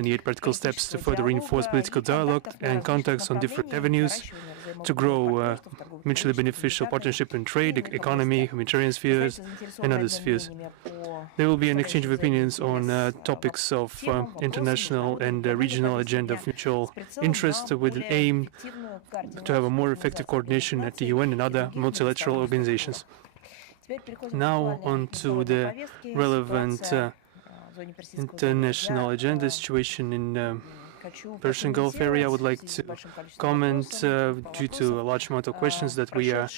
initiate practical steps to further reinforce political dialogue and contacts on different avenues to grow mutually beneficial partnership in trade, economy, humanitarian spheres, and other spheres. There will be an exchange of opinions on topics of international and regional agenda of mutual interest with an aim to have a more effective coordination at the UN and other multilateral organizations. Now on to the relevant international agenda situation in Persian Gulf area. I would like to comment due to a large amount of questions that we are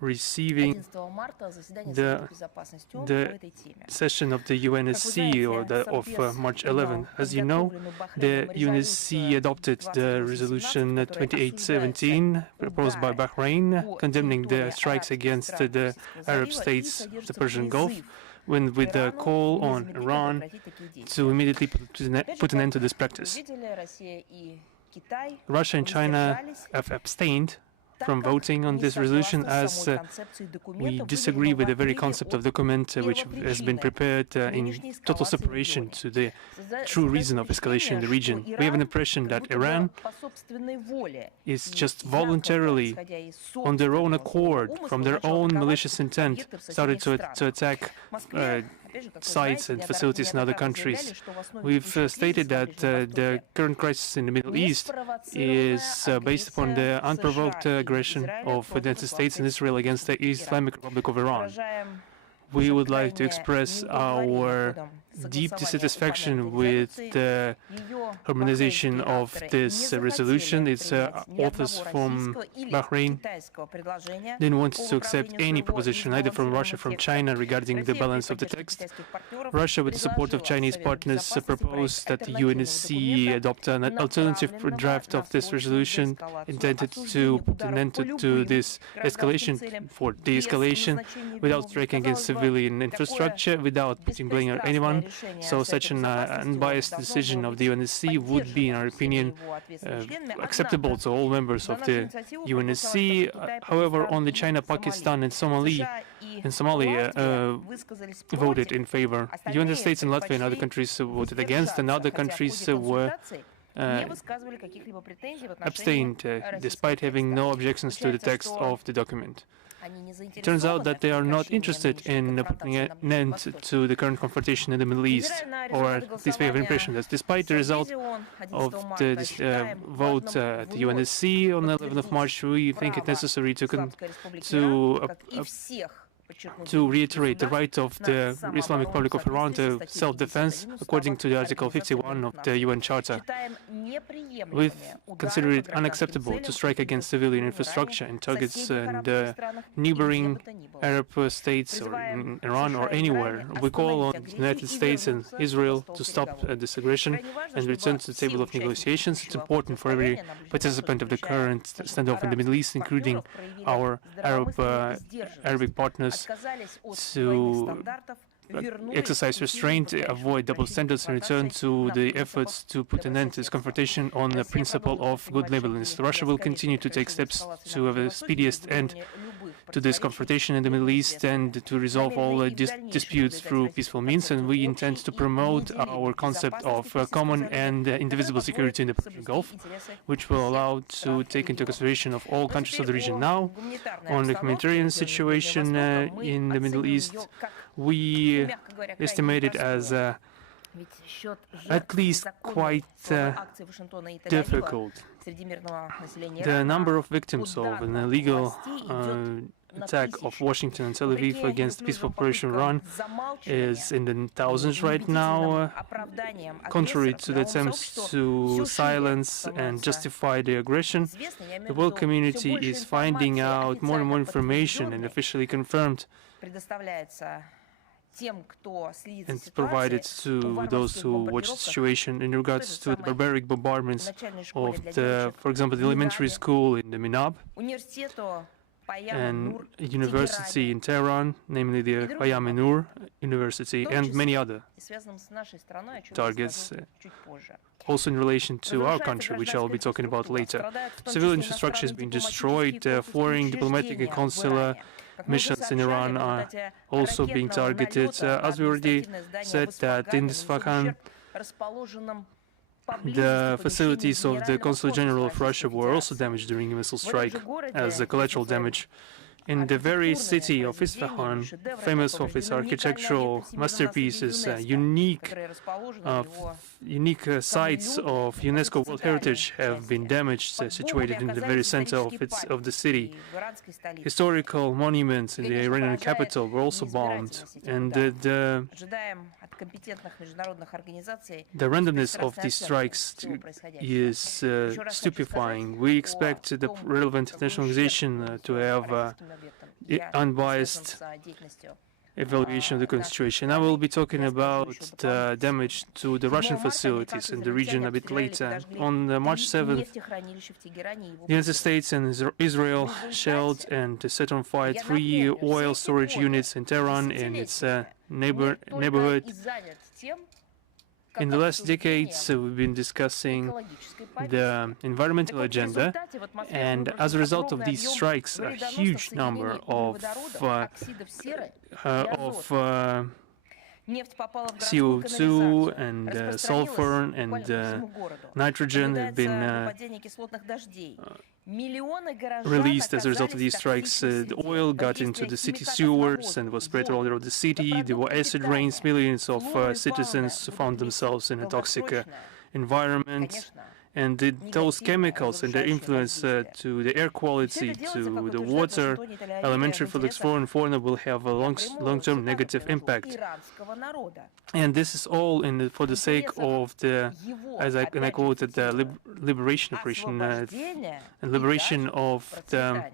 receiving. The session of the UNSC of March 11. As you know, the UNSC adopted the resolution 2817 proposed by Bahrain, condemning the strikes against the Arab states of the Persian Gulf, with a call on Iran to immediately put an end to this practice. Russia and China have abstained from voting on this resolution as we disagree with the very concept of document which has been prepared in total separation to the true reason of escalation in the region. We have an impression that Iran is just voluntarily, on their own accord, from their own malicious intent, started to attack sites and facilities in other countries. We've stated that the current crisis in the Middle East is based upon the unprovoked aggression of the United States and Israel against the Islamic Republic of Iran. We would like to express our deep dissatisfaction with the harmonization of this resolution. Its authors from Bahrain didn't want to accept any proposition, either from Russia or from China, regarding the balance of the text. Russia, with the support of Chinese partners, proposed that the UNSC adopt an alternative draft of this resolution intended to put an end to this escalation, for de-escalation, without striking against civilian infrastructure, without putting blame on anyone. So such an unbiased decision of the UNSC would be, in our opinion, acceptable to all members of the UNSC. However, only China, Pakistan, and Somalia voted in favor. The United States and Latvia and other countries voted against, and other countries were abstained, despite having no objections to the text of the document. It turns out that they are not interested in putting an end to the current confrontation in the Middle East, or at least we have an impression that despite the result of this vote at the UNSC on the 11th of March, we think it necessary to reiterate the right of the Islamic Republic of Iran to self-defense according to the Article 51 of the UN Charter. We consider it unacceptable to strike against civilian infrastructure and targets in the neighboring Arab states or in Iran or anywhere. We call on the United States and Israel to stop this aggression and return to the table of negotiations. It's important for every participant of the current standoff in the Middle East, including our Arabic partners, to exercise restraint, avoid double standards, and return to the efforts to put an end to this confrontation on the principle of good neighborliness. Russia will continue to take steps to have a speediest end to this confrontation in the Middle East and to resolve all disputes through peaceful means, and we intend to promote our concept of common and indivisible security in the Persian Gulf, which will allow to take into consideration of all countries of the region. Now, on the humanitarian situation in the Middle East, we estimate it as at least quite difficult. The number of victims of an illegal attack of Washington and Tel Aviv against the peaceful population of Iran is in the thousands right now. Contrary to the attempts to silence and justify the aggression, the world community is finding out more and more information and officially confirmed and provided to those who watch the situation in regards to the barbaric bombardments of for example, the elementary school in the Minab and a university in Tehran, namely the Payam Nur University, and many other targets, also in relation to our country, which I'll be talking about later. Civil infrastructure has been destroyed, foreign diplomatic and consular missions in Iran are also being targeted. As we already said, that in Isfahan, The facilities of the Consulate General of Russia were also damaged during a missile strike as a collateral damage. In the very city of Isfahan, famous for its architectural masterpieces, unique sites of UNESCO World Heritage have been damaged, situated in the very center of the city. Historical monuments in the Iranian capital were also bombed, and the randomness of these strikes is stupefying. We expect the relevant international organization to have unbiased evaluation of the situation. I will be talking about the damage to the Russian facilities in the region a bit later. On March 7th, the United States and Israel shelled and set on fire 3 oil storage units in Tehran and its neighborhood. In the last decades, we've been discussing the environmental agenda, and as a result of these strikes, a huge number of CO2 and sulfur and nitrogen have been released as a result of these strikes. The oil got into the city sewers and was spread all over the city. There were acid rains. Millions of citizens found themselves in a toxic environment. And those chemicals and their influence to the air quality, to the water, elementary physics, flora and fauna will have a long-term negative impact. And this is all for the sake of the, as I quoted, the liberation operation and liberation of the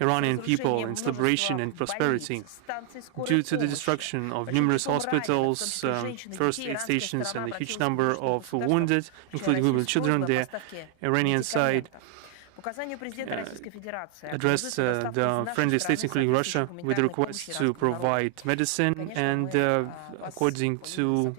Iranian people and its liberation and prosperity. Due to the destruction of numerous hospitals, first aid stations, and a huge number of wounded, including women and children, the Iranian side addressed the friendly states, including Russia, with a request to provide medicine, and according to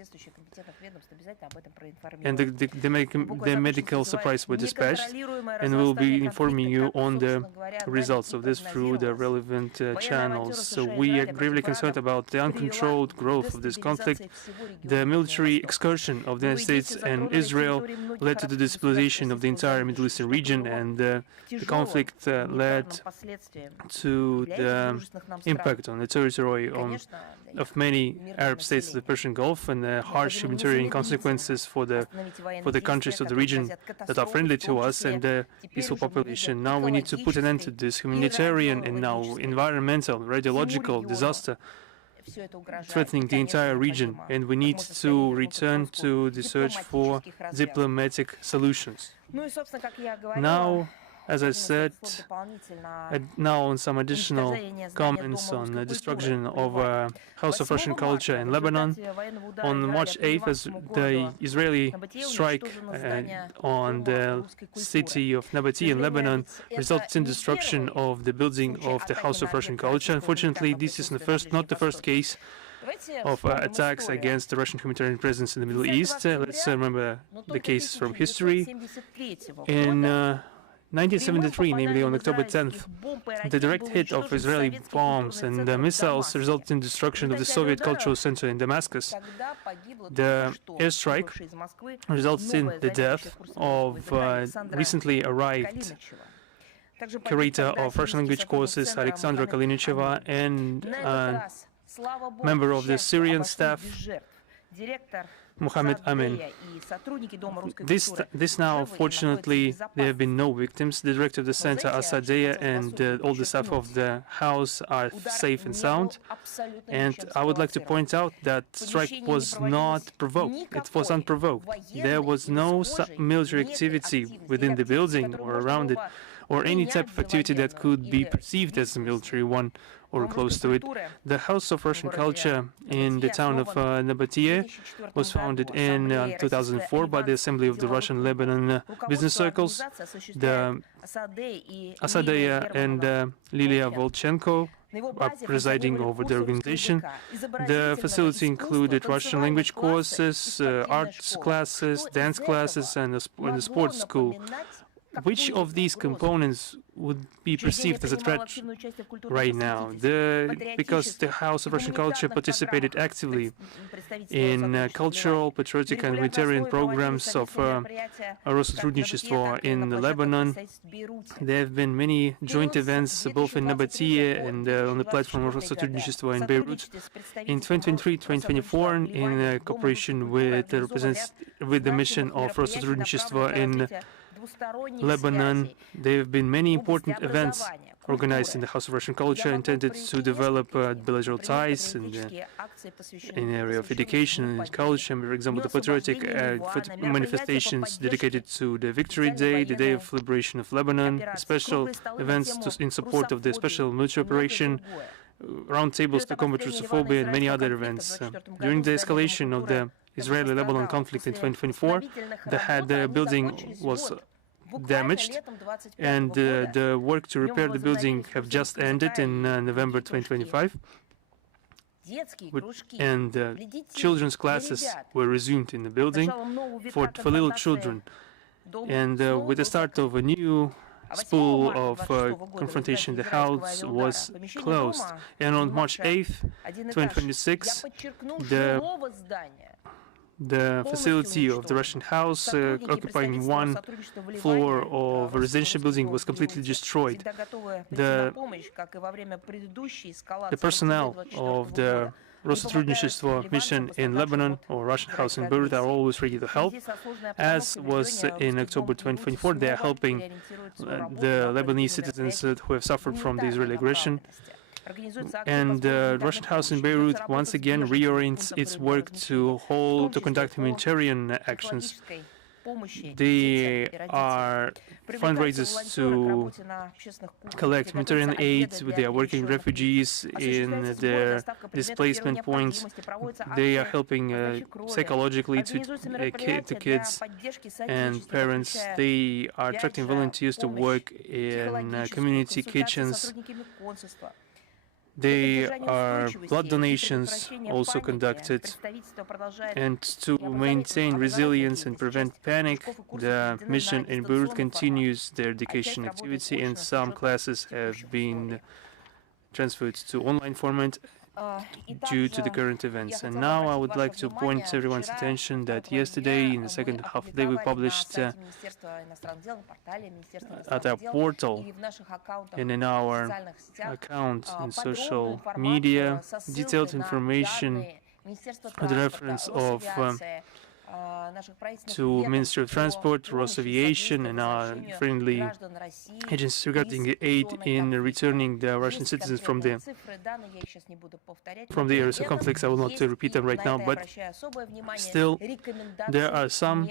the medical supplies were dispatched, and we'll be informing you on the results of this through the relevant channels. So we are gravely concerned about the uncontrolled growth of this conflict. The military excursion of the United States and Israel led to the destabilization of the entire Middle Eastern region, and the conflict led to the impact on the territory of many Arab states of the Persian Gulf, and the harsh humanitarian consequences for the countries of the region that are friendly to us and the peaceful population. Now we need to put an end to this humanitarian and now environmental, radiological disaster threatening the entire region, and we need to return to the search for diplomatic solutions. Now, as I said, now on some additional comments on the destruction of House of Russian culture in Lebanon. On March 8th, as the Israeli strike on the city of Nabati in Lebanon resulted in destruction of the building of the House of Russian culture. Unfortunately, this is not the first case of attacks against the Russian humanitarian presence in the Middle East. Let's remember the cases from history. In 1973, namely on October 10th, the direct hit of Israeli bombs and missiles resulted in destruction of the Soviet Cultural Center in Damascus. The airstrike resulted in the death of recently arrived curator of Russian language courses Alexandra Kalinicheva and a member of the Syrian staff Mohammed Amin. This now, fortunately, there have been no victims. The director of the center, Asadea, and all the staff of the house are safe and sound. And I would like to point out that strike was not provoked. It was unprovoked. There was no military activity within the building or around it, or any type of activity that could be perceived as a military one or close to it. The House of Russian Culture in the town of Nabatieh was founded in 2004 by the Assembly of the Russian Lebanon Business Circles. The Asadea and Lilia Volchenko are presiding over the organization. The facility included Russian language courses, arts classes, dance classes, and a sports school. Which of these components would be perceived as a threat right now. Because the House of Russian Culture participated actively in cultural, patriotic, and humanitarian programs of Россотрудничества in Lebanon. There have been many joint events both in Nabatea and on the platform of Россотрудничества in Beirut. In 2023-2024, in cooperation with the mission of Россотрудничества in Lebanon, there have been many important events organized in the House of Russian Culture intended to develop bilateral ties in the area of education and culture. For example, the patriotic manifestations dedicated to the Victory Day, the Day of Liberation of Lebanon, special events in support of the special military operation, roundtables to combat Russophobia, and many other events. During the escalation of the Israeli-Lebanon conflict in 2024, the building was damaged, and the work to repair the building have just ended in November 2025, and children's classes were resumed in the building for little children. And with the start of a new spool of confrontation, the house was closed. And on March 8th, 2026, the facility of the Russian house, occupying one floor of a residential building, was completely destroyed. The personnel of the Россотрудничество mission in Lebanon or Russian house in Beirut are always ready to help. As was in October 2024, they are helping the Lebanese citizens who have suffered from the Israeli aggression. And the Russian house in Beirut once again reorients its work to conduct humanitarian actions. They are fundraisers to collect humanitarian aid. They are working with refugees in their displacement points. They are helping psychologically to kids and parents. They are attracting volunteers to work in community kitchens. There are blood donations also conducted, and to maintain resilience and prevent panic, the mission in Beirut continues their education activity, and some classes have been transferred to online format due to the current events. And now I would like to point everyone's attention that yesterday, in the second half of the day, we published at our portal and in our account in social media detailed information with reference to Ministry of Transport, Rosaviation, and our friendly agencies regarding the aid in returning the Russian citizens from the areas of conflicts. I will not repeat them right now, but still there are some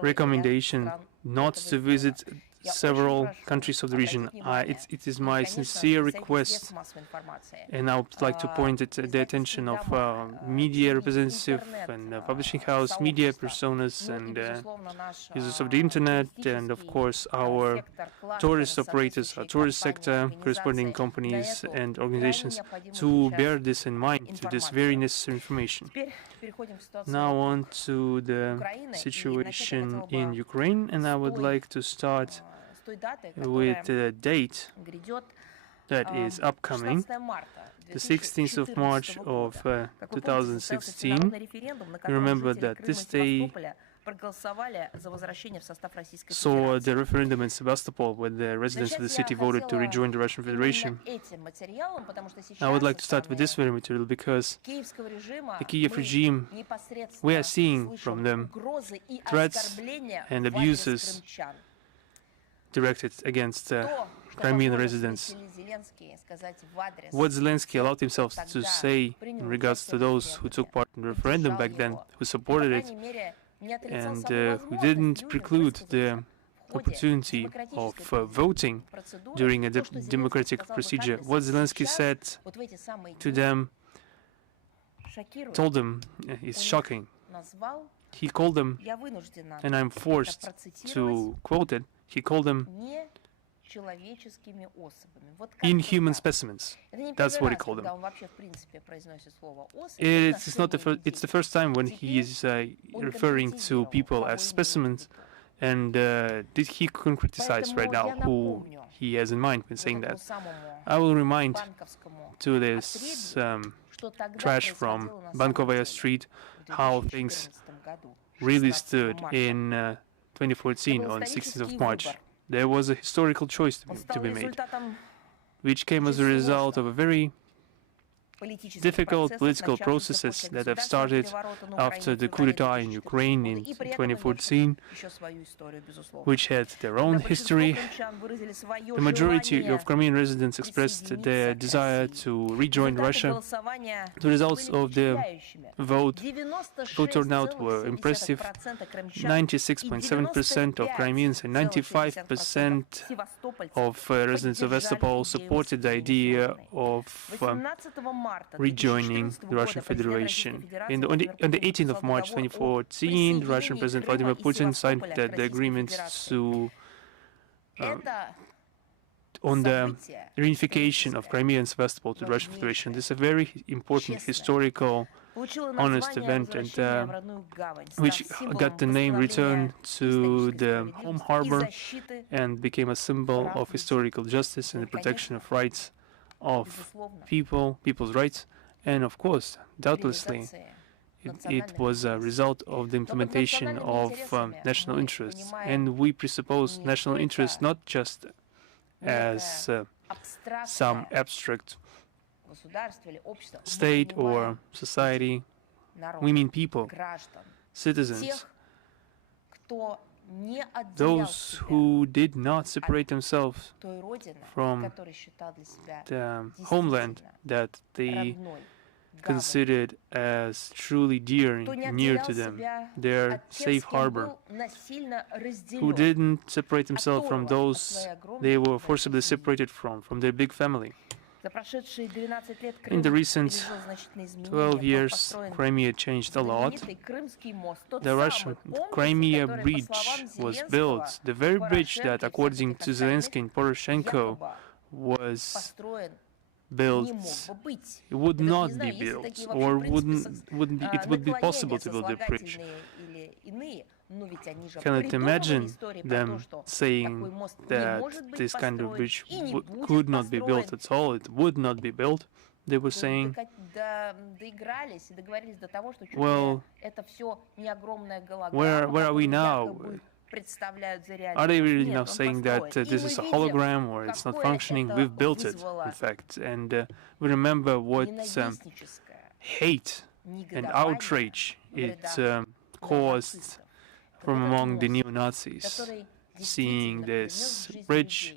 recommendations not to visit several countries of the region. It is my sincere request, and I would like to point the attention of media representative and publishing house, media personas, and users of the internet, and of course our tourist operators, our tourist sector, corresponding companies and organizations, to bear this in mind, to this very necessary information. Now on to the situation in Ukraine, and I would like to start with the date that is upcoming, the 16th of March of 2016. Remember that this day saw the referendum in Sevastopol, where the residents of the city voted to rejoin the Russian Federation. I would like to start with this very material because the Kiev regime, we are seeing from them threats and abuses directed against Crimean residents. What Zelensky allowed himself to say in regards to those who took part in the referendum back then, who supported it, and who didn't preclude the opportunity of voting during a democratic procedure. What Zelensky said to them, told them, is shocking. He called them, and I'm forced to quote it, he called them inhuman specimens. That's what he called them. It's the first time when he is referring to people as specimens, And did he concretize right now who he has in mind when saying that? I will remind to this trash from Bankovaya Street how things really stood in 2014 on 16th of March. There was a historical choice to be made, which came as a result of a very difficult political processes that have started after the coup d'etat in Ukraine in 2014, which had their own history. The majority of Crimean residents expressed their desire to rejoin Russia. The results of the vote turnout were impressive. 96.7% of Crimeans and 95% of residents of Sevastopol supported the idea of rejoining the Russian Federation. On the 18th of March 2014, the Russian President Vladimir Putin signed the agreement to on the reunification of Crimea and Sevastopol to the Russian Federation. This is a very important historical, honest event, and which got the name return to the home harbor and became a symbol of historical justice and the protection of rights of people's rights, and of course, doubtlessly, it was a result of the implementation of national interests. And we presuppose national interests not just as some abstract state or society. We mean people, citizens, those who did not separate themselves from the homeland that they considered as truly dear and near to them, their safe harbor, who didn't separate themselves from those they were forcibly separated from their big family. In the recent 12 years, Crimea changed a lot. The Russian Crimea Bridge was built, the very bridge that, according to Zelensky and Poroshenko, was built. It would not be built, or it would be possible to build a bridge. Cannot imagine them saying that this kind of bridge could not be built at all. It would not be built. They were saying, well, where are we now? Are they really now saying that this is a hologram or it's not functioning? We've built it, in fact. And we remember what hate and outrage it caused from among the neo-Nazis, seeing this bridge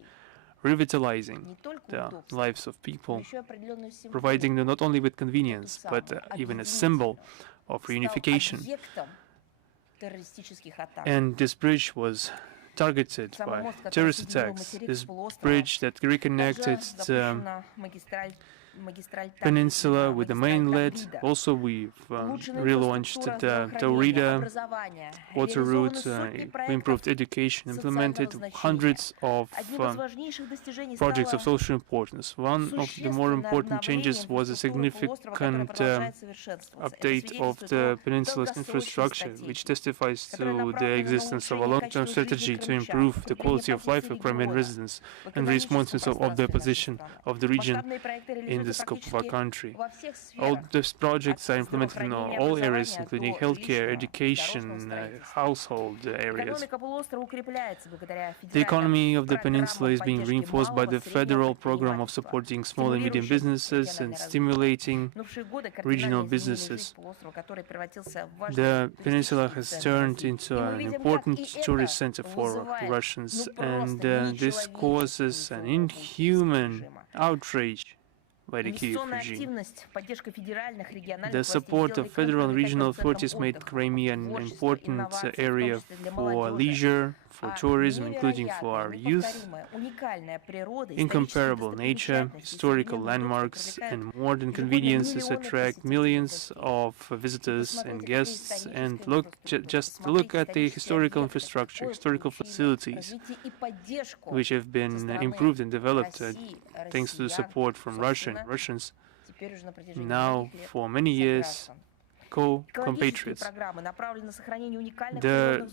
revitalizing the lives of people, providing them not only with convenience, but even a symbol of reunification. And this bridge was targeted by terrorist attacks. This bridge that reconnected the peninsula with the mainland. Also, we've relaunched the Taurida water route, we improved education, implemented hundreds of projects of social importance. One of the more important changes was a significant update of the peninsula's infrastructure, which testifies to the existence of a long-term strategy to improve the quality of life of Crimean residents and the responses of the opposition of the region in the scope of our country. All these projects are implemented in all areas, including healthcare, education, household areas. The economy of the peninsula is being reinforced by the federal program of supporting small and medium businesses and stimulating regional businesses. The peninsula has turned into an important tourist center for Russians, and this causes an inhuman outrage by the Kiev regime. The support of federal and regional authorities made Crimea an important area for leisure, for tourism, including for our youth. Incomparable nature, historical landmarks, and modern conveniences attract millions of visitors and guests. And just look at the historical infrastructure, historical facilities, which have been improved and developed thanks to the support from Russia and Russians. Now, for many years, co-compatriots. The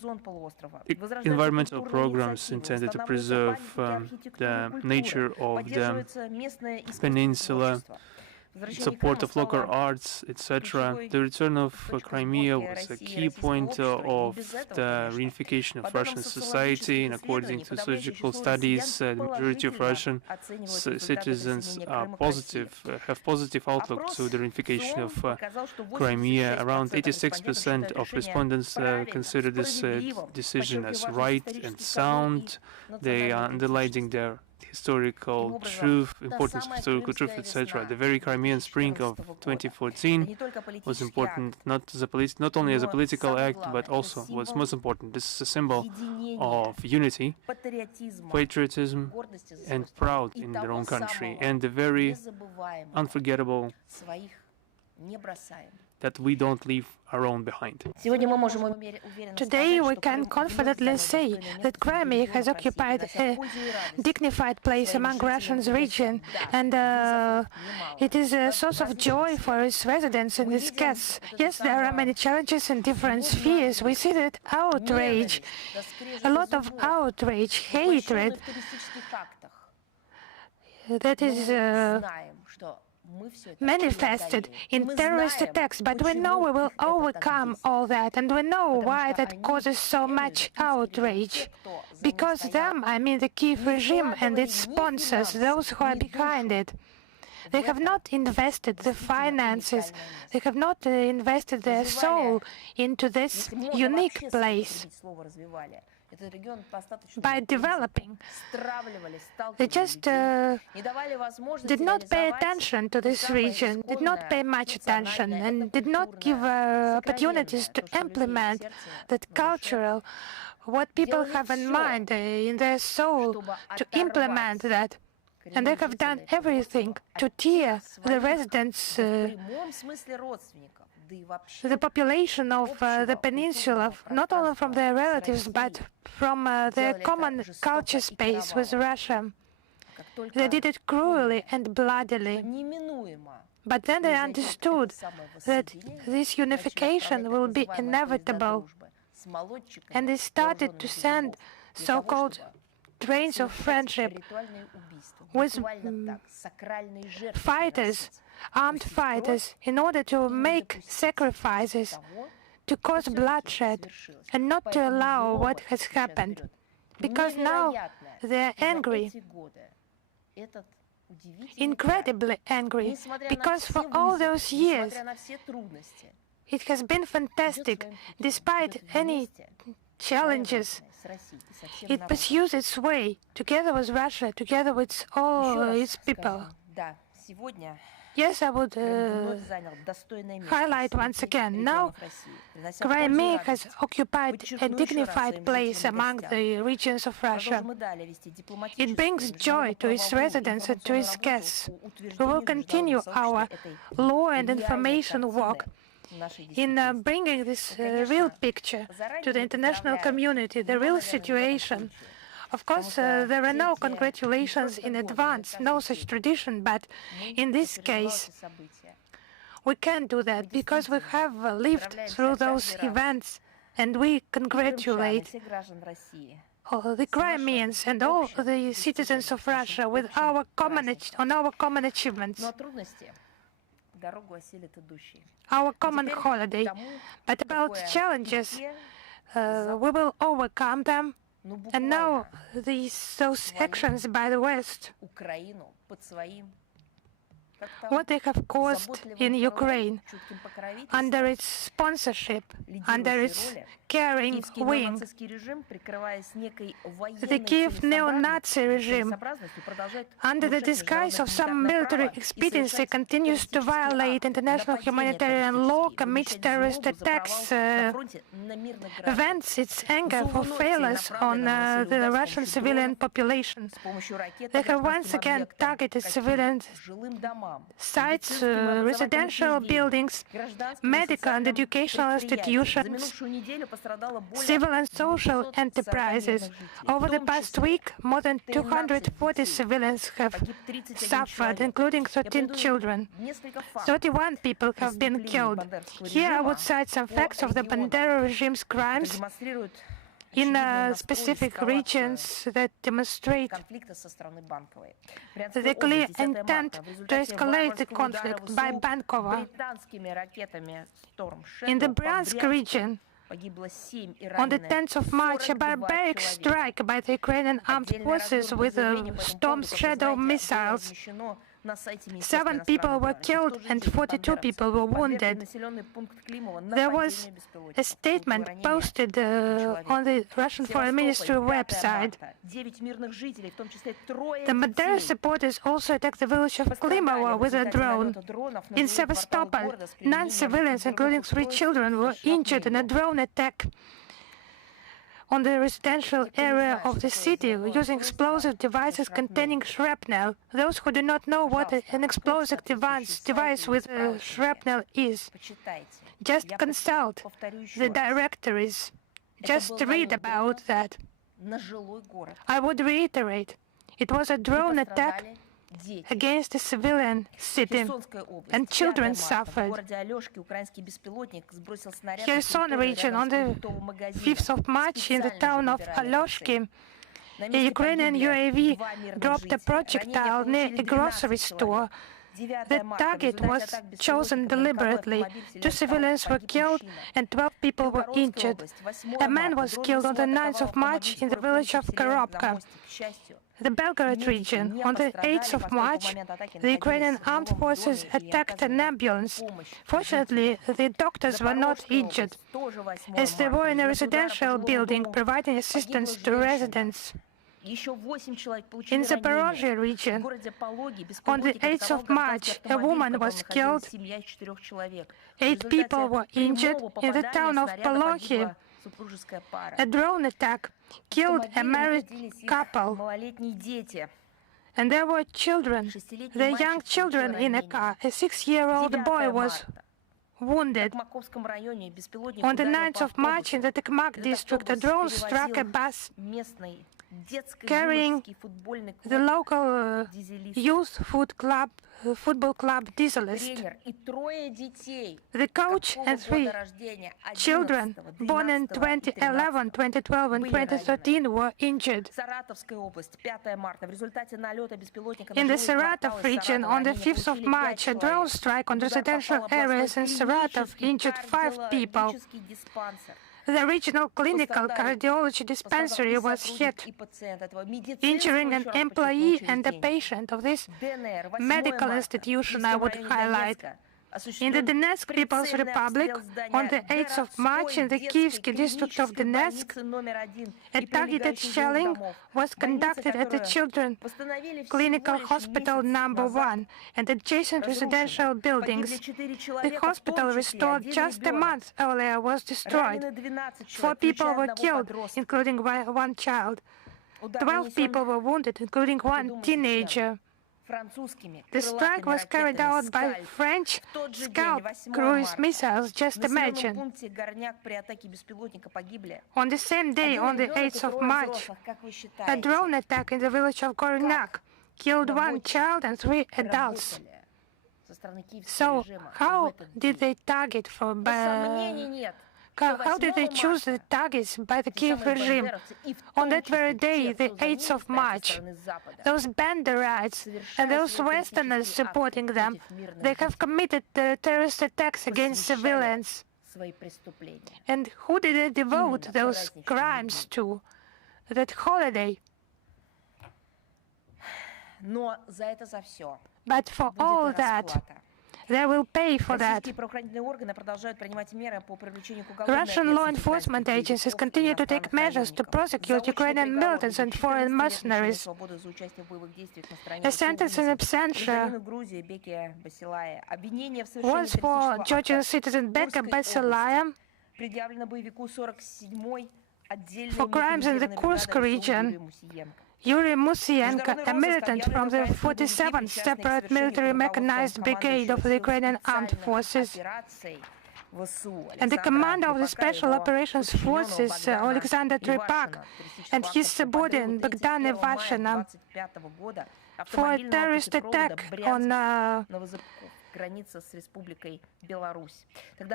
environmental programs intended to preserve the nature of the peninsula, support of local arts, etc. The return of Crimea was a key point of the reunification of Russian society, and according to sociological studies, the majority of Russian citizens are have positive outlook to the reunification of Crimea. Around 86% of respondents consider this decision as right and sound. They are underlining their historical truth, importance of historical truth, etc. The very Crimean Spring of 2014 was important not only as a political act, but also what's most important. This is a symbol of unity, patriotism, and proud in their own country, and the very unforgettable that we don't leave our own behind. Today we can confidently say that Crimea has occupied a dignified place among Russia's region, and it is a source of joy for its residents in this case. Yes, there are many challenges in different spheres. We see that outrage, a lot of outrage, hatred, that is manifested in terrorist attacks, but we know we will overcome all that, and we know why that causes so much outrage. Because them, I mean the Kiev regime and its sponsors, those who are behind it. They have not invested the finances, they have not invested their soul into this unique place. By developing, they just did not pay attention to this region, did not pay much attention, and did not give opportunities to implement that cultural, what people have in mind, in their soul, to implement that. And they have done everything to tear the residents, the population of the peninsula, not only from their relatives, but from their common culture space with Russia. They did it cruelly and bloodily. But then they understood that this unification will be inevitable. And they started to send so-called trains of friendship with fighters, armed fighters, in order to make sacrifices, to cause bloodshed, and not to allow what has happened. Because now they're angry, incredibly angry, because for all those years it has been fantastic, despite any challenges. It pursues its way, together with Russia, together with all its people. Yes, I would highlight once again. Now, Crimea has occupied a dignified place among the regions of Russia. It brings joy to its residents and to its guests. We will continue our law and information work in bringing this real picture to the international community, the real situation. Of course, there are no congratulations in advance, no such tradition, but in this case, we can do that because we have lived through those events, and we congratulate all the Crimeans and all the citizens of Russia with our common achievements, our common holiday. But about challenges, we will overcome them. And now those actions by the West, what they have caused in Ukraine, under its sponsorship, under its caring wing, the Kiev neo-Nazi regime, under the disguise of some military expediency, continues to violate international humanitarian law, commits terrorist attacks, vents its anger for failures on the Russian civilian population. They have once again targeted civilians sites, residential buildings, medical and educational institutions, civil and social enterprises. Over the past week, more than 240 civilians have suffered, including 13 children. 31 people have been killed. Here I would cite some facts of the Bandera regime's crimes in specific regions that demonstrate the clear intent to escalate the conflict by Bankova. In the Bryansk region, on the 10th of March, a barbaric strike by the Ukrainian armed forces with Storm Shadow missiles. 7 people were killed and 42 people were wounded. There was a statement posted on the Russian Foreign Ministry website. The Bandera supporters also attacked the village of Klimevo with a drone. In Sevastopol, 9 civilians, including 3 children, were injured in a drone attack on the residential area of the city using explosive devices containing shrapnel. Those who do not know what an explosive device with shrapnel is, just consult the directories. Just read about that. I would reiterate, it was a drone attack against a civilian city, and children suffered. Kherson region, on the 5th of March, in the town of Aloshki, a Ukrainian UAV dropped a projectile near a grocery store. The target was chosen deliberately. 2 civilians were killed and 12 people were injured. A man was killed on the 9th of March in the village of Koropka. The Belgorod region, on the 8th of March, the Ukrainian armed forces attacked an ambulance. Fortunately, the doctors were not injured, as they were in a residential building providing assistance to residents. In the Zaporozhye region, on the 8th of March, a woman was killed. 8 people were injured in the town of Polokhi. A drone attack killed a married couple, and there were children, the young children in a car. A 6-year-old boy was wounded. On the 9th of March, in the Tokmak district, a drone struck a bus carrying the local youth football club Dieselist. The coach and 3 children born in 2011, 2012 and 2013 were injured. In the Saratov region, on the 5th of March, a drone strike on residential areas in Saratov injured 5 people. The regional clinical cardiology dispensary was hit, injuring an employee and a patient of this medical institution, I would highlight. In the Donetsk People's Republic, on the 8th of March, in the Kievsky district of Donetsk, a targeted shelling was conducted at the Children's Clinical Hospital number 1 and adjacent residential buildings. The hospital, restored just a month earlier, was destroyed. 4 people were killed, including 1 child. 12 people were wounded, including 1 teenager. The strike was carried out by French Scalp cruise missiles, just imagine. On the same day, on the 8th of March, a drone attack in the village of Gornyak killed 1 child and 3 adults. So, how did they target how did they choose the targets by the Kiev regime? On that very day, the 8th of March, those Banderites and those Westerners supporting them, they have committed terrorist attacks against civilians. And who did they devote those crimes to? That holiday. But for all that, they will pay for that. Russian law enforcement agencies continue to take measures to prosecute Ukrainian militants and foreign mercenaries. A sentence in absentia was for Georgian citizen Beka Basilaya for crimes in the Kursk region. Yuri Musienko, a militant from the 47th Separate Military Mechanized Brigade of the Ukrainian Armed Forces, and the commander of the Special Operations Forces, Alexander Trepag, and his subordinate, Bogdan Ivashina, for a terrorist attack on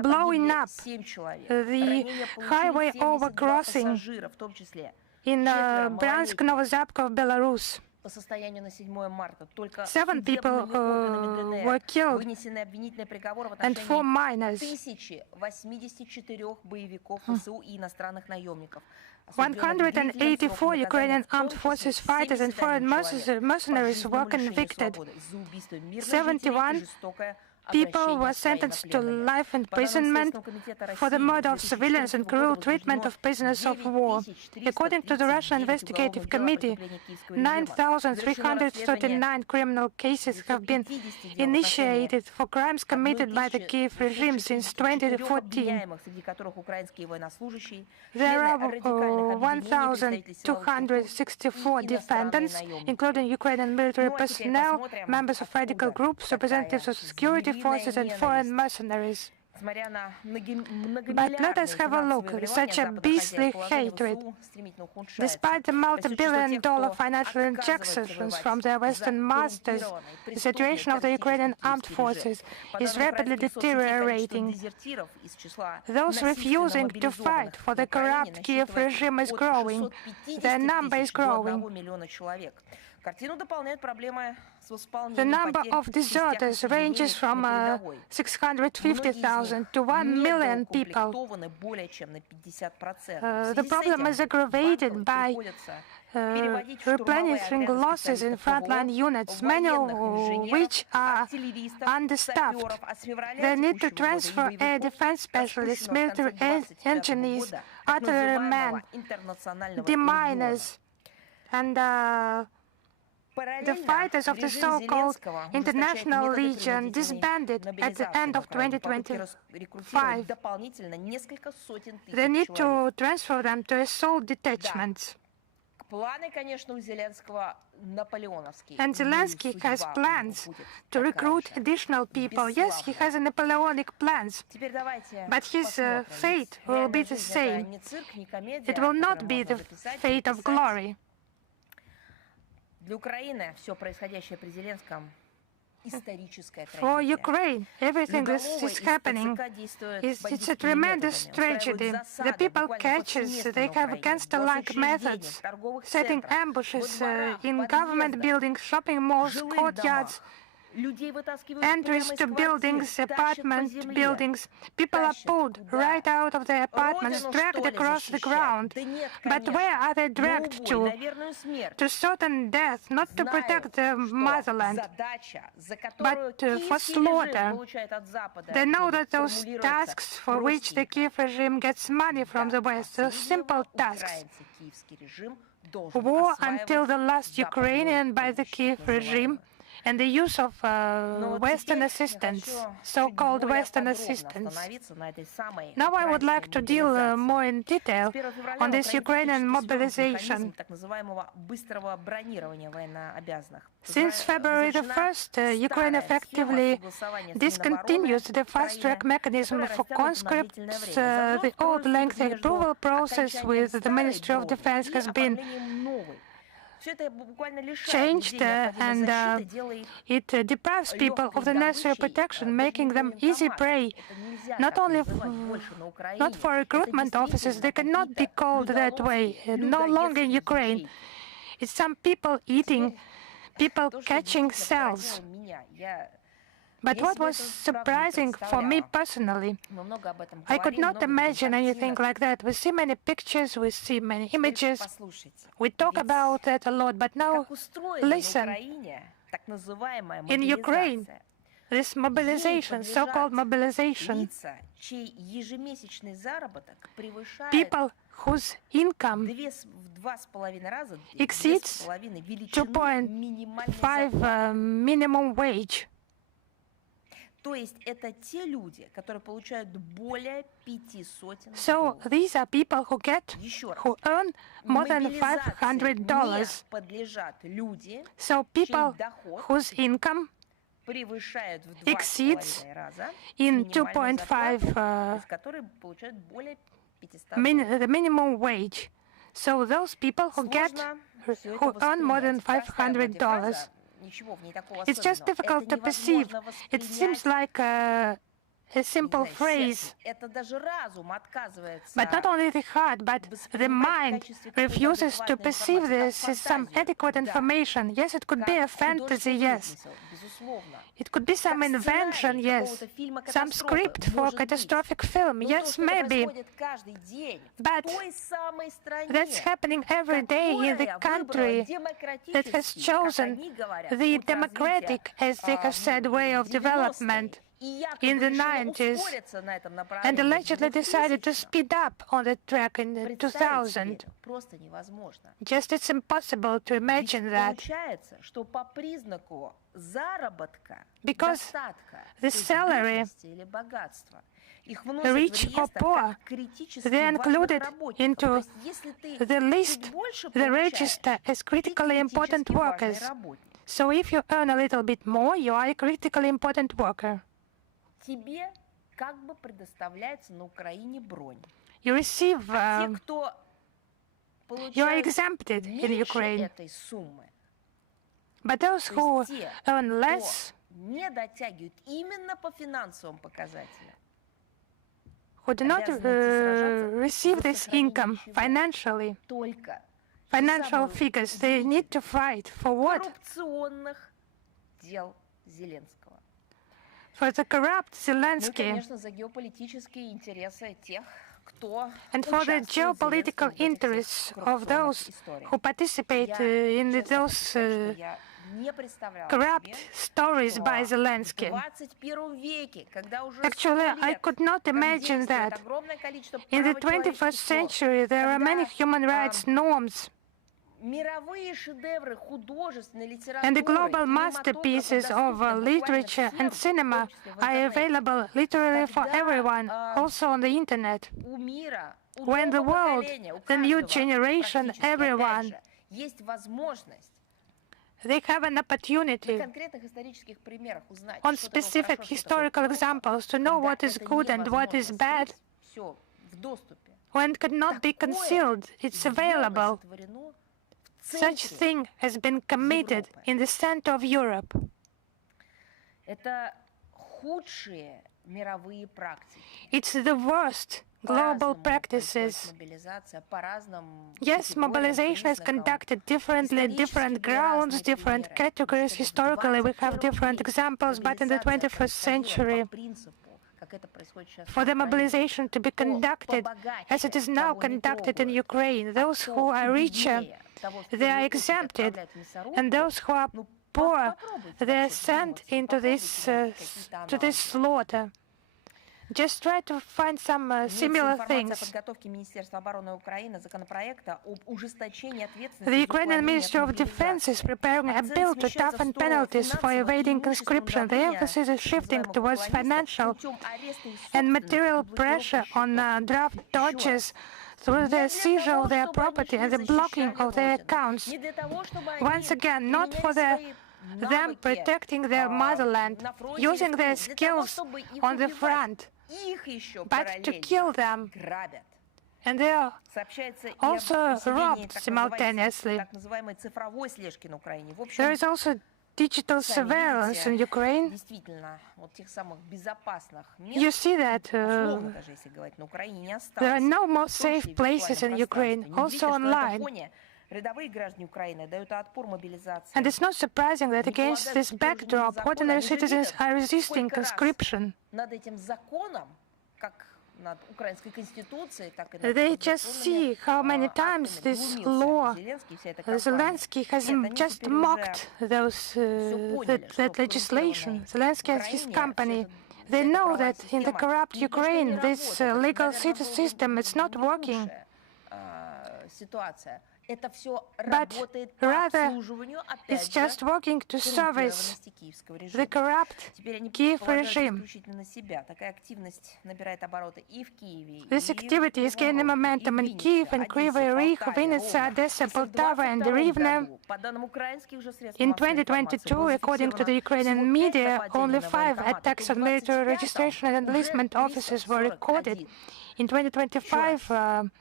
blowing up the highway overcrossing in Bryansk, Novozabkov, Belarus. 7 people were killed and 4 minors. 184 Ukrainian armed forces fighters and foreign mercenaries were convicted. 71 people were sentenced to life imprisonment for the murder of civilians and cruel treatment of prisoners of war. According to the Russian Investigative Committee, 9,339 criminal cases have been initiated for crimes committed by the Kiev regime since 2014. There are 1,264 defendants, including Ukrainian military personnel, members of radical groups, representatives of security forces and foreign mercenaries. But let us have a look at such a beastly hatred. Despite the multi-billion-dollar financial injections from their Western masters, the situation of the Ukrainian armed forces is rapidly deteriorating. Those refusing to fight for the corrupt Kiev regime is growing. Their number is growing. The number of deserters ranges from 650,000 to 1 million people. The problem is aggravated by replenishing losses in frontline units, many of which are understaffed. They need to transfer air defense specialists, military engineers, artillerymen, deminers, and the fighters of the so-called International Legion disbanded at the end of 2025. They need to transfer them to assault detachments. And Zelensky has plans to recruit additional people. Yes, he has Napoleonic plans, but his fate will be the same. It will not be the fate of glory. For Ukraine, everything that is happening it's a tremendous tragedy. The people catches they have gangster-like methods, setting ambushes in government buildings, shopping malls, courtyards, entries to buildings, apartment buildings. People are pulled right out of their apartments, dragged across the ground. But where are they dragged to? To certain death, not to protect the motherland, but for slaughter. They know that those tasks for which the Kiev regime gets money from the West are simple tasks. War until the last Ukrainian by the Kiev regime, and the use of Western assistance, so-called Western assistance. Now I would like to deal more in detail on this Ukrainian mobilization. Since February the 1st, Ukraine effectively discontinues the fast-track mechanism for conscripts. The old lengthy approval process with the Ministry of Defense has been changed, and it deprives people of the necessary protection, making them easy prey. Not for recruitment officers, they cannot be called that way, no longer in Ukraine. It's some people eating, people catching cells. But what was surprising for me personally, I could not imagine anything like that. We see many pictures, we see many images, we talk about that a lot, but now listen. In Ukraine, this mobilization, so-called mobilization, people whose income exceeds 2.5 minimum wage. So these are people who earn more than $500. So people whose income exceeds in 2.5 the minimum wage. So those people who earn more than $500. It's just difficult to perceive. It seems like a simple phrase. But not only the heart, but the mind refuses to perceive this as some adequate information. Yes, it could be a fantasy, yes. It could be some invention, yes. Some script for a catastrophic film, yes, maybe. But that's happening every day in the country that has chosen the democratic, as they have said, way of development in the 90s and allegedly decided to speed up on the track in 2000. Just it's impossible to imagine that. Because the salary, rich or poor, they are included into the list, the register as critically important workers. So if you earn a little bit more, you are a critically important worker. You receive, you are exempted in Ukraine. But those who earn less, who do not receive this income financially, financial figures, they need to fight for what? For the corrupt Zelensky and for the geopolitical interests of those who participate in those corrupt stories by Zelensky. Actually, I could not imagine that. In the 21st century, there are many human rights norms, and the global masterpieces of literature and cinema are available literally for everyone, also on the internet. When the world, the new generation, everyone, they have an opportunity on specific historical examples to know what is good and what is bad. When it cannot be concealed, it's available. Such thing has been committed in the center of Europe. It's the worst global practices. Yes, mobilization is conducted differently, different grounds, different categories. Historically, we have different examples, but in the 21st century, for the mobilization to be conducted as it is now conducted in Ukraine, those who are richer, they are exempted, and those who are poor, they are sent into this slaughter. Just try to find some similar things. The Ukrainian Ministry of Defense is preparing a bill to toughen penalties for evading conscription. The emphasis is shifting towards financial and material pressure on draft dodgers through the seizure of their property and the blocking of their accounts. Once again, not for them protecting their motherland, using their skills on the front, but to kill them. And they are also robbed simultaneously. There is also digital surveillance in Ukraine. You see that there are no more safe places in Ukraine, also online. And it's not surprising that against this backdrop, ordinary citizens are resisting conscription. They just see how many times this law, Zelensky has just mocked that legislation. Zelensky and his company, they know that in the corrupt Ukraine, this legal system is not working. but rather it's just working to service the corrupt Kiev regime. This activity is gaining momentum in Kiev and Kryvyi Rih, Vinnytsia, Odessa, Poltava and Rivne. In 2022, according to the Ukrainian media, only 5 attacks on military registration and enlistment offices were recorded. In 2025,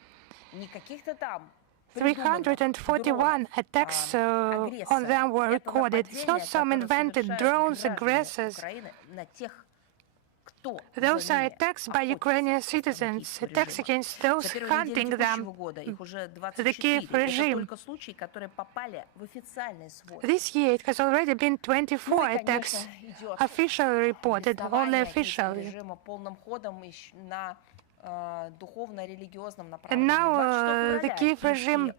341 attacks on them were recorded. It's not some invented drones, aggressors. Those are attacks by Ukrainian citizens, attacks against those hunting them, the Kiev regime. This year it has already been 24 attacks officially reported, only officially. And now the Kiev regime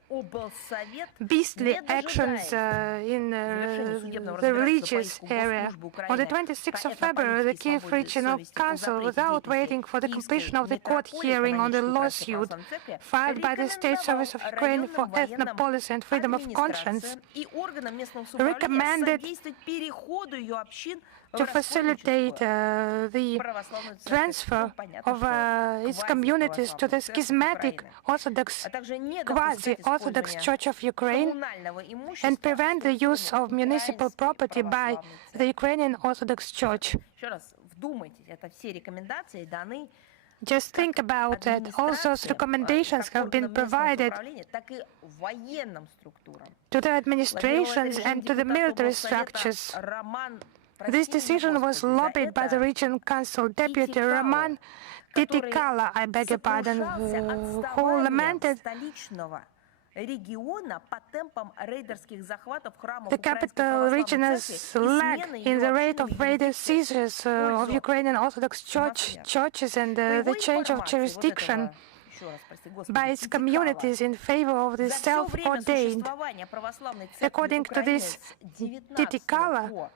beastly actions in the religious area. On the 26th of February, the Kiev Regional Council, without waiting for the completion of the court hearing on the lawsuit filed by the State Service of Ukraine for Ethnopolicy and Freedom of Conscience, recommended to facilitate the transfer of its communities to the schismatic Orthodox, quasi-Orthodox Church of Ukraine and prevent the use of municipal property by the Ukrainian Orthodox Church. Just think about that. All those recommendations have been provided to the administrations and to the military structures. This decision was lobbied by the Regional Council Deputy Roman Titikala, I beg your pardon, who lamented the capital region's lack in the rate of raided seizures of Ukrainian Orthodox churches and the change of jurisdiction by its communities in favor of the self-ordained. According to this Titikala,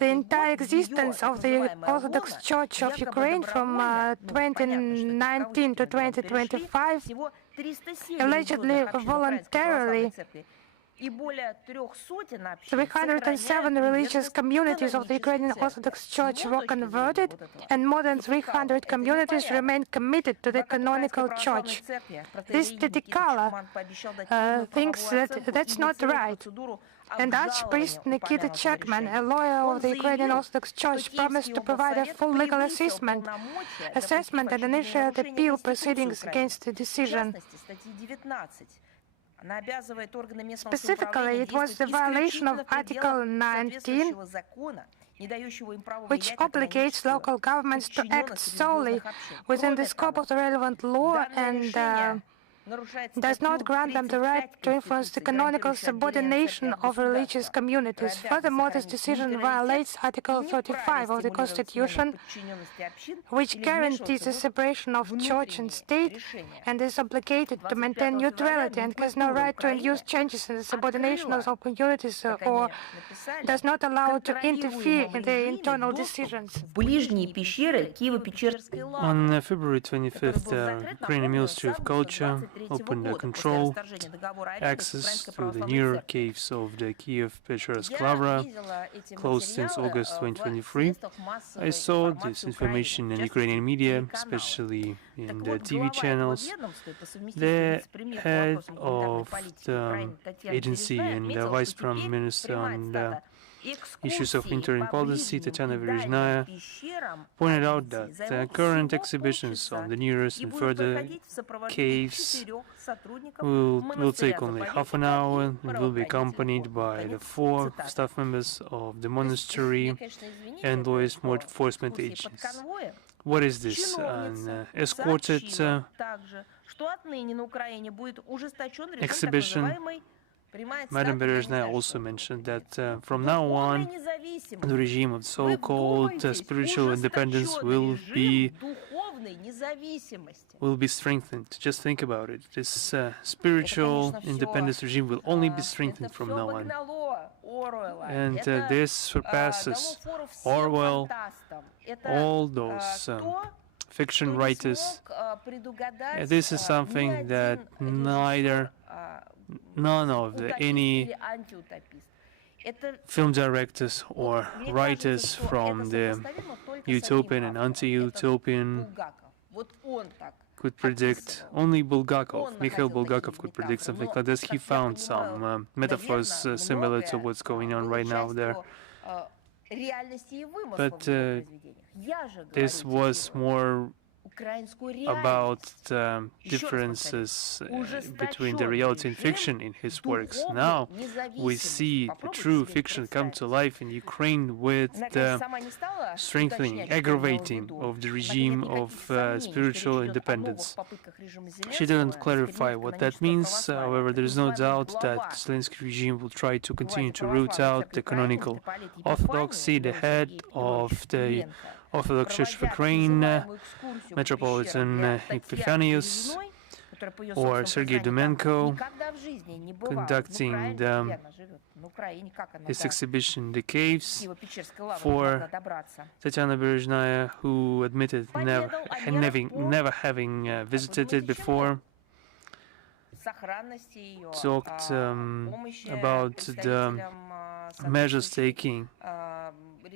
the entire existence of the Orthodox Church of Ukraine from 2019 to 2025, allegedly voluntarily, 307 religious communities of the Ukrainian Orthodox Church were converted, and more than 300 communities remain committed to the canonical church. This Titikala thinks that that's not right. And Archpriest Nikita Chekman, a lawyer of the Ukrainian Orthodox Church, promised to provide a full legal assessment and initiate appeal proceedings against the decision. Specifically, it was the violation of Article 19, which obligates local governments to act solely within the scope of the relevant law and does not grant them the right to influence the canonical subordination of religious communities. Furthermore, this decision violates Article 35 of the Constitution, which guarantees the separation of church and state and is obligated to maintain neutrality and has no right to induce changes in the subordination of communities or does not allow to interfere in their internal decisions. On February 25th, the Ukrainian Ministry of Culture opened control access to the near caves of the Kiev-Pechersk Lavra, closed since August 2023. I saw this information in Ukrainian media, especially in the TV channels. The head of the agency and the Vice Prime Minister on the issues of interim policy, Tatiana Verezhnaya, pointed out that the current exhibitions on the nearest and further caves will take only half an hour and will be accompanied by the 4 staff members of the monastery and law enforcement agents. What is this? An escorted exhibition? Madam Berezhnaya also mentioned that from now on, the regime of so-called spiritual independence will be strengthened. Just think about it. This spiritual independence regime will only be strengthened from now on. And this surpasses Orwell, all those fiction writers. This is something that neither none of any film directors or writers from the utopian and anti-utopian could predict. Only Mikhail Bulgakov could predict something like this. He found some metaphors similar to what's going on right now there. But this was more about differences between the reality and fiction in his works. Now we see the true fiction come to life in Ukraine with the strengthening, aggravating of the regime of spiritual independence. She didn't clarify what that means. However, there is no doubt that the Zelensky regime will try to continue to root out the canonical orthodoxy. The head of the Orthodox Church of Ukraine, Metropolitan Epiphanius, or Sergei Dumenko, conducting his exhibition The Caves, for Tatiana Berezhnaya, who admitted never having visited it before, talked about the measures taking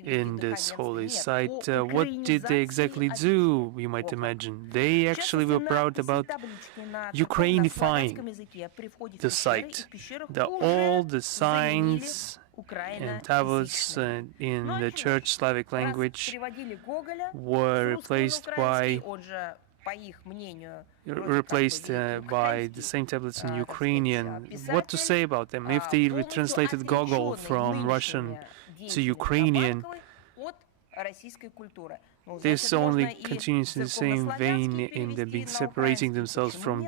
in this holy site. What did they exactly do, you might imagine? They actually were proud about Ukrainifying the site. All the signs and tablets in the Church Slavic language were replaced by the same tablets in Ukrainian. What to say about them? If they translated Gogol from Russian to Ukrainian, this only continues in the same vein in the being separating themselves from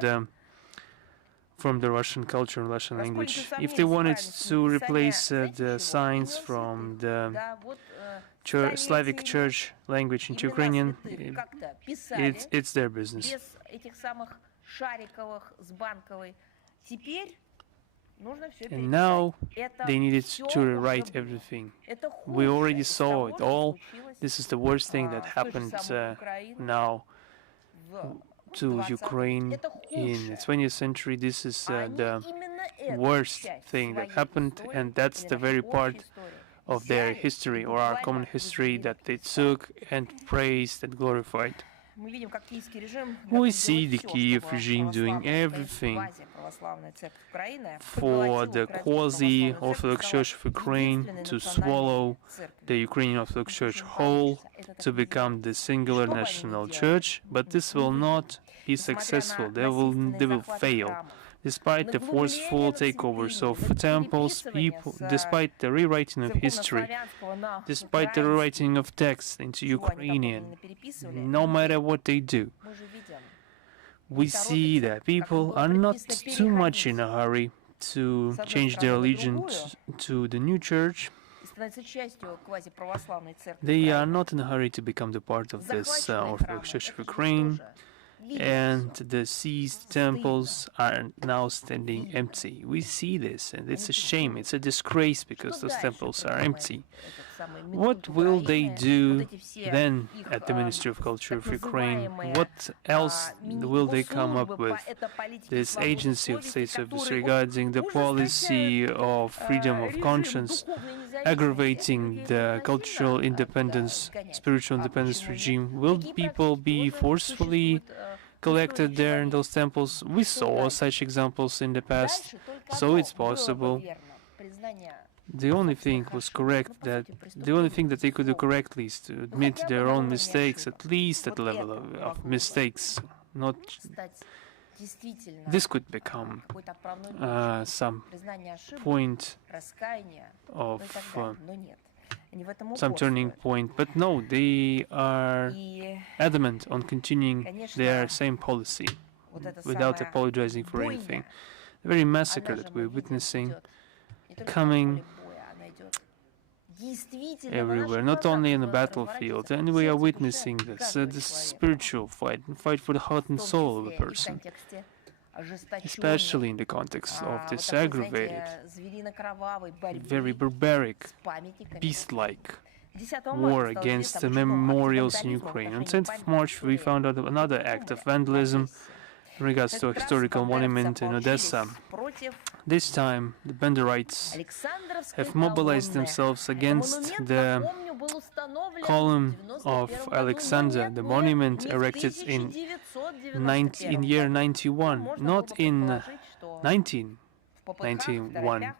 the Russian culture and Russian language. If they wanted to replace the signs from the Slavic Church language into Ukrainian, it's their business. And now they needed to rewrite everything. We already saw it all. This is the worst thing that happened now to Ukraine in the 20th century. This is the worst thing that happened, and that's the very part of their history, or our common history, that they took and praised and glorified. We see the Kiev regime doing everything for the quasi-Orthodox Church of Ukraine to swallow the Ukrainian Orthodox Church whole, to become the singular national church, but this will not be successful. They will fail. Despite the forceful takeovers of temples, despite the rewriting of history, despite the rewriting of texts into Ukrainian, no matter what they do, we see that people are not too much in a hurry to change their allegiance to the new church. They are not in a hurry to become the part of this Orthodox Church of Ukraine. And the seized temples are now standing empty. We see this, and it's a shame, it's a disgrace, because those temples are empty. What will they do then at the Ministry of Culture of Ukraine? What else will they come up with? This agency of state service regarding the policy of freedom of conscience, aggravating the cultural independence, spiritual independence regime. Will people be forcefully collected there in those temples? We saw such examples in the past, so it's possible. The only thing that they could do correctly is to admit their own mistakes, at least at the level of mistakes. Not this could become some point of some turning point, but no, they are adamant on continuing their same policy without apologizing for anything. The very massacre that we're witnessing coming everywhere, not only in the battlefield, and we are witnessing this spiritual fight for the heart and soul of a person, especially in the context of this aggravated, very barbaric, beast-like war against the memorials in Ukraine. On 10th of March, we found out another act of vandalism in regards to a historical monument in Odessa. This time, the Banderites have mobilized themselves against the column of Alexander, the monument erected in year 91, not in 1991.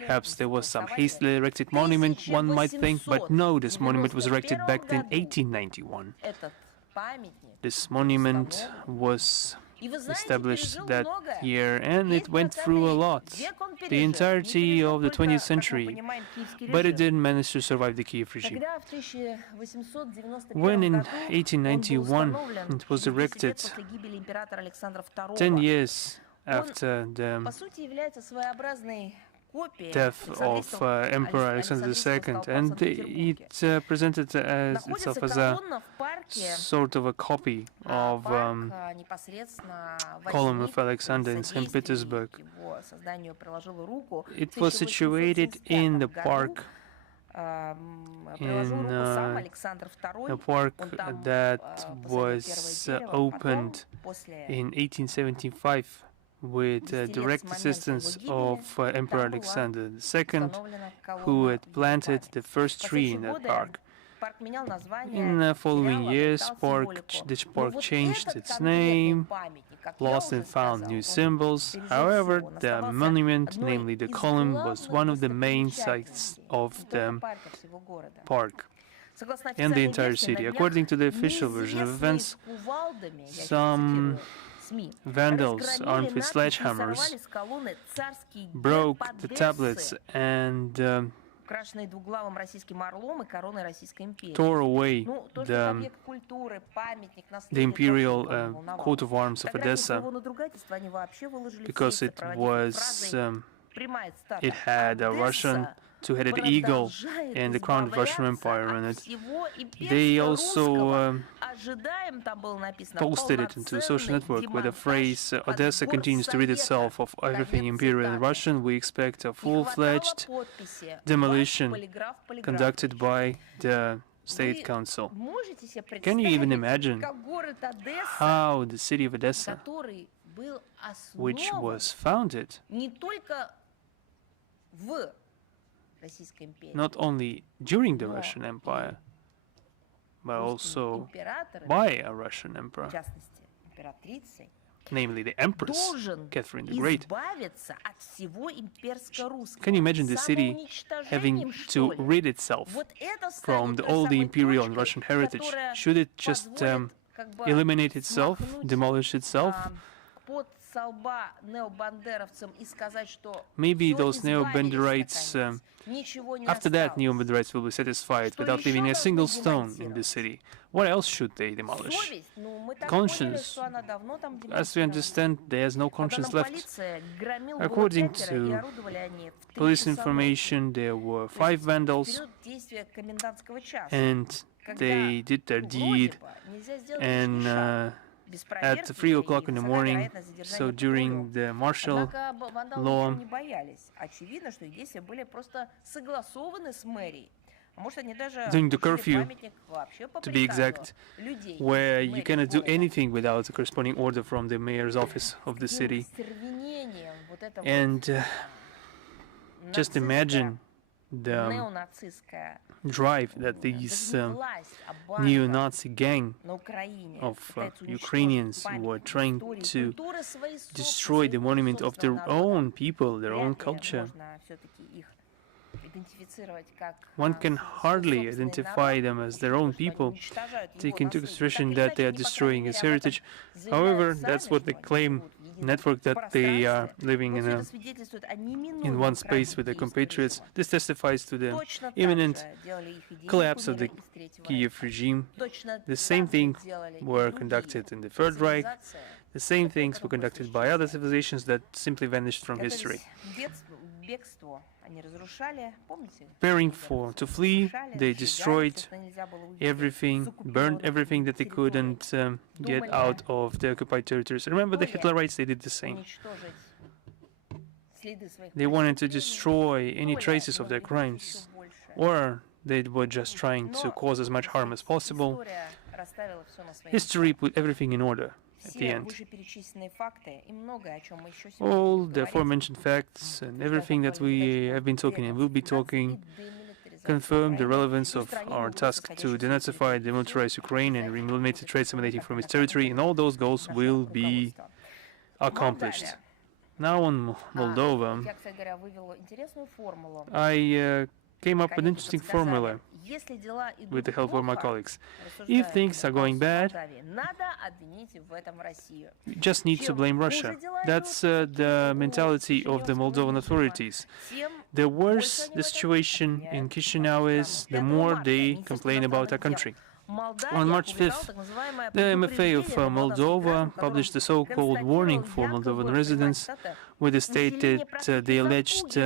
Perhaps there was some hastily erected monument, one might think, but no, this monument was erected back in 1891. This monument was established that year, and it went through a lot, the entirety of the 20th century, but it didn't manage to survive the Kiev regime. When in 1891 it was erected, 10 years after the death of Emperor Alexander II, and it presented itself as a sort of a copy of column of Alexander in St. Petersburg. It was situated in the park, a park that was opened in 1875 with direct assistance of Emperor Alexander II, who had planted the first tree in that park. In the following years, this park changed its name, lost and found new symbols. However, the monument, namely the column, was one of the main sites of the park and the entire city. According to the official version of events, some vandals armed with sledgehammers broke the tablets and tore away the imperial coat of arms of Odessa, because it had a Russian two-headed eagle and the crown of the Russian Empire on it. They also posted it into a social network with the phrase, "Odessa continues to rid itself of everything imperial and Russian. We expect a full-fledged demolition conducted by the State Council." Can you even imagine how the city of Odessa, which was founded not only during the Russian Empire, but also by a Russian emperor, namely the Empress Catherine the Great. Can you imagine the city having to rid itself from all the imperial and Russian heritage? Should it just eliminate itself, demolish itself? Maybe those neo-Banderites, after that, neo-Banderites will be satisfied without leaving a single stone in the city. What else should they demolish? Conscience. As we understand, there's no conscience left. According to police information, there were 5 vandals, and they did their deed, and at 3 o'clock in the morning, so during the martial law, during the curfew, to be exact, where you cannot do anything without a corresponding order from the mayor's office of the city. And just imagine the drive that these neo-Nazi gang of Ukrainians were trying to destroy the monument of their own people, their own culture. One can hardly identify them as their own people, take into consideration that they are destroying his heritage. However, that's what they claim, network that they are living in one space with their compatriots. This testifies to the imminent collapse of the Kiev regime. The same things were conducted in the Third Reich. The same things were conducted by other civilizations that simply vanished from history. Preparing to flee, they destroyed everything, burned everything that they couldn't get out of the occupied territories. Remember the Hitlerites, they did the same. They wanted to destroy any traces of their crimes, or they were just trying to cause as much harm as possible. History put everything in order. at the end. All the aforementioned facts and everything that we have been talking and will be talking confirm the relevance of our task to denazify, demilitarize Ukraine and remove military traits emanating from its territory, and all those goals will be accomplished. Now on Moldova, I came up with an interesting formula with the help of my colleagues. If things are going bad, you just need to blame Russia. That's the mentality of the Moldovan authorities. The worse the situation in Chisinau is, the more they complain about our country. On March 5th, the MFA of Moldova published the so-called warning for Moldovan residents, where they stated the alleged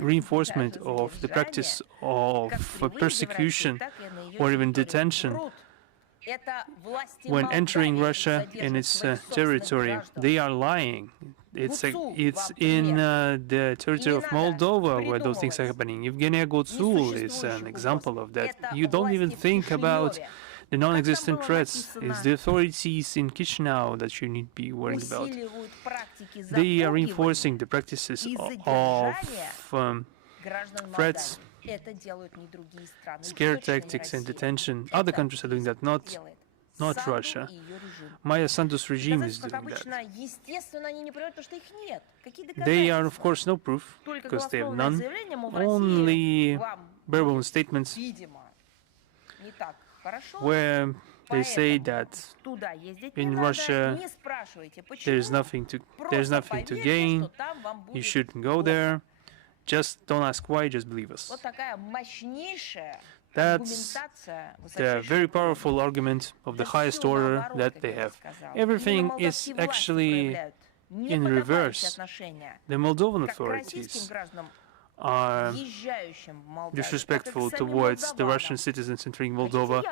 reinforcement of the practice of persecution or even detention when entering Russia and its territory. They are lying. It's in the territory of Moldova where those things are happening. Evgenia Gotsul is an example of that. You don't even think about the non-existent threats. It's the authorities in Chisinau that you need to be worried about. They are reinforcing the practices of threats, scare tactics and detention. Other countries are doing that, not Russia. Maya Sandu's regime is doing that. They are, of course, no proof, because they have none. Only verbal statements where they say that in Russia there's nothing to gain, you shouldn't go there, just don't ask why, just believe us. That's the very powerful argument of the highest order that they have. Everything is actually in reverse. The Moldovan authorities are disrespectful towards the Russian citizens entering Moldova,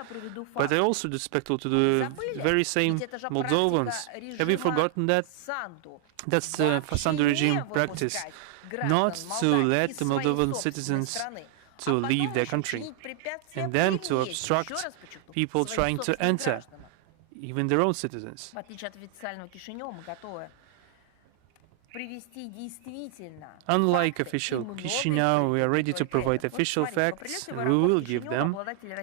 but they're also disrespectful to the very same Moldovans. Have you forgotten that? That's the Sandu regime practice, not to let the Moldovan citizens to leave their country, and then to obstruct people trying to enter, even their own citizens. Unlike official Chisinau, we are ready to provide official facts, and we will give them.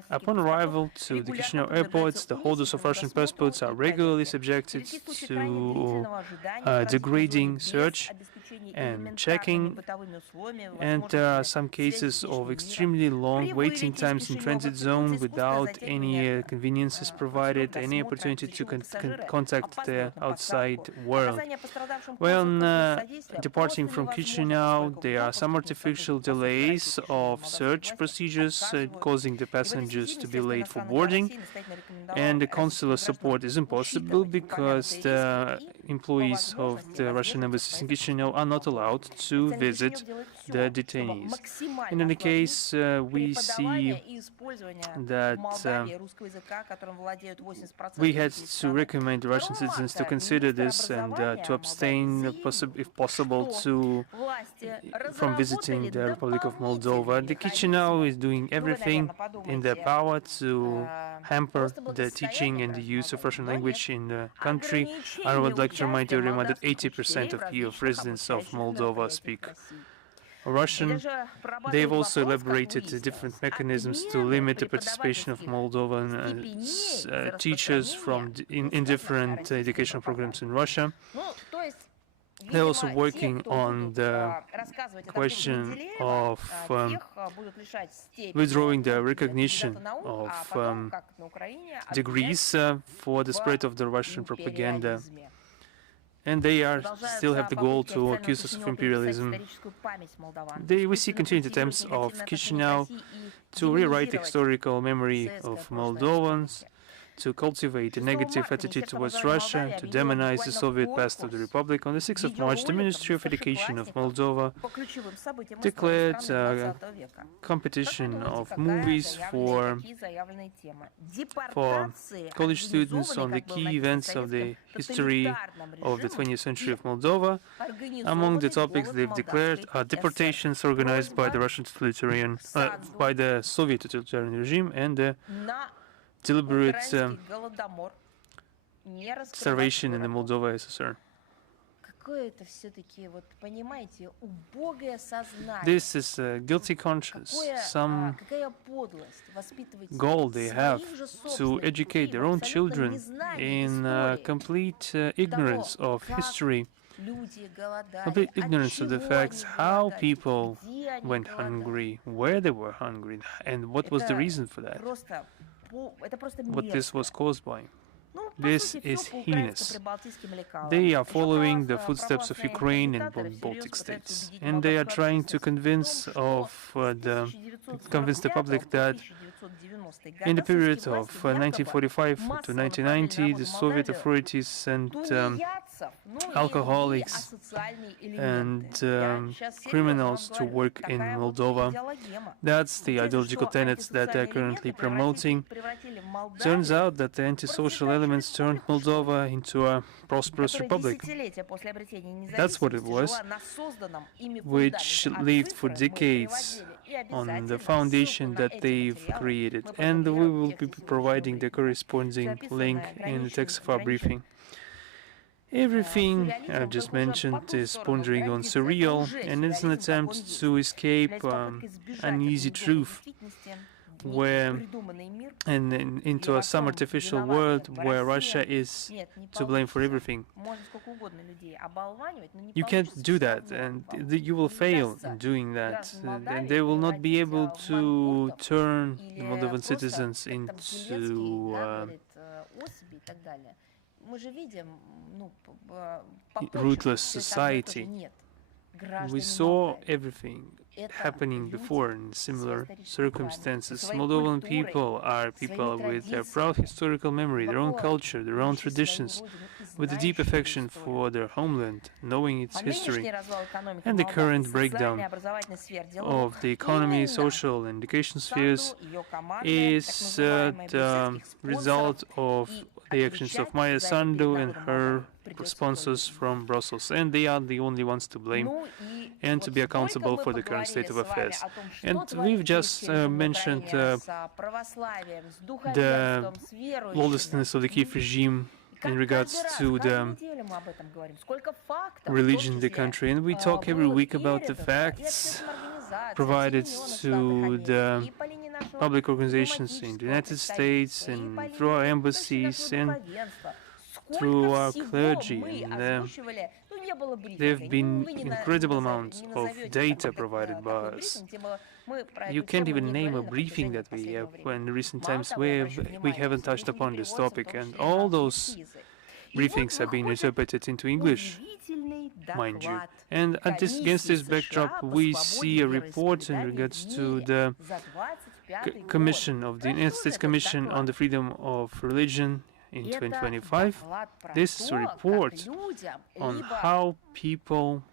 Upon arrival to the Chisinau airports, the holders of Russian passports are regularly subjected to degrading search and checking, and there are some cases of extremely long waiting times in transit zone without any conveniences provided, any opportunity to contact the outside world. When departing from Chisinau, there are some artificial delays of search procedures, causing the passengers to be late for boarding, and the consular support is impossible because the employees of the Russian embassy in Chisinau are not allowed to visit the detainees. In any case, we see that we had to recommend the Russian citizens to consider this and to abstain, if possible, from visiting the Republic of Moldova. The Chisinau is doing everything in their power to hamper the teaching and the use of Russian language in the country. I would like to remind everyone that 80% of residents of Moldova speak Russian. They've also elaborated the different mechanisms to limit the participation of Moldovan teachers in different educational programs in Russia. They're also working on the question of withdrawing the recognition of degrees for the spread of the Russian propaganda. And they still have the goal to accuse us of imperialism. We see continued attempts of Chisinau to rewrite the historical memory of Moldovans, to cultivate a negative attitude towards Russia, to demonize the Soviet past of the Republic. On the 6th of March, the Ministry of Education of Moldova declared a competition of movies for college students on the key events of the history of the 20th century of Moldova. Among the topics they've declared are deportations organized by the Russian totalitarian, by the Soviet totalitarian regime, and the deliberate starvation in the Moldova SSR. This is a guilty conscience, some goal they have to educate their own children in complete ignorance of history, complete ignorance of the facts, how people went hungry, where they were hungry, and what was the reason for that, what this was caused by. This is heinous. They are following the footsteps of Ukraine and Baltic states, and they are trying to convince the public that in the period of 1945 to 1990, the Soviet authorities sent alcoholics and criminals to work in Moldova. That's the ideological tenets that they're currently promoting. Turns out that the antisocial elements turned Moldova into a prosperous republic. That's what it was, which lived for decades on the foundation that they've created. And we will be providing the corresponding link in the text of our briefing. Everything I've just mentioned is pondering on surreal, and it's an attempt to escape an easy truth, into some artificial world where Russia is to blame for everything. You can't do that, and you will fail in doing that, and they will not be able to turn the Moldovan citizens into ruthless society. We saw everything happening before in similar circumstances. Moldovan people are people with their proud historical memory, their own culture, their own traditions, with a deep affection for their homeland, knowing its history. And the current breakdown of the economy, social and education spheres is the result of the actions of Maria Sandu and her sponsors from Brussels, and they are the only ones to blame and to be accountable for the current state of affairs. And we've just mentioned the lawlessness of the Kiev regime in regards to the religion in the country, and we talk every week about the facts provided to the public organizations in the United States and through our embassies and through our cleargy. And there have been incredible amounts of data provided by us. You can't even name a briefing that we have in recent times where we haven't touched upon this topic, and all those briefings have been interpreted into English, mind you. And against this backdrop, we see a report in regards to the Commission of the United States Commission on the Freedom of Religion in 2025. This is a report on how people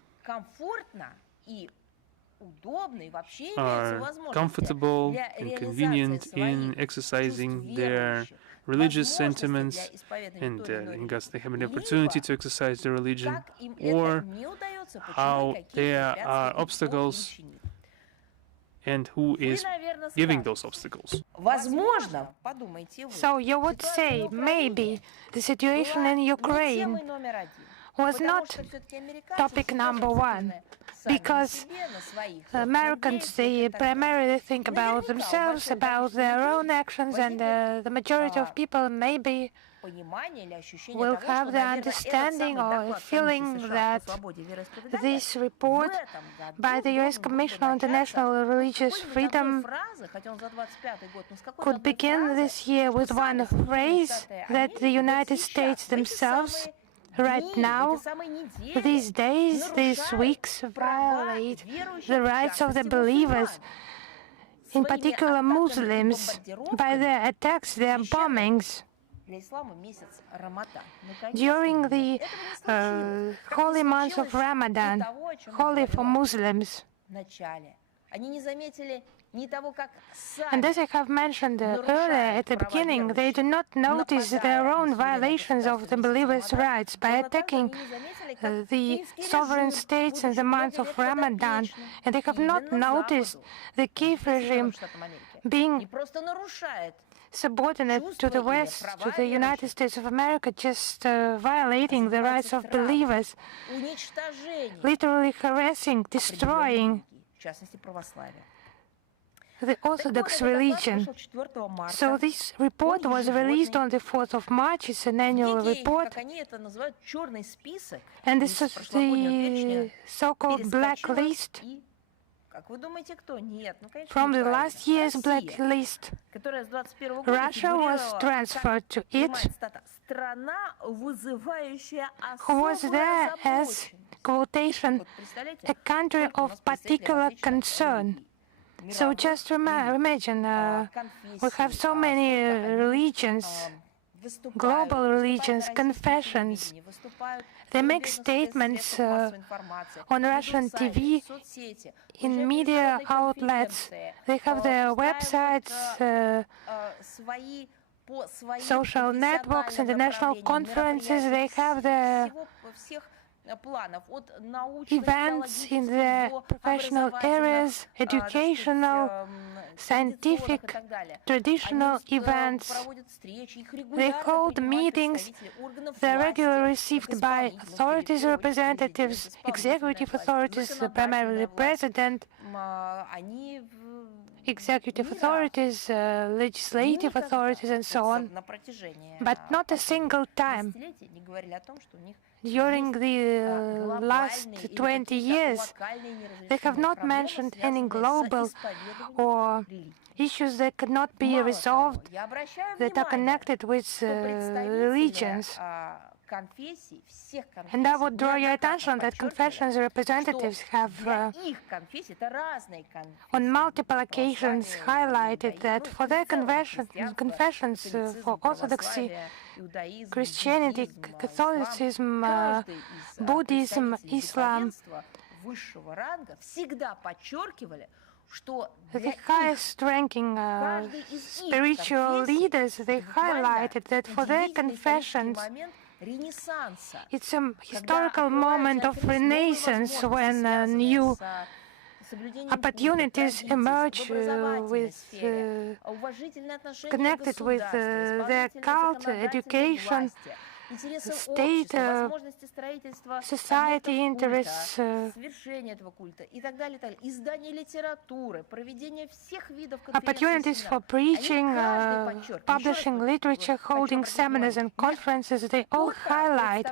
are comfortable and convenient in exercising their religious sentiments, and they have an opportunity to exercise their religion, or how there are obstacles and who is giving those obstacles. So you would say maybe the situation in Ukraine was not topic number one, because Americans, they primarily think about themselves, about their own actions, and the majority of people maybe will have the understanding or feeling that this report by the U.S. Commission on International Religious Freedom could begin this year with one phrase that the United States themselves right now, these days, these weeks, violate the rights of the believers, in particular Muslims, by their attacks, their bombings. During the holy month of Ramadan, holy for Muslims. And as I have mentioned earlier at the beginning, they do not notice their own violations of the believers' rights by attacking the sovereign states in the month of Ramadan, and they have not noticed the Kiev regime being subordinate to the West, to the United States of America, just violating the rights of believers, literally harassing, destroying the Orthodox religion. So this report was released on the 4th of March. It's an annual report. And this is the so-called blacklist from the last year's blacklist. Russia was transferred to it, who was there as, quotation, a country of particular concern. So just imagine, we have so many religions, global religions, confessions. They make statements on Russian TV, in media outlets. They have their websites, social networks, international conferences. They have their events in their professional areas, educational, scientific, traditional events. They hold meetings. They are regularly received by authorities, representatives, executive authorities, primarily the president, executive authorities, legislative authorities, and so on. But not a single time during the last 20 years, they have not mentioned any global or issues that could not be resolved that are connected with religions. And I would draw your attention that confessions representatives have on multiple occasions highlighted that for their confessions for Orthodoxy, Christianity, Catholicism, Buddhism, Islam, the highest ranking spiritual leaders, they highlighted that for their confessions, it's a historical moment of renaissance when new opportunities emerge connected with their cult, education, state, society interests, opportunities for preaching, publishing literature, holding seminars and conferences. They all highlight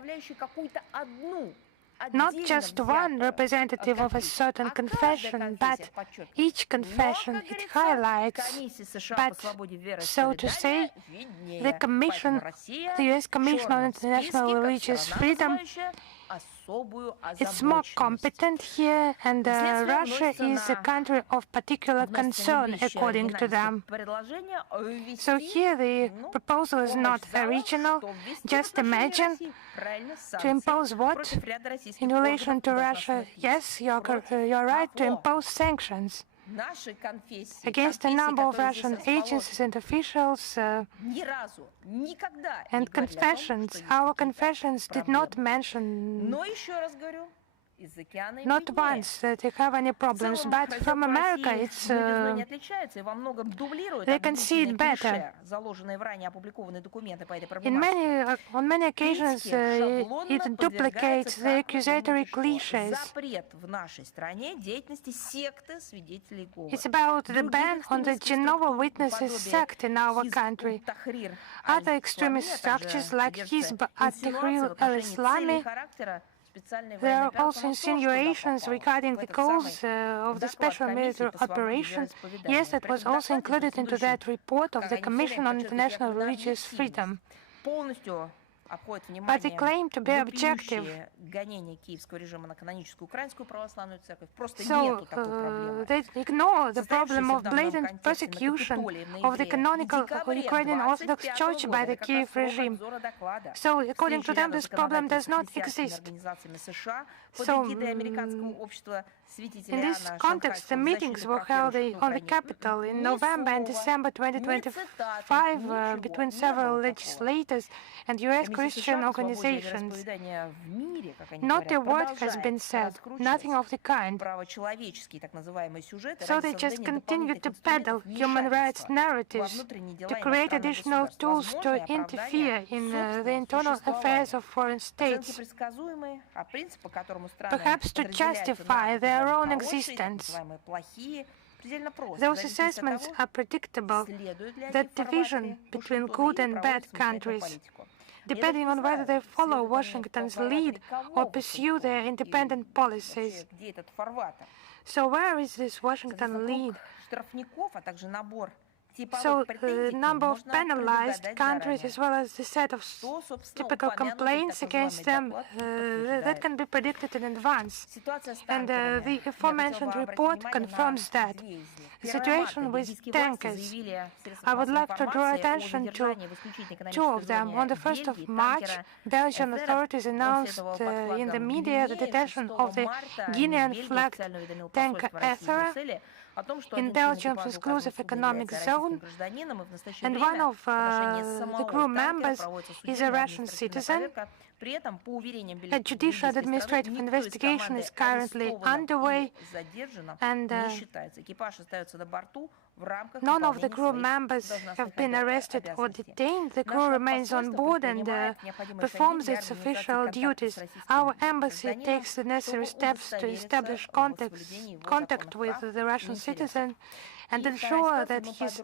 not just one representative of a certain confession, but each confession it highlights. But, so to say, the Commission, the U.S. Commission on International Religious Freedom, it's more competent here, and Russia is a country of particular concern, according to them. So here the proposal is not original. Just imagine to impose what in relation to Russia? Yes, you're right, to impose sanctions against a number of Russian agencies and officials and confessions. Our confessions did not mention, not once, that they have any problems, but from America it's they can see it better. On many occasions it duplicates the accusatory cliches. It's about the ban on the Jehovah's Witnesses sect in our country. Other extremist structures like Hizb at-Tahrir al-Islami. There are also insinuations regarding the cause of the special military operation. Yes, that was also included into that report of the Commission on International Religious Freedom. But they claim to be objective. So they ignore the problem of blatant persecution of the canonical Ukrainian Orthodox Church by the Kiev regime. So according to them, this problem does not exist. So in this context, the meetings were held on the Capitol in November and December 2025 between several legislators and U.S. Christian organizations. Not a word has been said, nothing of the kind. So they just continue to peddle human rights narratives, to create additional tools to interfere in the internal affairs of foreign states, perhaps to justify their own existence. Those assessments are predictable, that division between good and bad countries, depending on whether they follow Washington's lead or pursue their independent policies. So where is this Washington lead? So the number of penalized countries as well as the set of typical complaints against them, that can be predicted in advance. And the aforementioned report confirms that. The situation with tankers, I would like to draw attention to two of them. On the 1st of March, Belgian authorities announced in the media the detention of the Guinean-flagged tanker Aethera in Belgium's exclusive economic zone, and one of the crew members is a Russian citizen. A judicial administrative investigation is currently underway, and none of the crew members have been arrested or detained. The crew remains on board and performs its official duties. Our embassy takes the necessary steps to establish contact with the Russian citizen and ensure that his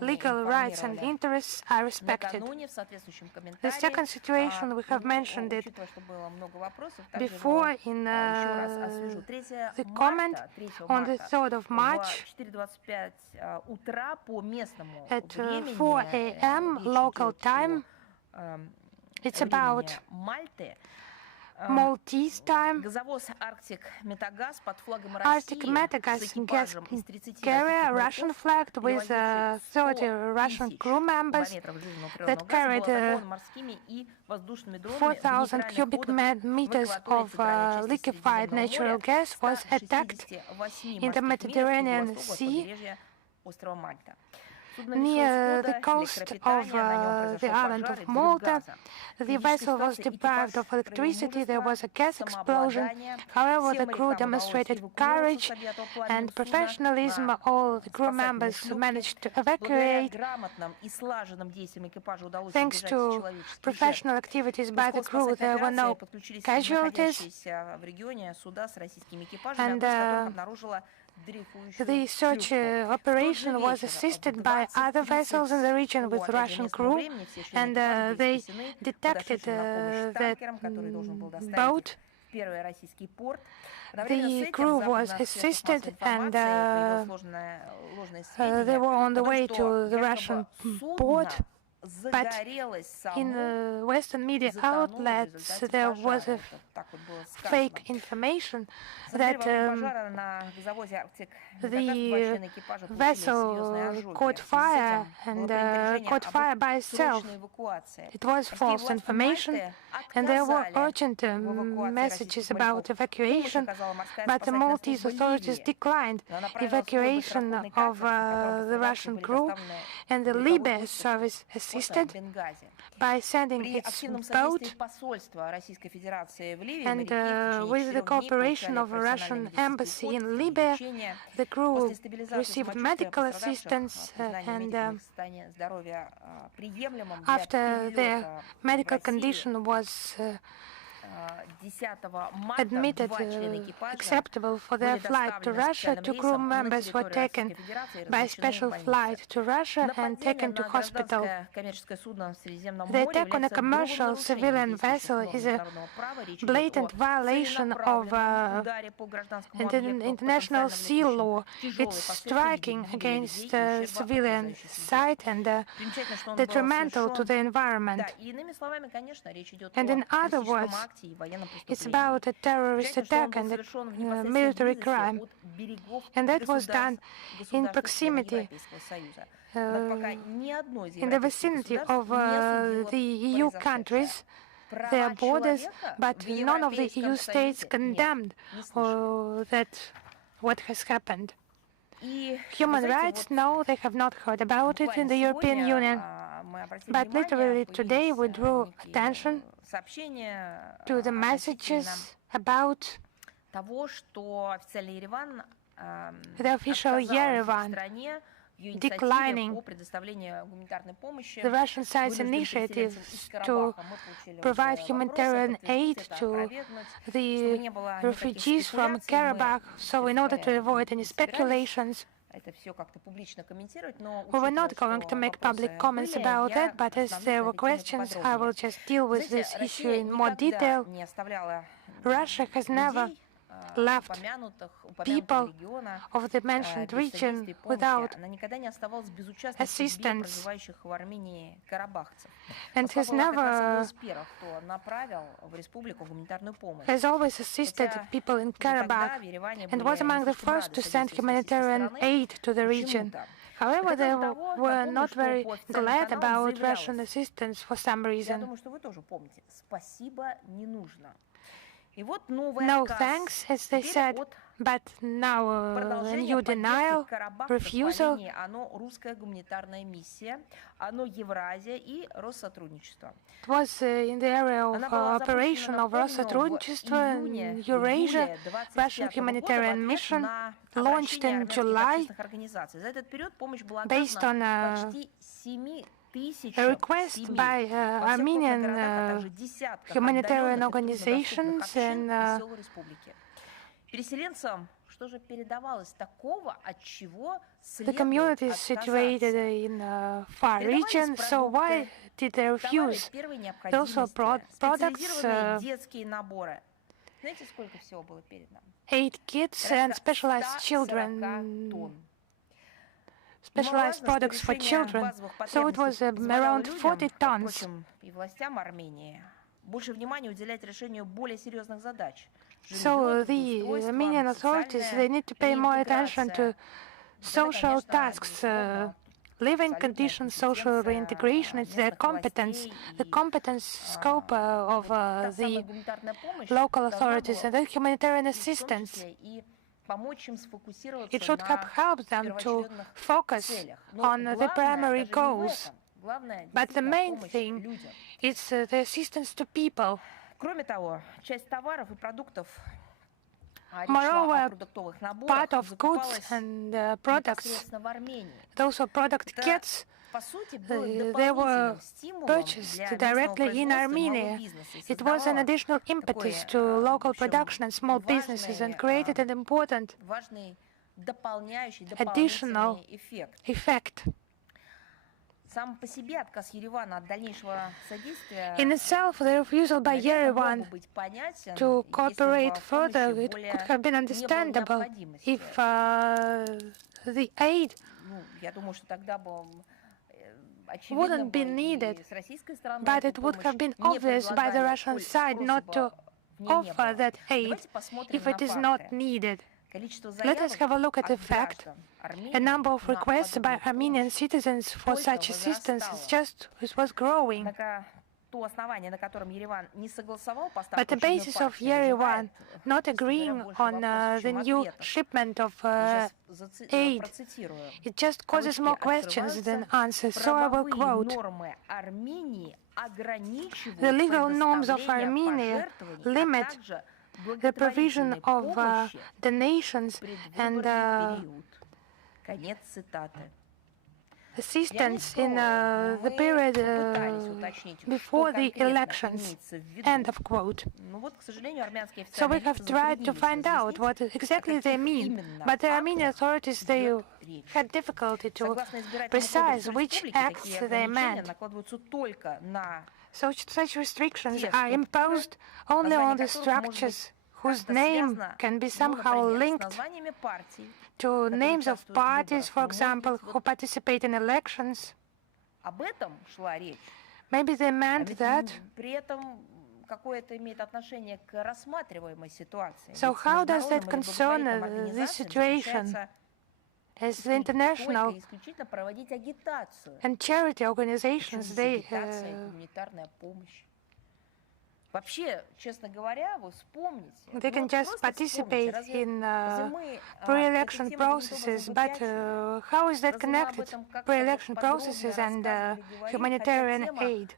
legal rights and interests are respected. The second situation, we have mentioned it before in the comment, on the 3rd of March at 4 a.m. local time. It's about Maltese time. Arctic Metagaz gas carrier, Russian flagged, with 30 Russian crew members that carried 4,000 cubic meters of liquefied natural gas, was attacked in the Mediterranean Sea near the coast of the island of Malta. The vessel was deprived of electricity, there was a gas explosion. However, the crew demonstrated courage and professionalism. All the crew members managed to evacuate. Thanks to professional activities by the crew, there were no casualties. And the search operation was assisted by other vessels in the region with Russian crew, and they detected that boat. The crew was assisted, and they were on the way to the Russian port. But in Western media outlets, there was a fake information that the vessel caught fire and caught fire by itself. It was false information, and there were urgent messages about evacuation, but the Maltese authorities declined evacuation of the Russian crew, and the Libya service assisted by sending its boat, and with the cooperation of a Russian embassy in Libya, the crew received medical assistance, and after their medical condition was admitted acceptable for their flight to Russia, 2 crew members were taken by special flight to Russia and taken to hospital. The attack on a commercial civilian vessel is a blatant violation of international sea law. It's striking against civilian site and detrimental to the environment. And in other words, it's about a terrorist attack and a military crime. And that was done in proximity, in the vicinity of the EU countries, their borders, but none of the EU states condemned what has happened. Human rights, no, they have not heard about it in the European Union. But literally today we drew attention to the messages about the official Yerevan declining the Russian side's initiatives to provide humanitarian aid to the refugees from Karabakh. So in order to avoid any speculations, we were not going to make public comments about that, but as there were questions, I will just deal with this issue in more detail. Russia has never left people of the mentioned region without assistance and has always assisted people in Karabakh and was among the first to send humanitarian aid to the region. However, they were not very glad about Russian assistance for some reason. No thanks, as they said, but now a new denial, refusal. It was in the area of operation of Rossотрудничество in Eurasia, Russian humanitarian mission, launched in July, based on a request by Armenian humanitarian organizations and the communities situated in far region. So why did they refuse? They also brought products, 8 kits and specialized products for children. So it was around 40 tons. So the Armenian authorities, they need to pay more attention to social tasks, living conditions, social reintegration. It's their competence, the competence scope of the local authorities, and then humanitarian assistance. It should have helped them to focus on the primary goals. But the main thing is the assistance to people. Moreover, part of goods and products, those are product kits, they were purchased directly in Armenia. It was an additional impetus to local production and small businesses and created an important additional effect. In itself, the refusal by Yerevan to cooperate further, it could have been understandable if the aid wouldn't be needed, but it would have been obvious by the Russian side not to offer that aid if it is not needed. Let us have a look at the fact. A number of requests by Armenian citizens for such assistance was growing. But the basis of Yerevan not agreeing on the new shipment of aid, it just causes more questions than answers. So I will quote: "The legal norms of Armenia limit the provision of donations and assistance in the period before the elections." End of quote. So we have tried to find out what exactly they mean, but the Armenian authorities, they had difficulty to precise which acts they meant. So such restrictions are imposed only on the structures whose name can be somehow linked to names of parties, for example, who participate in elections. Maybe they meant that. So how does that concern this situation? As the international and charity organizations, they They can just participate in pre-election processes, but how is that connected? Pre-election processes and humanitarian aid.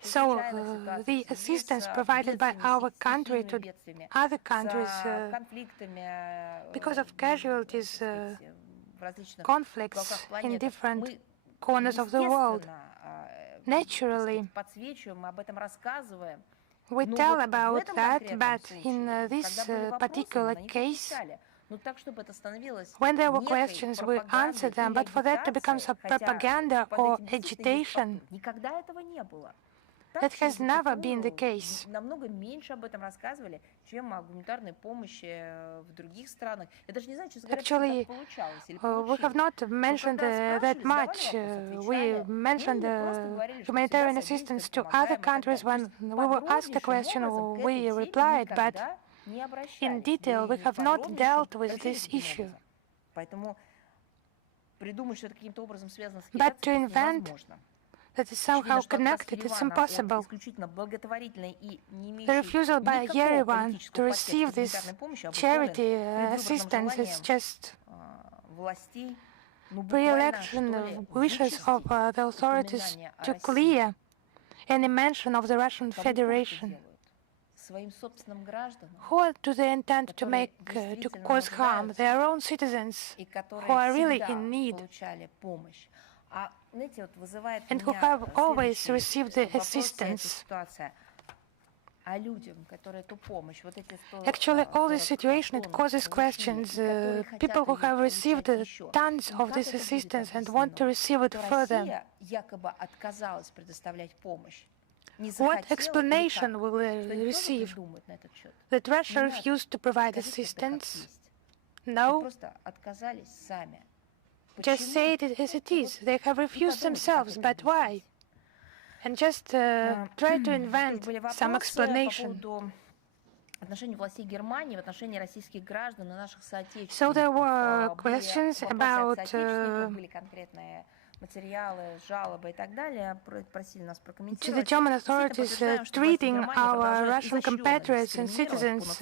So the assistance provided by our country to other countries because of casualties, conflicts in different corners of the world. Naturally, we tell about that, but in this particular case, when there were questions, we answered them, but for that to become some propaganda or agitation, that has never been the case. Actually, we have not mentioned that much. We mentioned humanitarian assistance to other countries. When we were asked a question, we replied, but in detail, we have not dealt with this issue. But to invent that is somehow connected, it's impossible. The refusal by Yerevan to receive this charity assistance is just pre-election wishes of the authorities to clear any mention of the Russian Federation. Who do they intend to make to cause harm? Their own citizens who are really in need and who have always received the assistance. Actually, all this situation, it causes questions. People who have received tons of this assistance and want to receive it further. What explanation will they receive? That Russia refused to provide assistance? No. Just say it as it is. They have refused themselves, but why? And just try to invent some explanation. So there were questions about to the German authorities treating our Russian compatriots and citizens.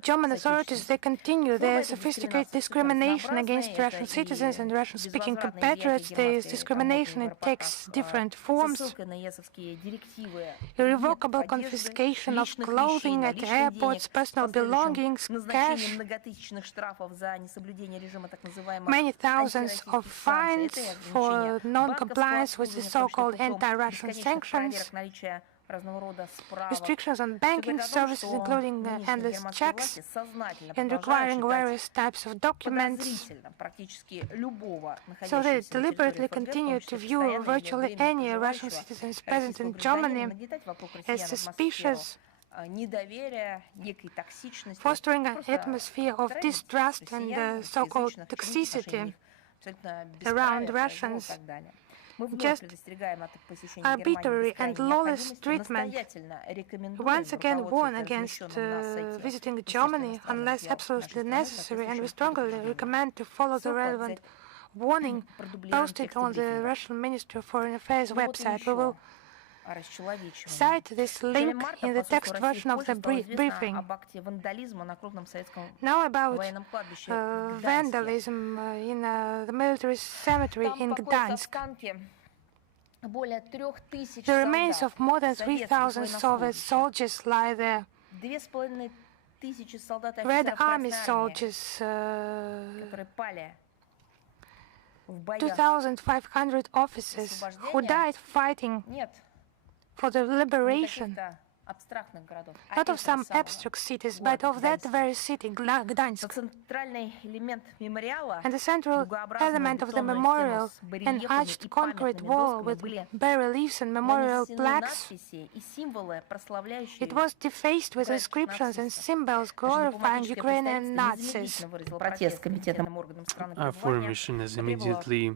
German authorities, they continue their sophisticated discrimination against Russian citizens and Russian-speaking compatriots. This discrimination, it takes different forms. Irrevocable confiscation of clothing at airports, personal belongings, cash, many thousands of fines for non-compliance with the so-called anti-Russian sanctions, restrictions on banking services, including endless checks, and requiring various types of documents. So they deliberately continue to view virtually any Russian citizens present in Germany as suspicious, fostering an atmosphere of distrust and so-called toxicity around Russians. Just arbitrary and lawless treatment. Once again warn against visiting Germany unless absolutely necessary, and we strongly recommend to follow the relevant warning posted on the Russian Ministry of Foreign Affairs website. We will cite this link in the text version of the briefing. Now about vandalism in the military cemetery in Gdansk. The remains of more than 3,000 Soviet soldiers lie there. Red Army soldiers, 2,500 officers who died fighting for the liberation, not of some abstract cities, but of that very city, Gdansk. And the central element of the memorial, an arched concrete wall with bas-reliefs and memorial plaques, it was defaced with inscriptions and symbols glorifying Ukrainian Nazis. Our foreign mission has immediately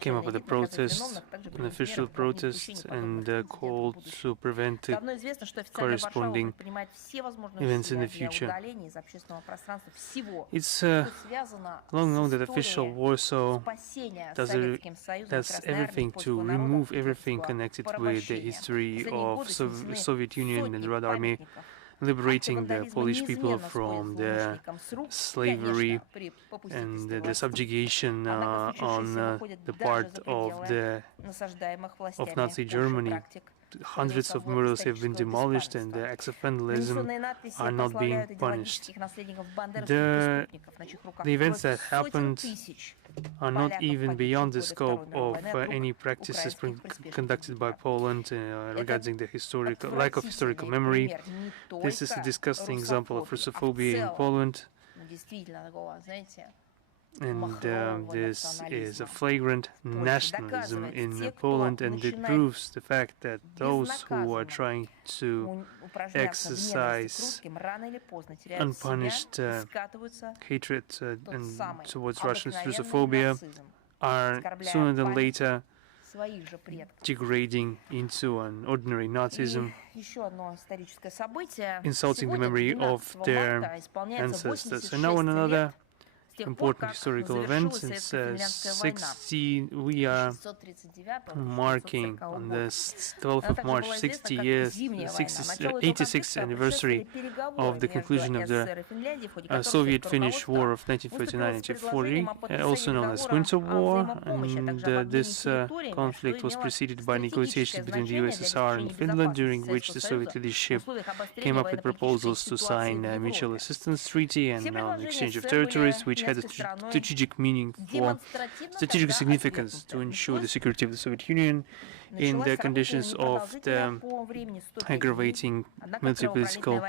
came up with a protest, an official protest, and called to prevent the corresponding events in the future. It's long known that official Warsaw does everything to remove everything connected with the history of Soviet Union and the Red Army, liberating the Polish people from the slavery and the subjugation on the part of Nazi Germany. Hundreds of murals have been demolished, and the acts of vandalism are not being punished. The events that happened are not even beyond the scope of any practices conducted by Poland regarding the lack of historical memory. This is a disgusting example of Russophobia in Poland. And this is a flagrant nationalism in Poland, and it proves the fact that those who are trying to exercise unpunished hatred towards Russians, Russophobia, are sooner than later degrading into an ordinary Nazism, insulting the memory of their ancestors. And now another important historical event. Since we are marking on the 12th of March 86th anniversary of the conclusion of the Soviet-Finnish War of 1939-1940, also known as Winter War, and this conflict was preceded by negotiations between the USSR and Finland, during which the Soviet leadership came up with proposals to sign a mutual assistance treaty and an exchange of territories, which had a strategic meaning for strategic significance to ensure the security of the Soviet Union in the conditions of the aggravating military-political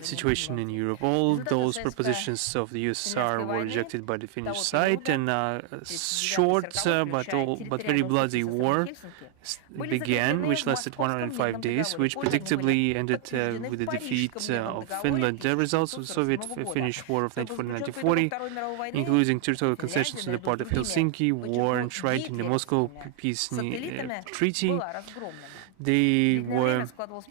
situation in Europe. All those propositions of the USSR were rejected by the Finnish side, and a short but very bloody war began, which lasted 105 days, which predictably ended with the defeat of Finland. The results of the Soviet-Finnish War of 1940, including territorial concessions on the part of Helsinki, war enshrined in the Moscow Peace Treaty. They were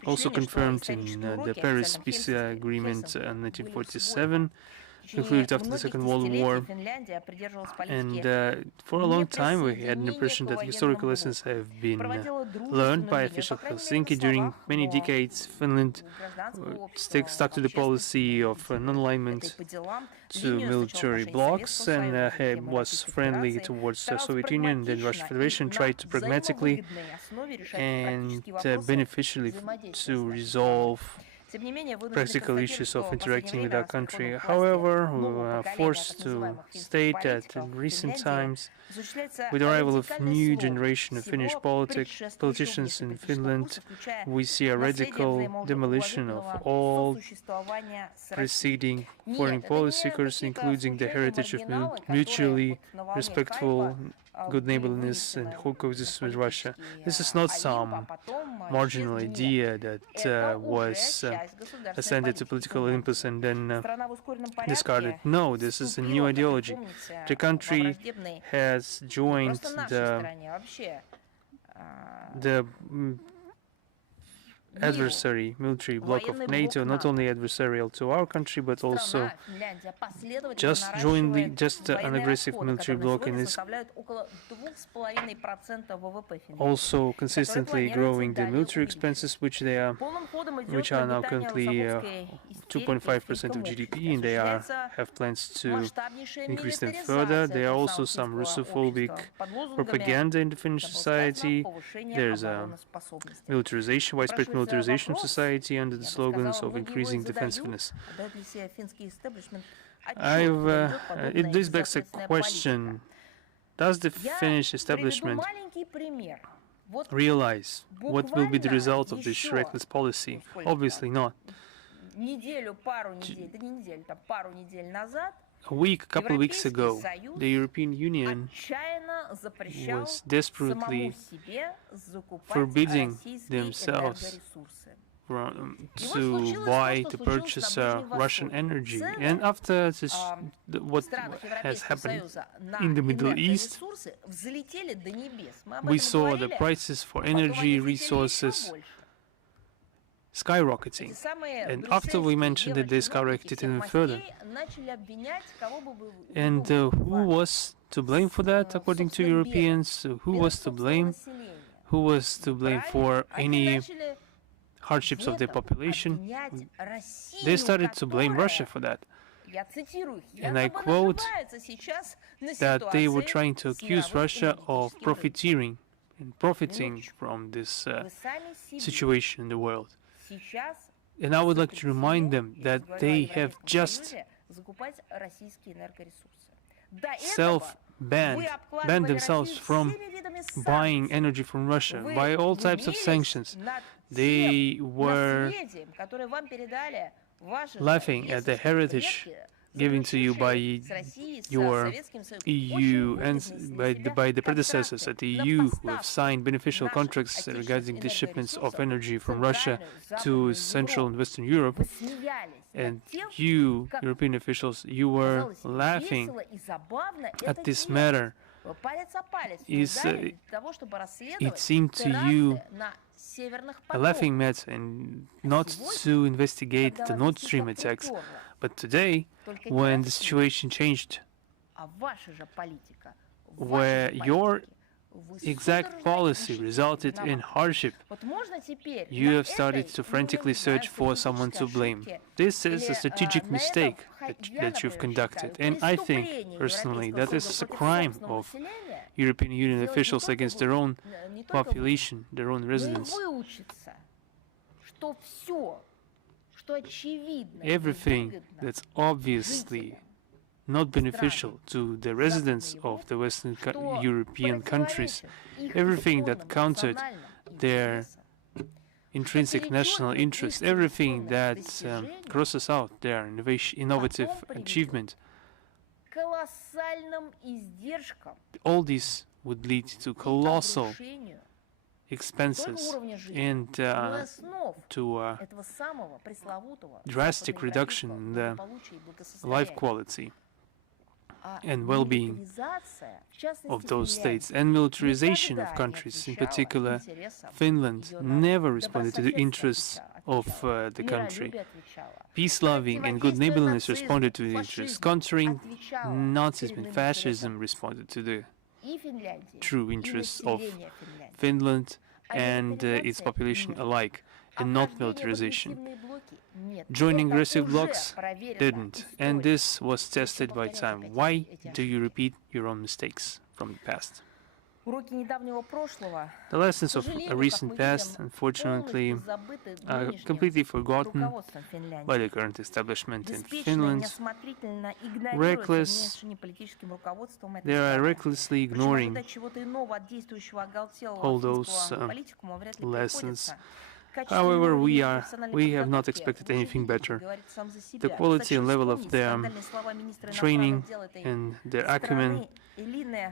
also confirmed in the Paris Peace Agreement in 1947, concluded after the Second World War. And for a long time we had an impression that historical lessons have been learned by official Helsinki. During many decades, Finland stuck to the policy of non-alignment to military blocs and was friendly towards the Soviet Union. Then Russian Federation tried to pragmatically and beneficially to resolve practical issues of interacting with our country. However, we were forced to state that in recent times, with the arrival of new generation of Finnish politicians in Finland, we see a radical demolition of all preceding foreign policy courses, including the heritage of mutually respectful good neighborliness and coexistence with Russia. This is not some marginal idea that was ascended to political Olympus and then discarded. No, this is a new ideology. The country has joined the adversary military bloc of NATO, not only adversarial to our country, but also just an aggressive military bloc, and is also consistently growing the military expenses, which are now currently 2.5% of GDP, and they have plans to increase them further. There are also some Russophobic propaganda in the Finnish society. There's a widespread militarization of society under the slogans of increasing defensiveness. This begs a question: does the Finnish establishment realize what will be the result of this reckless policy? Obviously not. A couple of weeks ago, the European Union was desperately forbidding themselves to purchase Russian energy. And after this, what has happened in the Middle East, we saw the prices for energy resources skyrocketing. And after we mentioned it, they skyrocketed even further. And who was to blame for that, according to Europeans? Who was to blame? Who was to blame for any hardships of the population? They started to blame Russia for that. And I quote that they were trying to accuse Russia of profiteering and profiting from this situation in the world. And I would like to remind them that they have just banned themselves from buying energy from Russia by all types of sanctions. They were laughing at the heritage given to you by your EU and by the predecessors at the EU who have signed beneficial contracts regarding the shipments of energy from Russia to Central and Western Europe. And you, European officials, you were laughing at this matter. It seemed to you a laughing matter and not to investigate the Nord Stream attacks. But today, when the situation changed, where your exact policy resulted in hardship, you have started to frantically search for someone to blame. This is a strategic mistake that you've conducted, and I think, personally, that is a crime of European Union officials against their own population, their own residents. Everything that's obviously not beneficial to the residents of the Western European countries, everything that countered their intrinsic national interest, everything that crosses out their innovative achievement, all this would lead to colossal expenses and to a drastic reduction in the life quality and well-being of those states, and militarization of countries. In particular, Finland never responded to the interests of the country. Peace-loving and good neighborliness responded to the interests. Countering Nazism and fascism responded to the true interests of Finland and its population alike, and not militarization. Joining aggressive blocs didn't, and this was tested by time. Why do you repeat your own mistakes from the past? The lessons of a recent past, unfortunately, are completely forgotten by the current establishment in Finland. They are recklessly ignoring all those lessons. However, we have not expected anything better. The quality and level of their training and their acumen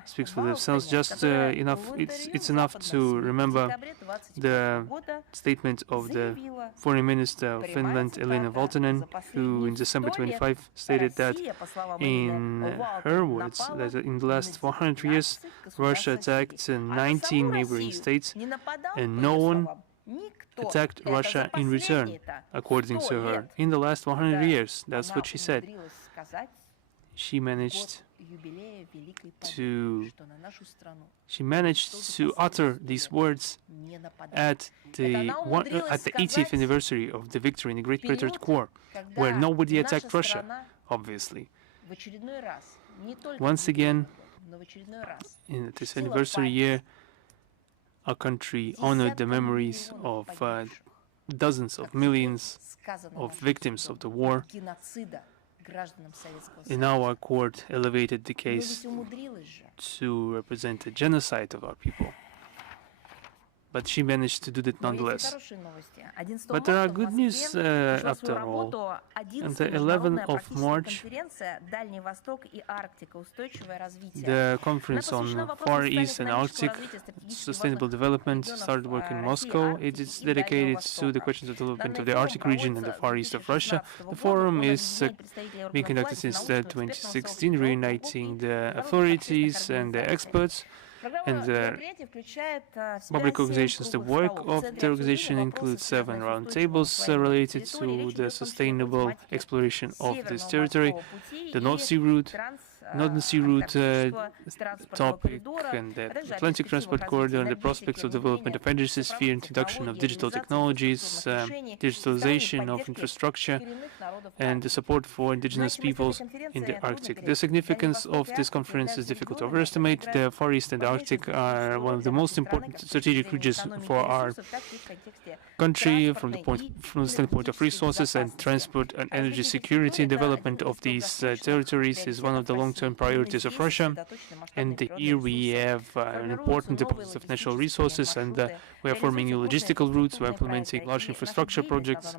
speaks for themselves. Just it's enough to remember the statement of the Foreign Minister of Finland, Elina Valtonen, who in December 25 stated that, in her words, that in the last 100 years, Russia attacked 19 neighboring states, and no one attacked Russia in return, according to her. In the last 100 years, that's what she said. She managed to utter these words at the 80th anniversary of the victory in the Great Patriotic War, where nobody attacked Russia, obviously. Once again, in this anniversary year, our country honored the memories of dozens of millions of victims of the war, and now our court elevated the case to represent a genocide of our people. but she managed to do that nonetheless. But there are good news after all. On the 11th of March, the conference on Far East and Arctic Sustainable Development started work in Moscow. It is dedicated to the questions of development of the Arctic region and the Far East of Russia. The forum is being conducted since 2016, reuniting the authorities and the experts and the public organizations. The work of the organization includes 7 roundtables related to the sustainable exploration of this territory, the North Sea route, Northern Sea route topic, and the Atlantic Transport Corridor, and the prospects of development of energy sphere, introduction of digital technologies, digitalization of infrastructure, and the support for indigenous peoples in the Arctic. The significance of this conference is difficult to overestimate. The Far East and the Arctic are one of the most important strategic regions for our country from the standpoint of resources and transport and energy security. Development of these territories is one of the long-term priorities of Russia, and here we have an important deposit of natural resources, and we are forming new logistical routes, we are implementing large infrastructure projects,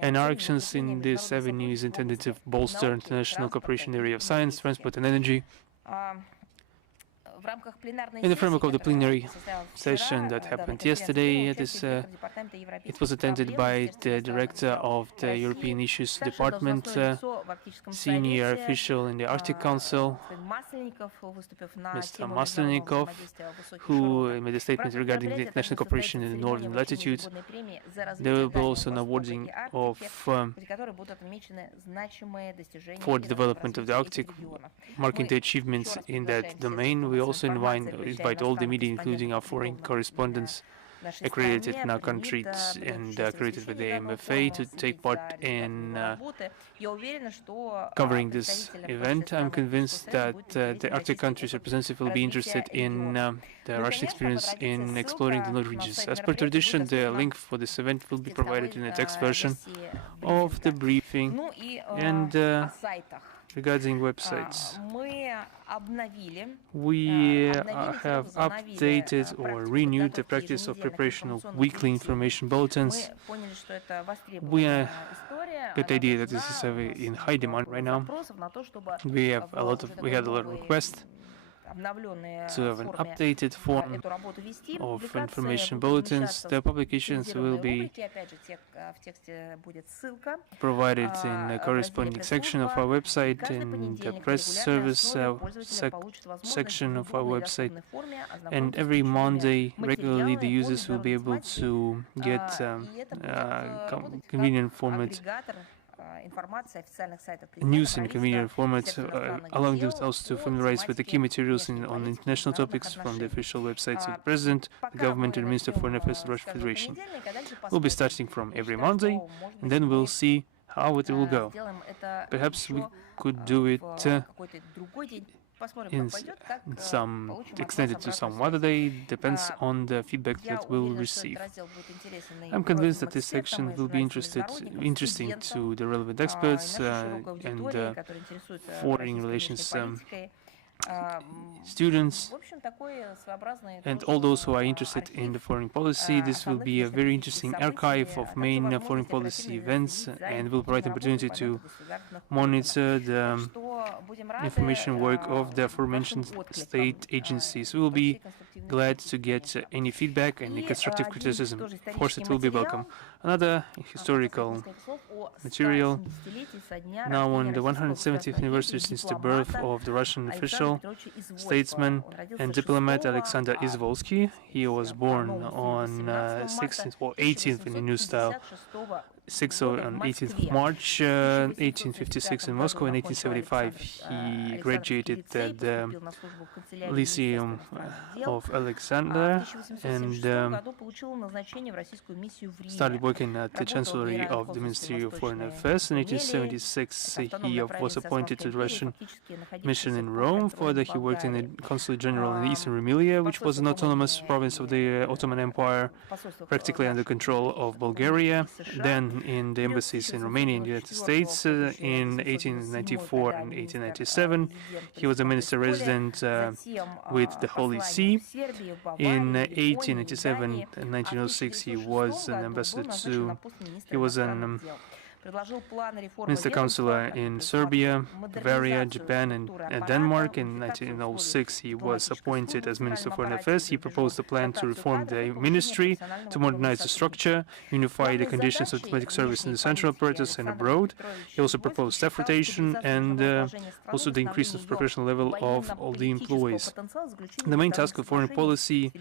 and our actions in this avenue is intended to bolster international cooperation in the area of science, transport and energy. In the framework of the plenary session that happened yesterday, it was attended by the director of the European Issues Department, senior official in the Arctic Council, Mr. Maslenikov, who made a statement regarding the international cooperation in the northern latitudes. There will be also an awarding of for the development of the Arctic, marking the achievements in that domain. We also invite all the media, including our foreign correspondents accredited in our countries and accredited with the MFA, to take part in covering this event. I'm convinced that the Arctic countries' representative will be interested in the Russian experience in exploring the North regions. As per tradition, the link for this event will be provided in a text version of the briefing. And regarding websites, we have updated or renewed the practice of preparation of weekly information bulletins. We got the idea that this is in high demand right now. We had a lot of requests to have an updated form of information bulletins. The publications will be provided in the corresponding section of our website, in the press service section of our website, and every Monday regularly the users will be able to get convenient format news in convenient format, allowing themselves to familiarize with the key materials on international topics from the official websites of the President, the Government, and Minister of Foreign Affairs of the Russian Federation. We'll be starting from every Monday, and then we'll see how it will go. Perhaps we could do it in some extended to some other day, depends on the feedback that we'll receive. I'm convinced that this section will be interesting to the relevant experts and foreign relations students and all those who are interested in the foreign policy. This will be a very interesting archive of main foreign policy events and will provide an opportunity to monitor the information work of the aforementioned state agencies. We will be glad to get any feedback and any constructive criticism. Of course, it will be welcome. Another historical material. Now on the 170th anniversary since the birth of the Russian official, statesman and diplomat Alexander Izvolsky. He was born on 16th or 18th in the new style, 6th on 18th of March 1856 in Moscow. In 1875 he graduated at the Lyceum of Alexander and started working at the Chancellery of the Ministry of Foreign Affairs. In 1876 he was appointed to the Russian mission in Rome. Further he worked in the Consulate General in Eastern Rumelia, which was an autonomous province of the Ottoman Empire, practically under control of Bulgaria. Then in the embassies in Romania and the United States. In 1894 and 1897, he was a minister resident with the Holy See. In 1897 and 1906, he was an ambassador he was an Minister Councillor in Serbia, Bavaria, Japan, and Denmark. In 1906, he was appointed as Minister of Foreign Affairs. He proposed a plan to reform the ministry, to modernize the structure, unify the conditions of diplomatic service in the central apparatus and abroad. He also proposed staff rotation and also the increase of professional level of all the employees. The main task of foreign policy,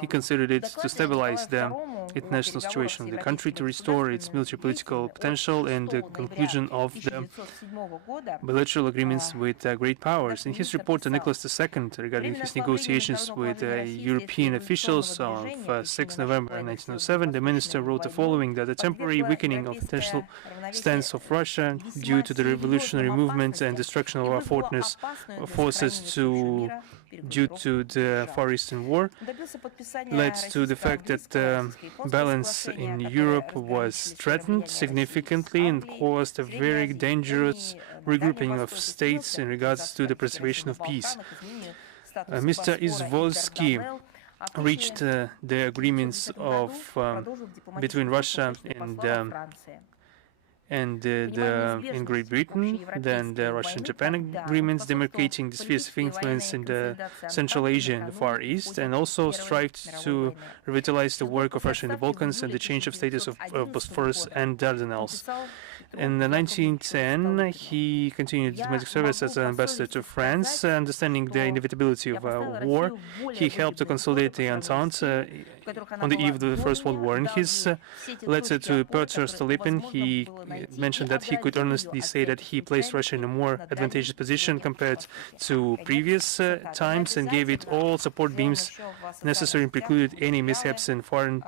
he considered it to stabilize the international situation of the country, to restore its military political potential, and the conclusion of the bilateral agreements with great powers. In his report to Nicholas II regarding his negotiations with European officials of 6 November 1907, the minister wrote the following: that the temporary weakening of international stance of Russia due to the revolutionary movements and destruction of our forces due to the Far Eastern War led to the fact that balance in Europe was threatened significantly and caused a very dangerous regrouping of states in regards to the preservation of peace. Mr. Izvolsky reached the agreements between Russia and in Great Britain, then the Russian-Japan agreements demarcating the spheres of influence in the Central Asia and the Far East, and also strived to revitalize the work of Russia in the Balkans and the change of status of Bosphorus and Dardanelles. In 1910, he continued diplomatic service as an ambassador to France. Understanding the inevitability of a war, he helped to consolidate the Entente on the eve of the First World War. In his letter to Pyotr Stolypin, he mentioned that he could honestly say that he placed Russia in a more advantageous position compared to previous times, and gave it all support beams necessary and precluded any mishaps in foreign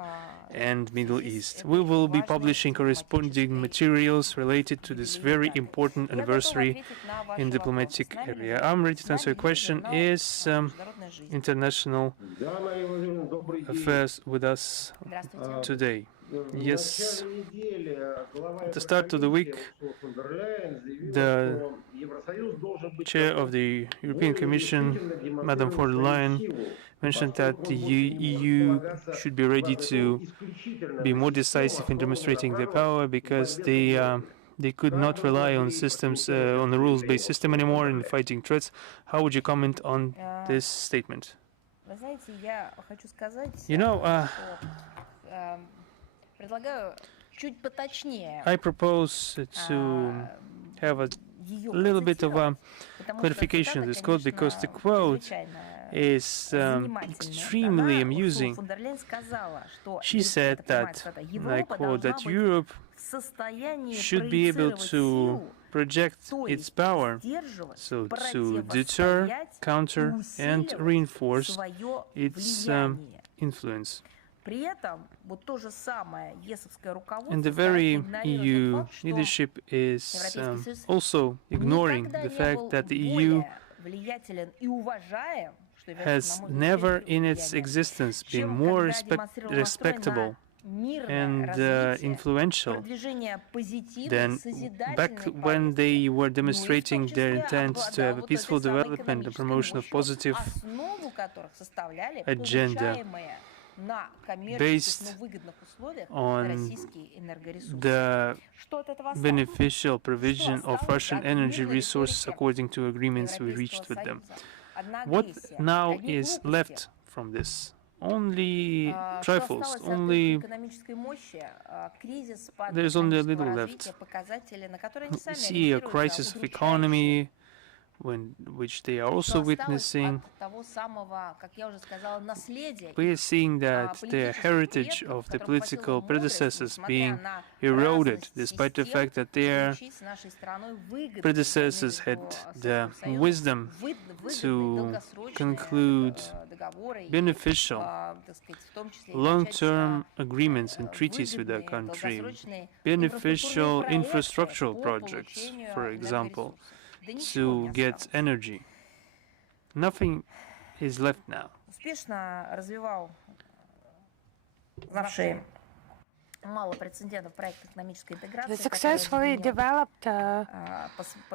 and Middle East. We will be publishing corresponding materials related to this very important anniversary in diplomatic area. I'm ready to answer your question. Is international affairs with us today? Yes. At the start of the week, the chair of the European Commission, Madam von der Leyen, mentioned that the EU should be ready to be more decisive in demonstrating their power, because they could not rely on systems, on a rules-based system anymore in fighting threats. How would you comment on this statement? You know, I propose to have a little bit of a clarification of this quote, because the quote is extremely amusing. She said that, and I quote, that Europe should be able to project its power, so to deter, counter, and reinforce its influence. And the very EU leadership is also ignoring the fact that the EU has never in its existence been more respectable and influential than back when they were demonstrating their intent to have a peaceful development and promotion of positive agenda based on the beneficial provision of Russian energy resources according to agreements we reached with them. What now is left from this? Only trifles, there's only a little left. We see a crisis of economy, which they are also witnessing. We are seeing that the heritage of the political predecessors being eroded, despite the fact that their predecessors had the wisdom to conclude beneficial long-term agreements and treaties with their country, beneficial infrastructural projects, for example, to get energy. Nothing is left now. The successfully developed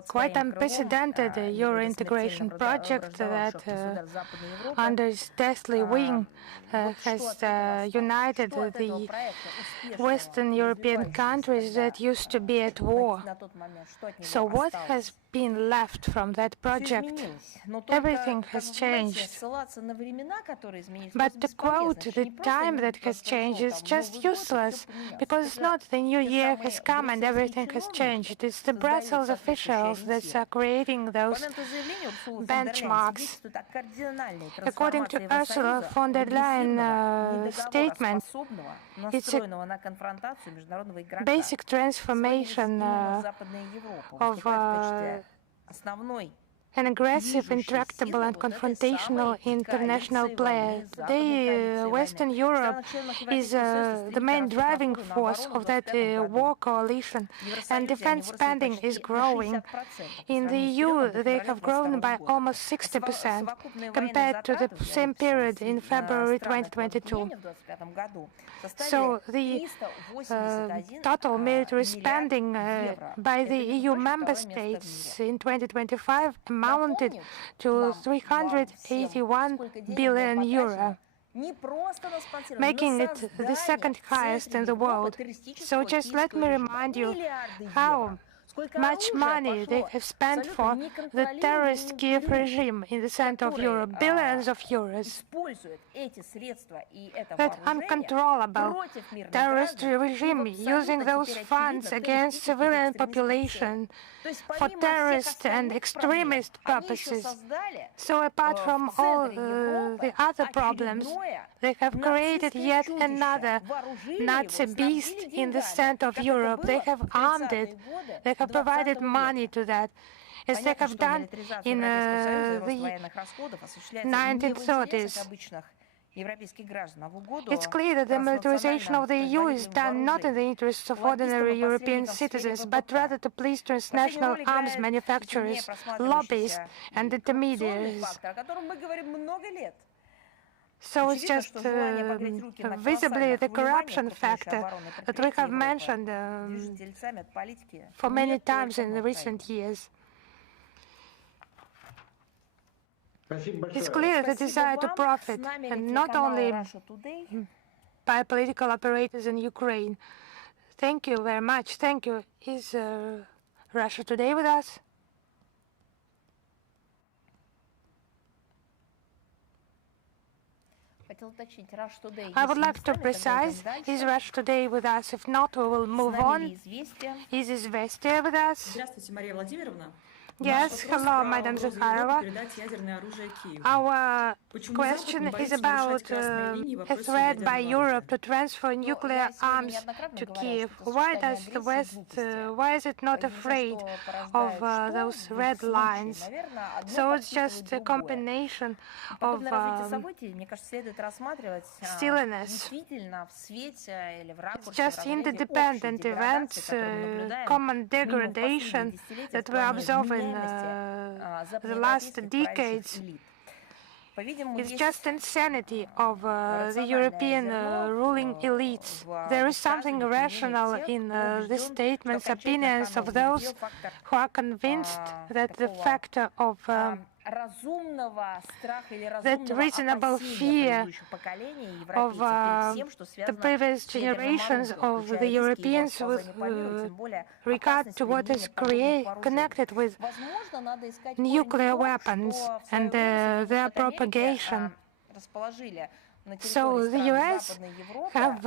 quite unprecedented Euro integration project that under its deathly wing has united the Western European countries that used to be at war. So what has been left from that project? Everything has changed. But to quote the time that has changed is just useless, because it's not the new year has come and everything has changed. It's the Brussels officials that are creating those benchmarks. According to Ursula von der Leyen's statement, it's a basic transformation of an aggressive, intractable and confrontational international player. Today, Western Europe is the main driving force of that war coalition, and defense spending is growing. In the EU, they have grown by almost 60% compared to the same period in February 2022. So the total military spending by the EU member states in 2025 amounted to 381 billion euro, making it the second highest in the world. So just let me remind you how much money they have spent for the terrorist Kiev regime in the center of Europe, billions of euros. That uncontrollable terrorist regime using those funds against civilian population for terrorist and extremist purposes. So apart from all the other problems, they have created yet another Nazi beast in the center of Europe. They have armed it. They have provided money to that, as they have done in the 1930s. It's clear that the militarization of the EU is done not in the interests of ordinary European citizens, but rather to please transnational arms manufacturers, lobbyists and intermediaries. So it's just visibly the corruption factor that we have mentioned for many times in the recent years. It's clear the desire to profit, and not only by political operators in Ukraine. Thank you very much. Thank you. Is Russia Today with us? I would like to precise, is Russia Today with us? If not, we will move on. Is Izvestia with us? Yes, hello, Madam Zakharova. Our question is about a threat by Europe to transfer nuclear arms to Kiev. Why does the West, why is it not afraid of those red lines? So it's just a combination of silliness. It's just interdependent events, common degradation that we observe in the last decades. It's just insanity of the European ruling elites. There is something irrational in the statements, opinions of those who are convinced that the factor of that reasonable fear of the previous generations of the Europeans with regard to what is connected with nuclear weapons and their propagation. So the US have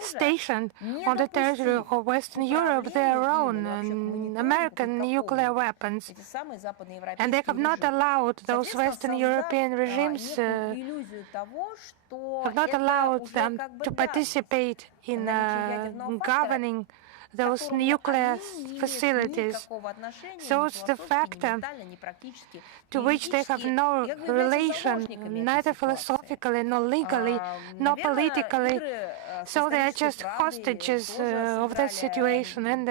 stationed on the territory of Western Europe their own American nuclear weapons, and they have not allowed those Western European regimes, have not allowed them to participate in governing those nuclear facilities. So it's the factor to which they have no relation, neither philosophically, nor legally, nor politically. So they are just hostages of that situation. And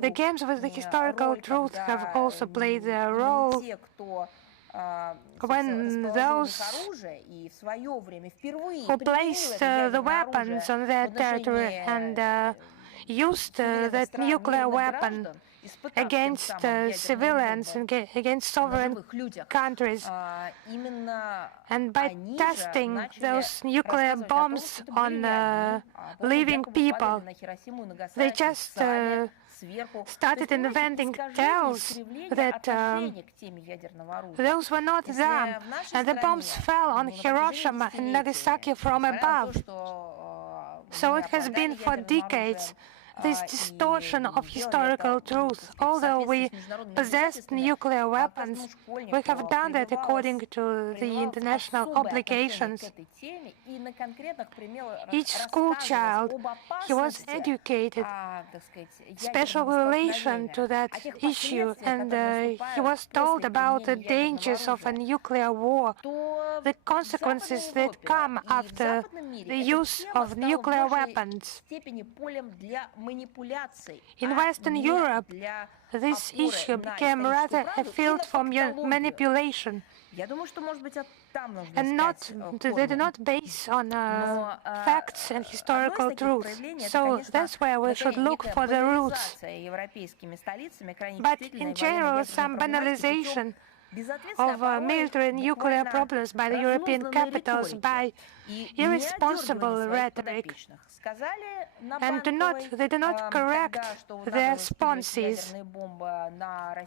the games with the historical truth have also played their role. when those who placed the weapons on their territory and used that nuclear weapon against civilians and against sovereign countries, and by testing those nuclear bombs on living people, they just started inventing tales that those were not them, and the bombs fell on Hiroshima and Nagasaki from above. So it has been for decades, this distortion of historical truth. Although we possessed nuclear weapons, we have done that according to the international obligations. Each school child, he was educated, special relation to that issue, and he was told about the dangers of a nuclear war, the consequences that come after the use of nuclear weapons. In Western Europe, this issue became rather a field for manipulation, and they do not base on facts and historical truth. So that's where we should look for the roots. But in general, some banalization of military and nuclear problems by the European capitals, by irresponsible rhetoric, and they do not correct their responses.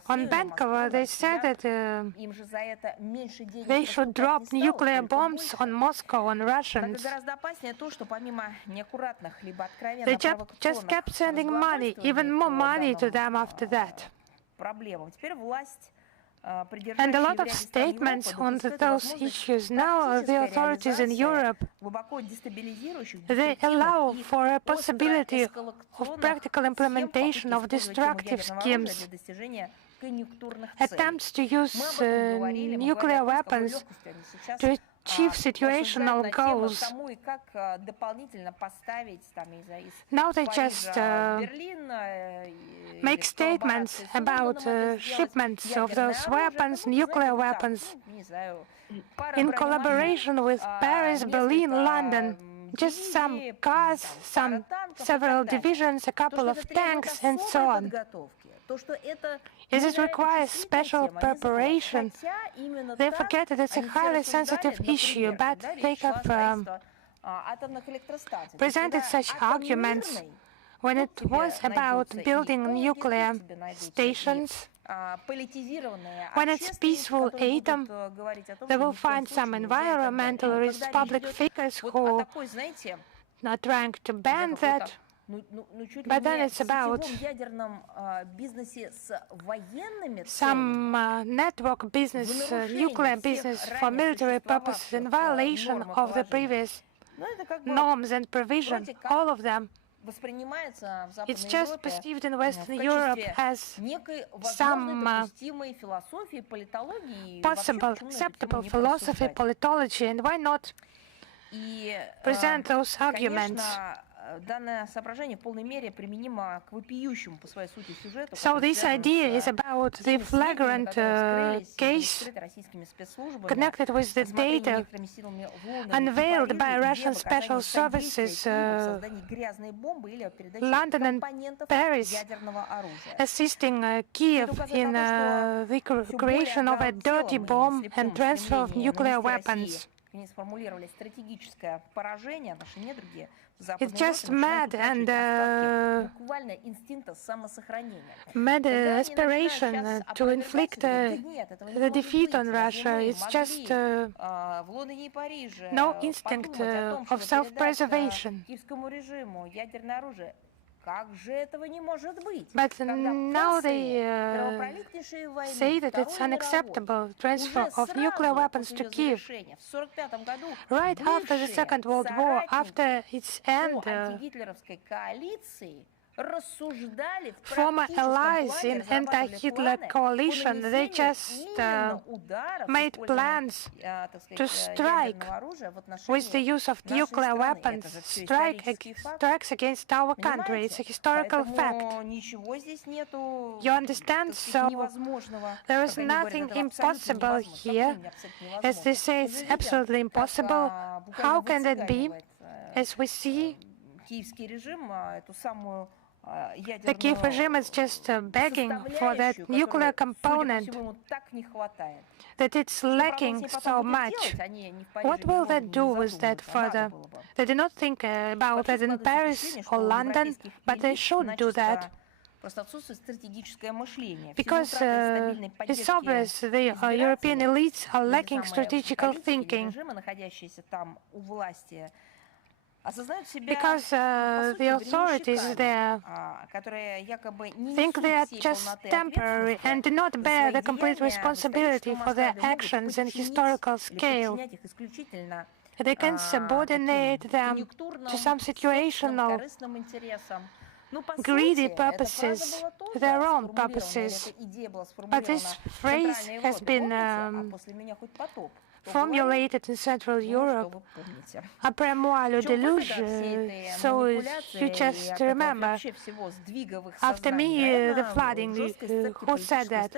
On Bankova, they said that they should drop nuclear bombs on Moscow, on Russians. They just kept sending money, even more money to them after that. And a lot of statements on those issues. Now the authorities in Europe, they allow for a possibility of practical implementation of destructive schemes, attempts to use nuclear weapons to achieve situational goals. Now they just make statements about shipments of those weapons, nuclear weapons, in collaboration with Paris, Berlin, London. Just some cars, several divisions, a couple of tanks, and so on. It requires special preparation. They forget that it's a highly sensitive issue, but they have presented such arguments when it was about building nuclear stations. When it's peaceful atom, they will find some environmentalist public figures who are trying to ban that. But then it's about some network business, nuclear business for military purposes in violation of the previous norms and provision, all of them. It's just perceived in Western Europe as some possible, acceptable philosophy, politology, and why not present those arguments? So this idea is about the flagrant case connected with the data unveiled by Russian special services, London and Paris, assisting Kiev in the creation of a dirty bomb and transfer of nuclear weapons. It's just mad and mad aspiration to inflict the defeat on Russia. It's just no instinct of self-preservation. But now they say that it's unacceptable transfer of nuclear weapons to Kiev. Right after the Second World War, after its end, former allies in anti-Hitler coalition, they just made plans to strike with the use of nuclear weapons, strikes against our country. It's a historical fact. You understand? So there is nothing impossible here. As they say, it's absolutely impossible. How can that be? As we see, the Kiev regime is just begging for that nuclear component that it's lacking so much. What will they do with that further? They do not think about it in Paris or London, but they should do that. Because it's obvious the European elites are lacking strategical thinking. Because the authorities there think they are just temporary and do not bear the complete responsibility for their actions in historical scale. They can subordinate them to some situational, greedy purposes, their own purposes. But this phrase has been formulated in Central Europe, après moi le déluge, so you just remember, after me the flooding, who said that?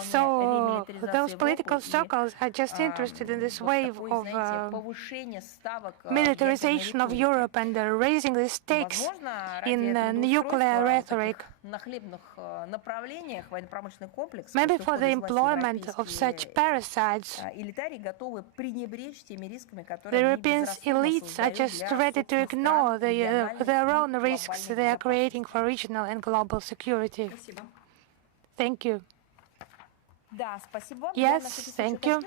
So those political circles are just interested in this wave of militarization of Europe and raising the stakes in nuclear rhetoric. Maybe for the employment of such parasites, the European elites are just ready to ignore their own risks they are creating for regional and global security. Thank you. Yes, thank you.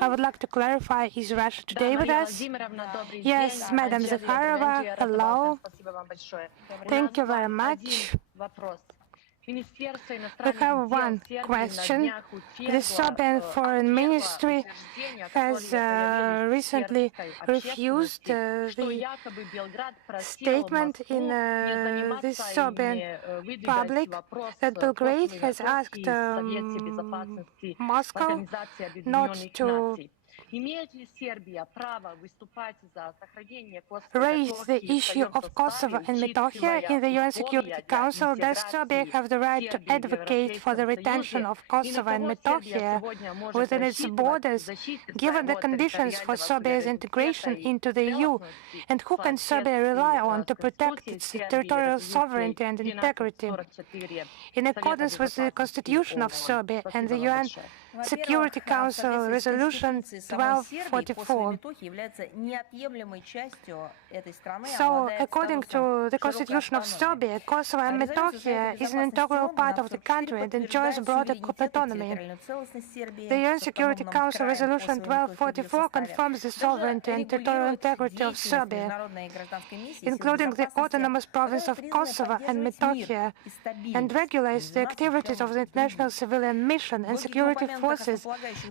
I would like to clarify, is Russia Today with us? Yes, Madam Zakharova, hello. Thank you very much. We have one question. The Serbian Foreign Ministry has recently refused the statement in the Serbian public that Belgrade has asked Moscow not to raise the issue of Kosovo and Metohia in the UN Security Council. Does Serbia have the right to advocate for the retention of Kosovo and Metohia within its borders, given the conditions for Serbia's integration into the EU? And who can Serbia rely on to protect its territorial sovereignty and integrity? In accordance with the Constitution of Serbia and the UN Security Council Resolution 1244. So, according to the Constitution of Serbia, Kosovo and Metohia is an integral part of the country and enjoys broader autonomy. The UN Security Council Resolution 1244 confirms the sovereignty and territorial integrity of Serbia, including the autonomous province of Kosovo and Metohia, and regulates the activities of the international civilian mission and security forces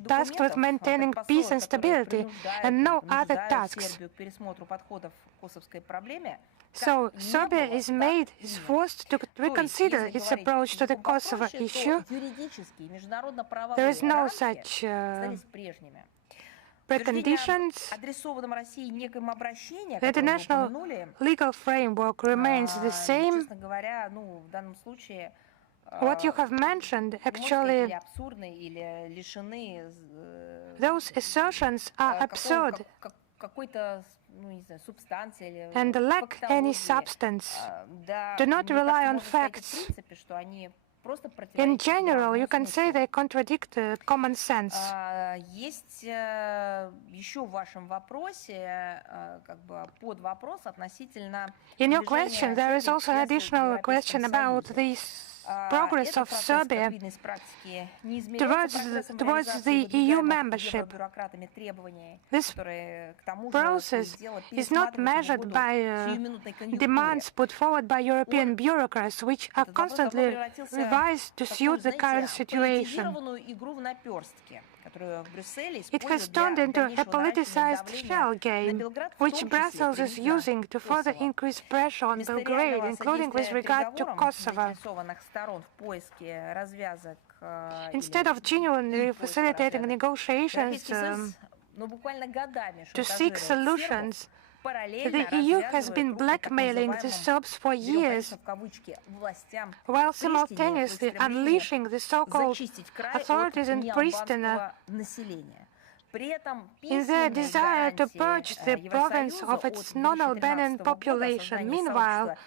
tasked with maintaining peace and stability, and no other tasks. So Serbia is forced to reconsider its approach to the Kosovo issue. There is no such preconditions. The international legal framework remains the same. What you have mentioned, actually, those assertions are absurd and lack any substance. Do not rely on facts. In general, you can say they contradict common sense. In your question, there is also an additional question about this progress of Serbia towards the EU membership. This process is not measured by demands put forward by European bureaucrats, which are constantly revised to suit the current situation. It has turned into a politicized shell game, which Brussels is using to further increase pressure on Belgrade, including with regard to Kosovo. Instead of genuinely facilitating negotiations to seek solutions, the EU has been blackmailing the Serbs for years, while simultaneously unleashing the so-called authorities in Pristina in their desire to purge the province of its non-Albanian population. Meanwhile,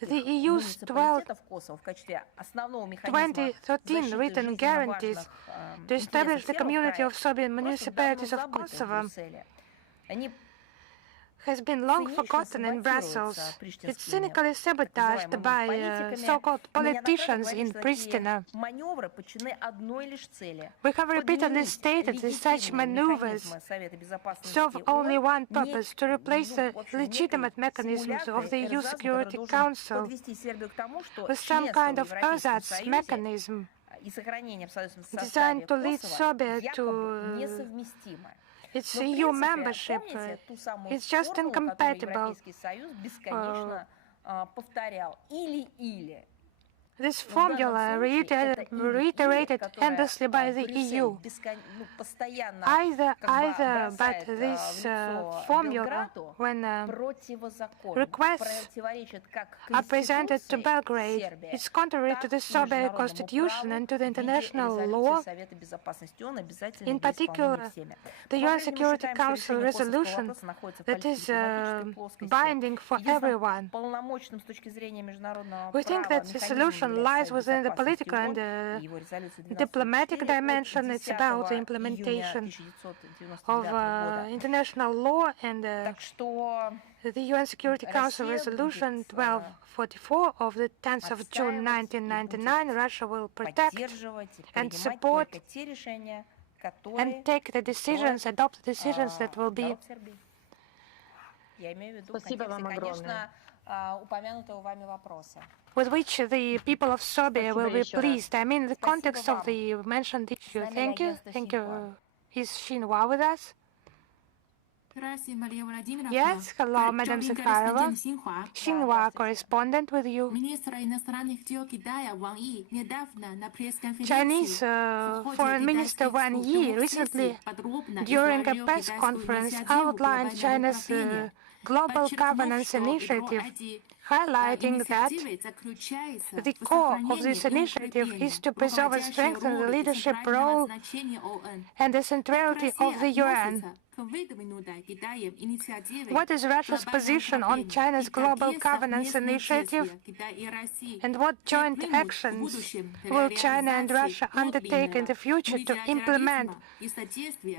the EU's 2013 written guarantees to establish the community of Serbian municipalities of Kosovo has been long forgotten in Brussels. It's cynically sabotaged by so-called politicians in Pristina. We have repeatedly stated that such maneuvers serve only one purpose: to replace the legitimate mechanisms of the EU Security Council with some kind of ersatz mechanism designed to lead Serbia to its EU membership. It's just incompatible. This formula reiterated endlessly by the EU. Either, but this formula, when requests are presented to Belgrade, is contrary to the Serbian constitution and to the international law, in particular the UN Security Council resolution that is binding for everyone. We think that the solution lies within the political and diplomatic dimension. It's about the implementation of international law, and the UN Security Council Resolution 1244 of the 10th of June 1999. Russia will protect and support and take the decisions, adopt the decisions that will be with which the people of Serbia will be pleased. I mean, the context of the mentioned issue. Thank you. Thank you. Is Xinhua with us? Yes, hello, Madam Zakharova. Xinhua, correspondent with you. Chinese Foreign Minister Wang Yi recently, during a press conference, outlined China's Global Governance Initiative, highlighting that the core of this initiative is to preserve and strengthen the leadership role and the centrality of the UN. What is Russia's position on China's Global Governance Initiative, and what joint actions will China and Russia undertake in the future to implement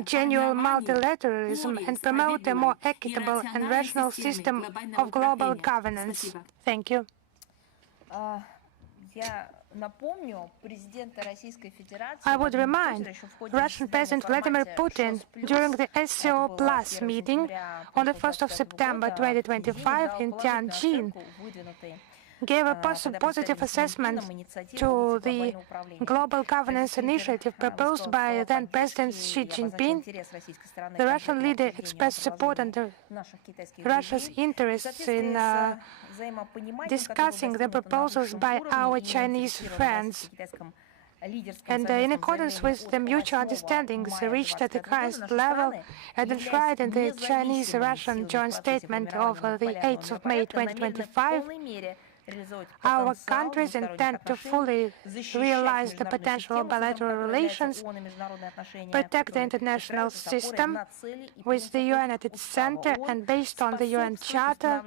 genuine multilateralism and promote a more equitable and rational system of global governance? Thank you. I would remind Russian President Vladimir Putin during the SCO Plus meeting on the 1st of September 2025 in Tianjin gave a positive assessment to the Global Governance Initiative proposed by then-President Xi Jinping. The Russian leader expressed support and Russia's interests in discussing the proposals by our Chinese friends. And in accordance with the mutual understandings reached at the highest level and enshrined in the Chinese-Russian joint statement of the 8th of May 2025, our countries intend to fully realize the potential of bilateral relations, protect the international system with the UN at its center and based on the UN Charter,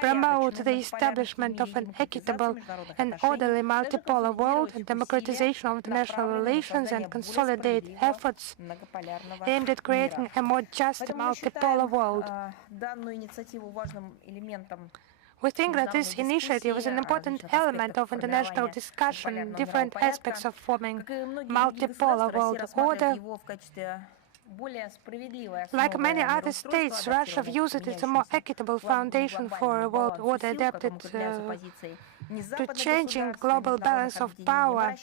promote the establishment of an equitable and orderly multipolar world and democratization of international relations, and consolidate efforts aimed at creating a more just multipolar world. We think that this initiative is an important element of international discussion in different aspects of forming multipolar world order. Like many other states, Russia views it as a more equitable foundation for a world order adapted to changing global balance of power,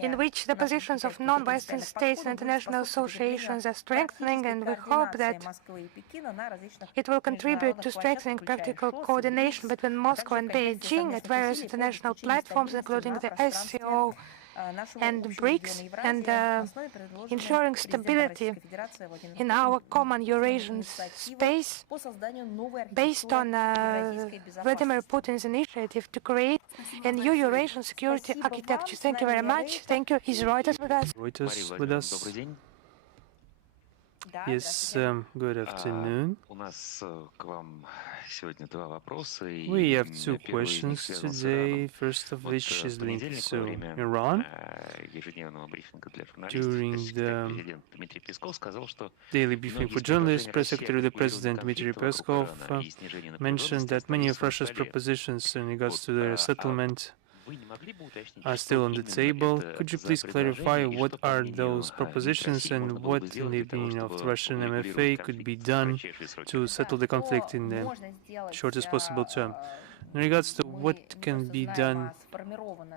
in which the positions of non-Western states and international associations are strengthening, and we hope that it will contribute to strengthening practical coordination between Moscow and Beijing at various international platforms, including the SCO and BRICS, and ensuring stability in our common Eurasian space based on Vladimir Putin's initiative to create a new Eurasian security architecture. Thank you very much. Thank you. Is Reuters with us? Reuters with us. Yes, good afternoon. We have two questions today, first of which is linked to Iran. During the daily briefing for journalists, Press Secretary of the President Dmitry Peskov mentioned that many of Russia's propositions in regards to the settlement are still on the table. Could you please clarify what are those propositions and what, in the opinion of the Russian MFA, could be done to settle the conflict in the shortest possible term? In regards to what can be done,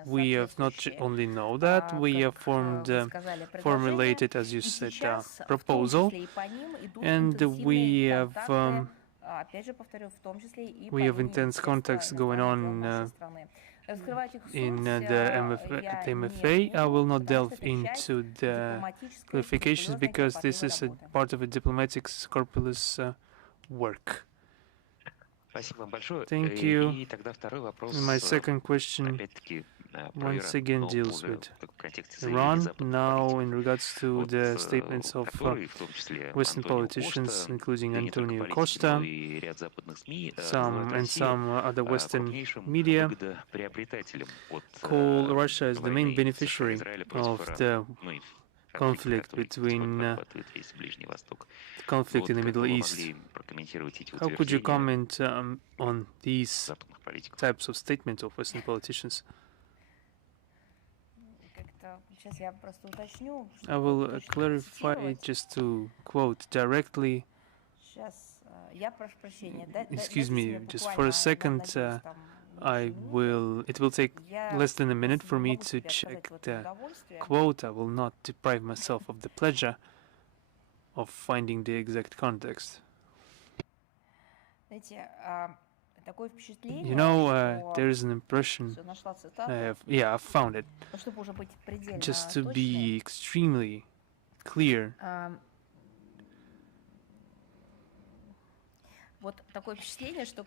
we have not only know that, we have formulated, as you said, a proposal, and we have intense contacts going on in the MFA. I will not delve into the clarifications because this is a part of a diplomatic corpus work. Thank you. My second question once again deals with Iran. Now, in regards to the statements of Western politicians, including Antonio Costa, some other Western media call Russia as the main beneficiary of the conflict conflict in the Middle East. How could you comment on these types of statements of Western politicians? I will clarify, just to quote directly. Excuse me, just for a second. It will take less than a minute for me to check the quote. I will not deprive myself of the pleasure of finding the exact context. You know, there is an impression, I found it, just to be extremely clear. I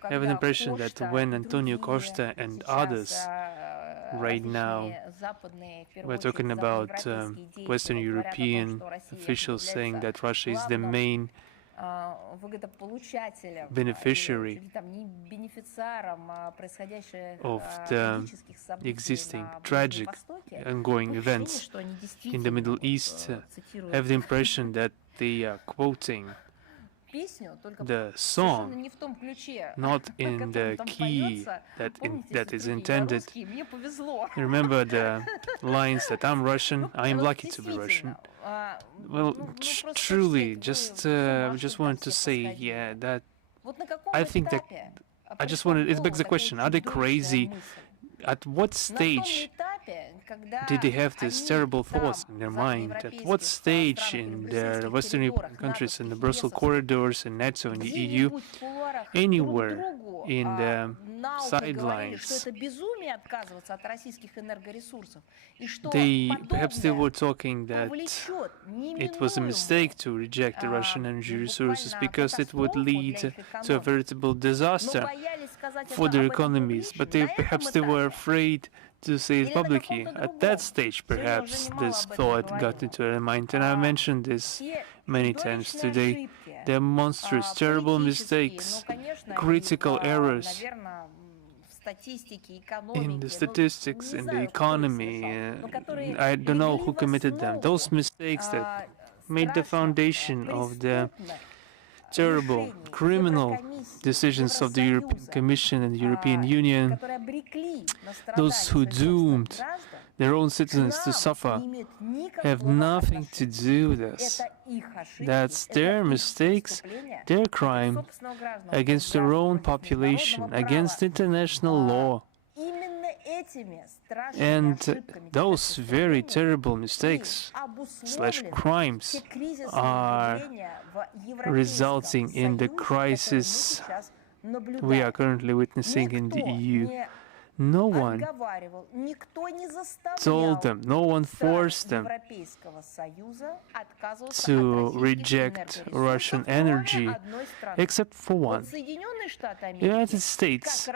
have an impression that when Antonio Costa and others right now, we're talking about Western European officials saying that Russia is the main beneficiary of the existing tragic ongoing events in the Middle East. I have the impression that they are quoting the song not in the key that is intended. Remember the lines that I'm Russian, I am lucky to be Russian. Well, truly, just wanted to say, that I think that it begs the question, are they crazy? At what stage did they have these terrible thoughts in their mind? At what stage in their Western European countries, in the Brussels corridors, in NATO, in the EU, anywhere in the sidelines, perhaps they were talking that it was a mistake to reject the Russian energy resources because it would lead to a veritable disaster for their economies, but perhaps they were afraid to say it publicly. At that stage, perhaps this thought got into their mind, and I mentioned this many times today. There are monstrous, terrible mistakes, critical errors in the statistics, in the economy. I don't know who committed them. Those mistakes that made the foundation of the terrible criminal decisions of the European Commission and the European Union, those who doomed their own citizens to suffer have nothing to do with us. That's their mistakes, their crime against their own population, against international law. And those very terrible mistakes / crimes are resulting in the crisis we are currently witnessing in the EU. No one told them, no one forced them to reject Russian energy, except for one. The United States,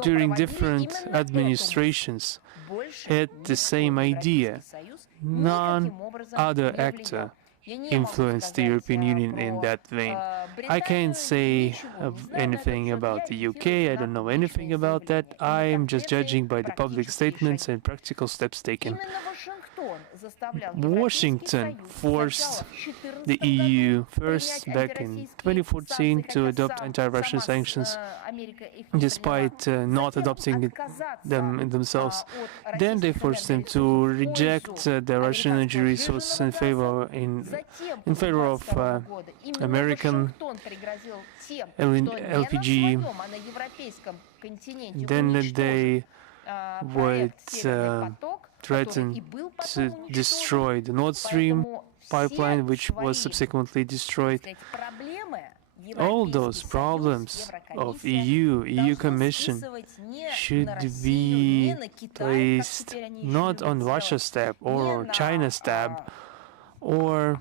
during different administrations, had the same idea. None other actor influenced the European Union in that vein. I can't say anything about the UK, I don't know anything about that. I am just judging by the public statements and practical steps taken. Washington forced the EU first back in 2014 to adopt anti-Russian sanctions, despite not adopting them themselves. Then they forced them to reject the Russian energy resources in favor of American LPG. Then they would threaten to destroy the Nord Stream pipeline, which was subsequently destroyed. All those problems of EU Commission should be placed not on Russia's tab or China's tab or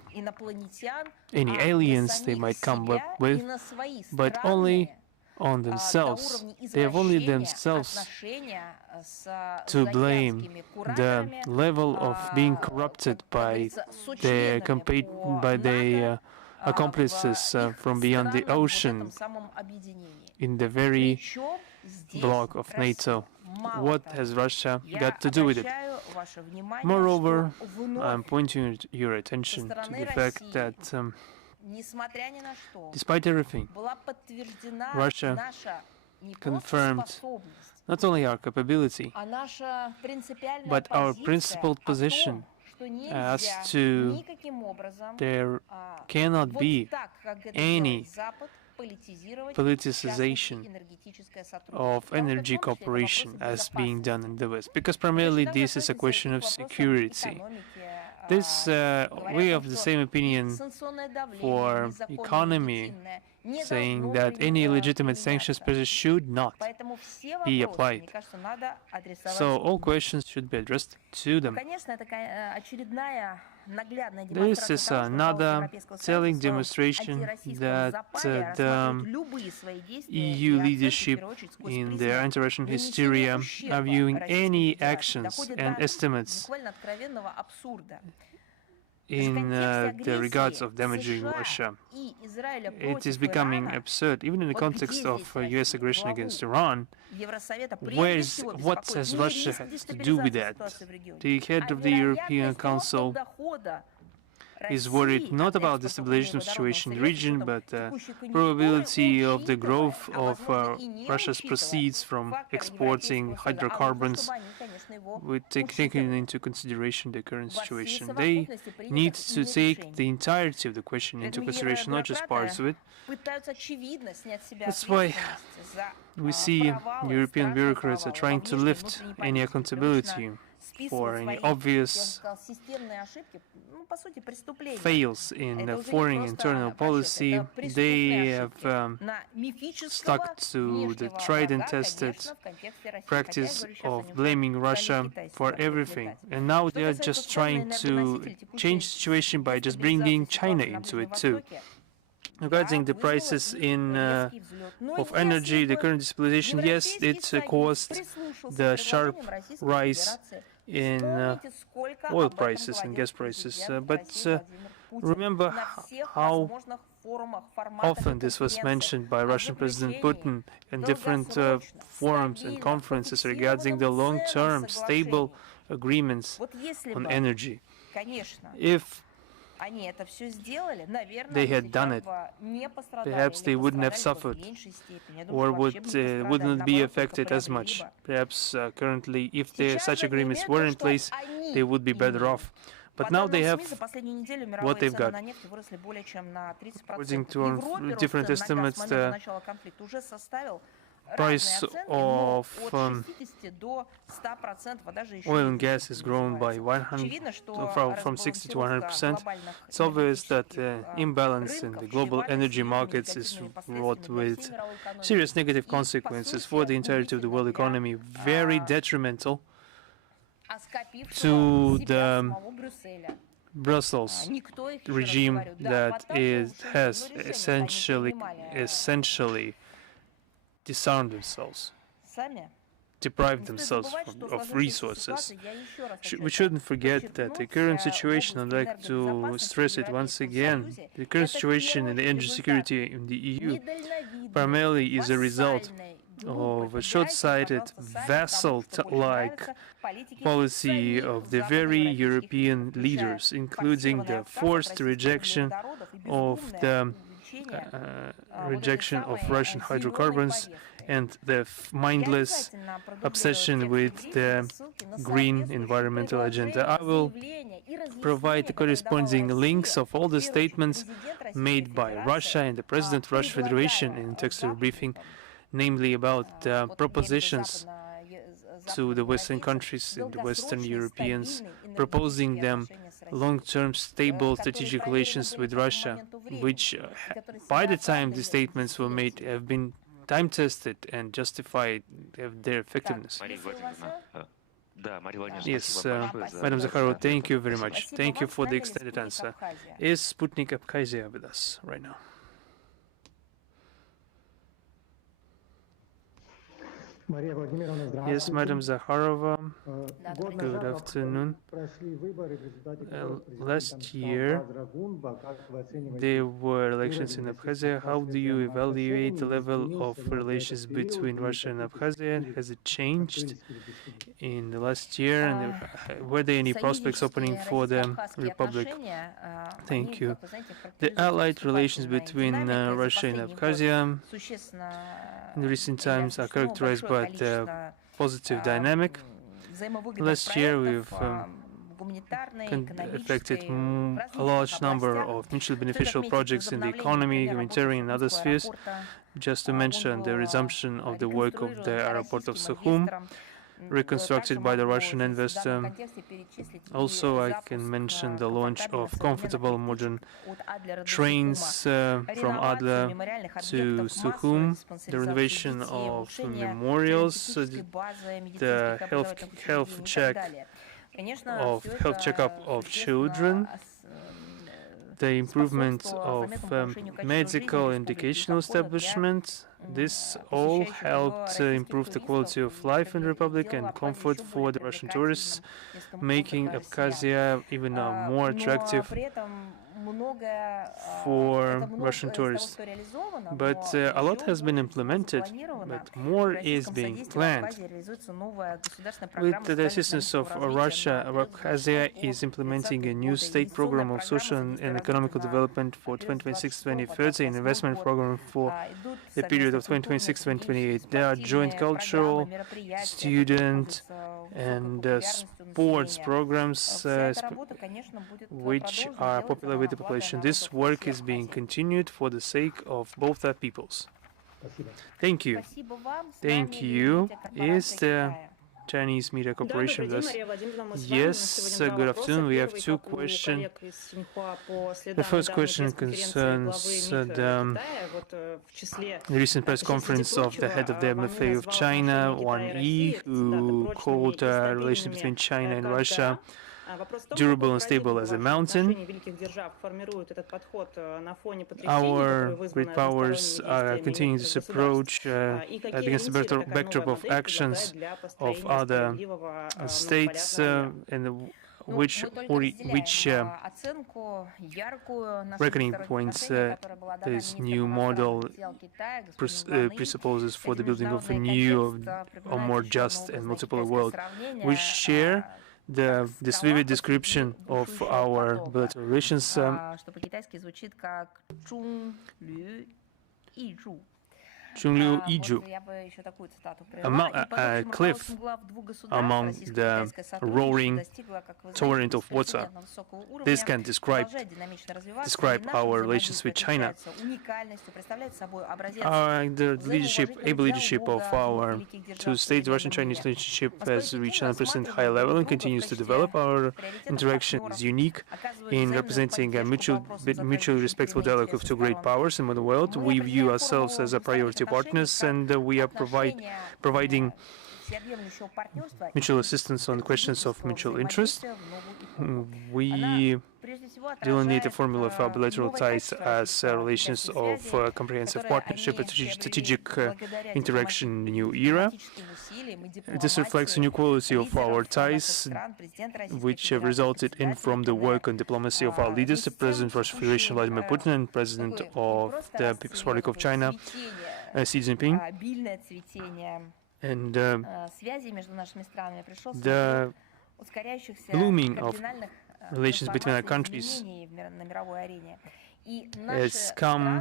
any aliens they might come up with, but only on themselves. They have only themselves to blame. The level of being corrupted by their accomplices from beyond the ocean in the very bloc of NATO. What has Russia got to do with it? Moreover, I'm pointing your attention to the fact that despite everything, Russia confirmed not only our capability, but our principled position as to there cannot be any politicization of energy cooperation as being done in the West, because primarily this is a question of security. This, we have the same opinion for economy, saying that any legitimate sanctions measures should not be applied. So all questions should be addressed to them. This is another telling demonstration that the EU leadership in their anti-Russian hysteria are viewing any actions and estimates in the regards of damaging Russia. It is becoming absurd, even in the context of US aggression against Iran. What has Russia to do with that? The head of the European Council is worried not about the stabilization situation in the region, but the probability of the growth of Russia's proceeds from exporting hydrocarbons, with taking into consideration the current situation. They need to take the entirety of the question into consideration, not just parts of it. That's why we see European bureaucrats are trying to lift any accountability for any obvious fails in the foreign internal policy. They have stuck to the tried and tested practice of blaming Russia for everything, and now they are just trying to change the situation by just bringing China into it too. Regarding the prices of energy, the current destabilization, yes, it caused the sharp rise in oil prices and gas prices. But remember how often this was mentioned by Russian President Putin in different forums and conferences regarding the long-term stable agreements on energy. If they had done it, perhaps they wouldn't have suffered or would not be affected as much. Perhaps currently, if such agreements were in place, they would be better off. But now they have what they've got. According to different estimates, the price of oil and gas has grown by from 60 to 100%. It's obvious that imbalance in the global energy markets is wrought with serious negative consequences for the entirety of the world economy, very detrimental to the Brussels regime that has essentially disarmed themselves, deprived themselves of resources. We shouldn't forget that the current situation, I'd like to stress it once again, the current situation in the energy security in the EU primarily is a result of a short-sighted, vassal-like policy of the very European leaders, including the forced rejection of Russian hydrocarbons and the mindless obsession with the green environmental agenda. I will provide the corresponding links of all the statements made by Russia and the President of Russian Federation in textual briefing, namely about propositions to the Western countries and the Western Europeans, proposing them long-term stable strategic relations with Russia, which by the time the statements were made have been time-tested and justified their effectiveness. Yes, Madam Zakharova, thank you very much. Thank you for the extended answer. Is Sputnik Abkhazia with us right now? Yes, Madam Zakharova, good afternoon. Last year, there were elections in Abkhazia. How do you evaluate the level of relations between Russia and Abkhazia? Has it changed in the last year? And were there any prospects opening for the Republic? Thank you. The allied relations between Russia and Abkhazia in recent times are characterized by the positive dynamic. Last year, we've effected a large number of mutually beneficial projects in the economy, humanitarian, and other spheres. Just to mention the resumption of the work of the airport of Sukhum, reconstructed by the Russian investor. Also, I can mention the launch of comfortable modern trains from Adler to Sukhum, the renovation of memorials, the health checkup of children, the improvement of medical and educational establishments. This all helped improve the quality of life in the Republic and comfort for the Russian tourists, making Abkhazia even more attractive for Russian tourists. But a lot has been implemented, but more is being planned. With the assistance of Russia, Abkhazia is implementing a new state program of social and economical development for 2026-2030, an investment program for the period of 2026-2028. There are joint cultural, student, and sports programs which are popular with the population. This work is being continued for the sake of both our peoples. Thank you. Thank you. Is the Chinese Media Corporation with us? Yes, good afternoon. We have two questions. The first question concerns the recent press conference of the head of the MFA of China, Wang Yi, who called relations between China and Russia durable and stable as a mountain. Our great powers are continuing this approach against the backdrop of actions of other states and which reckoning points this new model presupposes for the building of a new or more just and multipolar world. We share this vivid description of our bilateral relations Chungliu Iju, a cliff among the roaring torrent of water. This can describe our relations with China. The able leadership of our two-state Russian-Chinese relationship has reached an unprecedented high level and continues to develop. Our interaction is unique in representing a mutually respectful dialogue of two great powers in the world. We view ourselves as a priority partners, and we are providing mutual assistance on questions of mutual interest. We delineate a formula of our bilateral ties as relations of comprehensive partnership and strategic interaction in the new era. This reflects a new quality of our ties, which have resulted from the work and diplomacy of our leaders, the President of Russian Federation Vladimir Putin and President of the People's Republic of China Xi Jinping. And the blooming of relations between our countries has come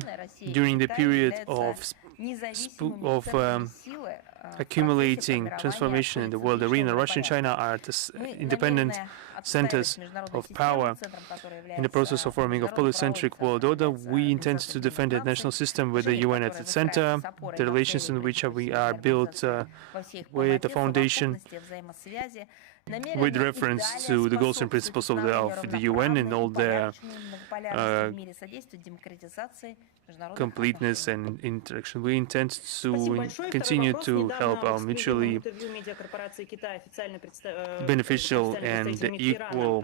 during the period of accumulating transformation in the world arena. Russia and China are independent centers of power. In the process of forming a polycentric world order, we intend to defend the national system with the UN at its center, the relations in which we are built with the foundation with reference to the goals and principles of the UN and all their completeness and interaction. We intend to continue to help our mutually beneficial and equal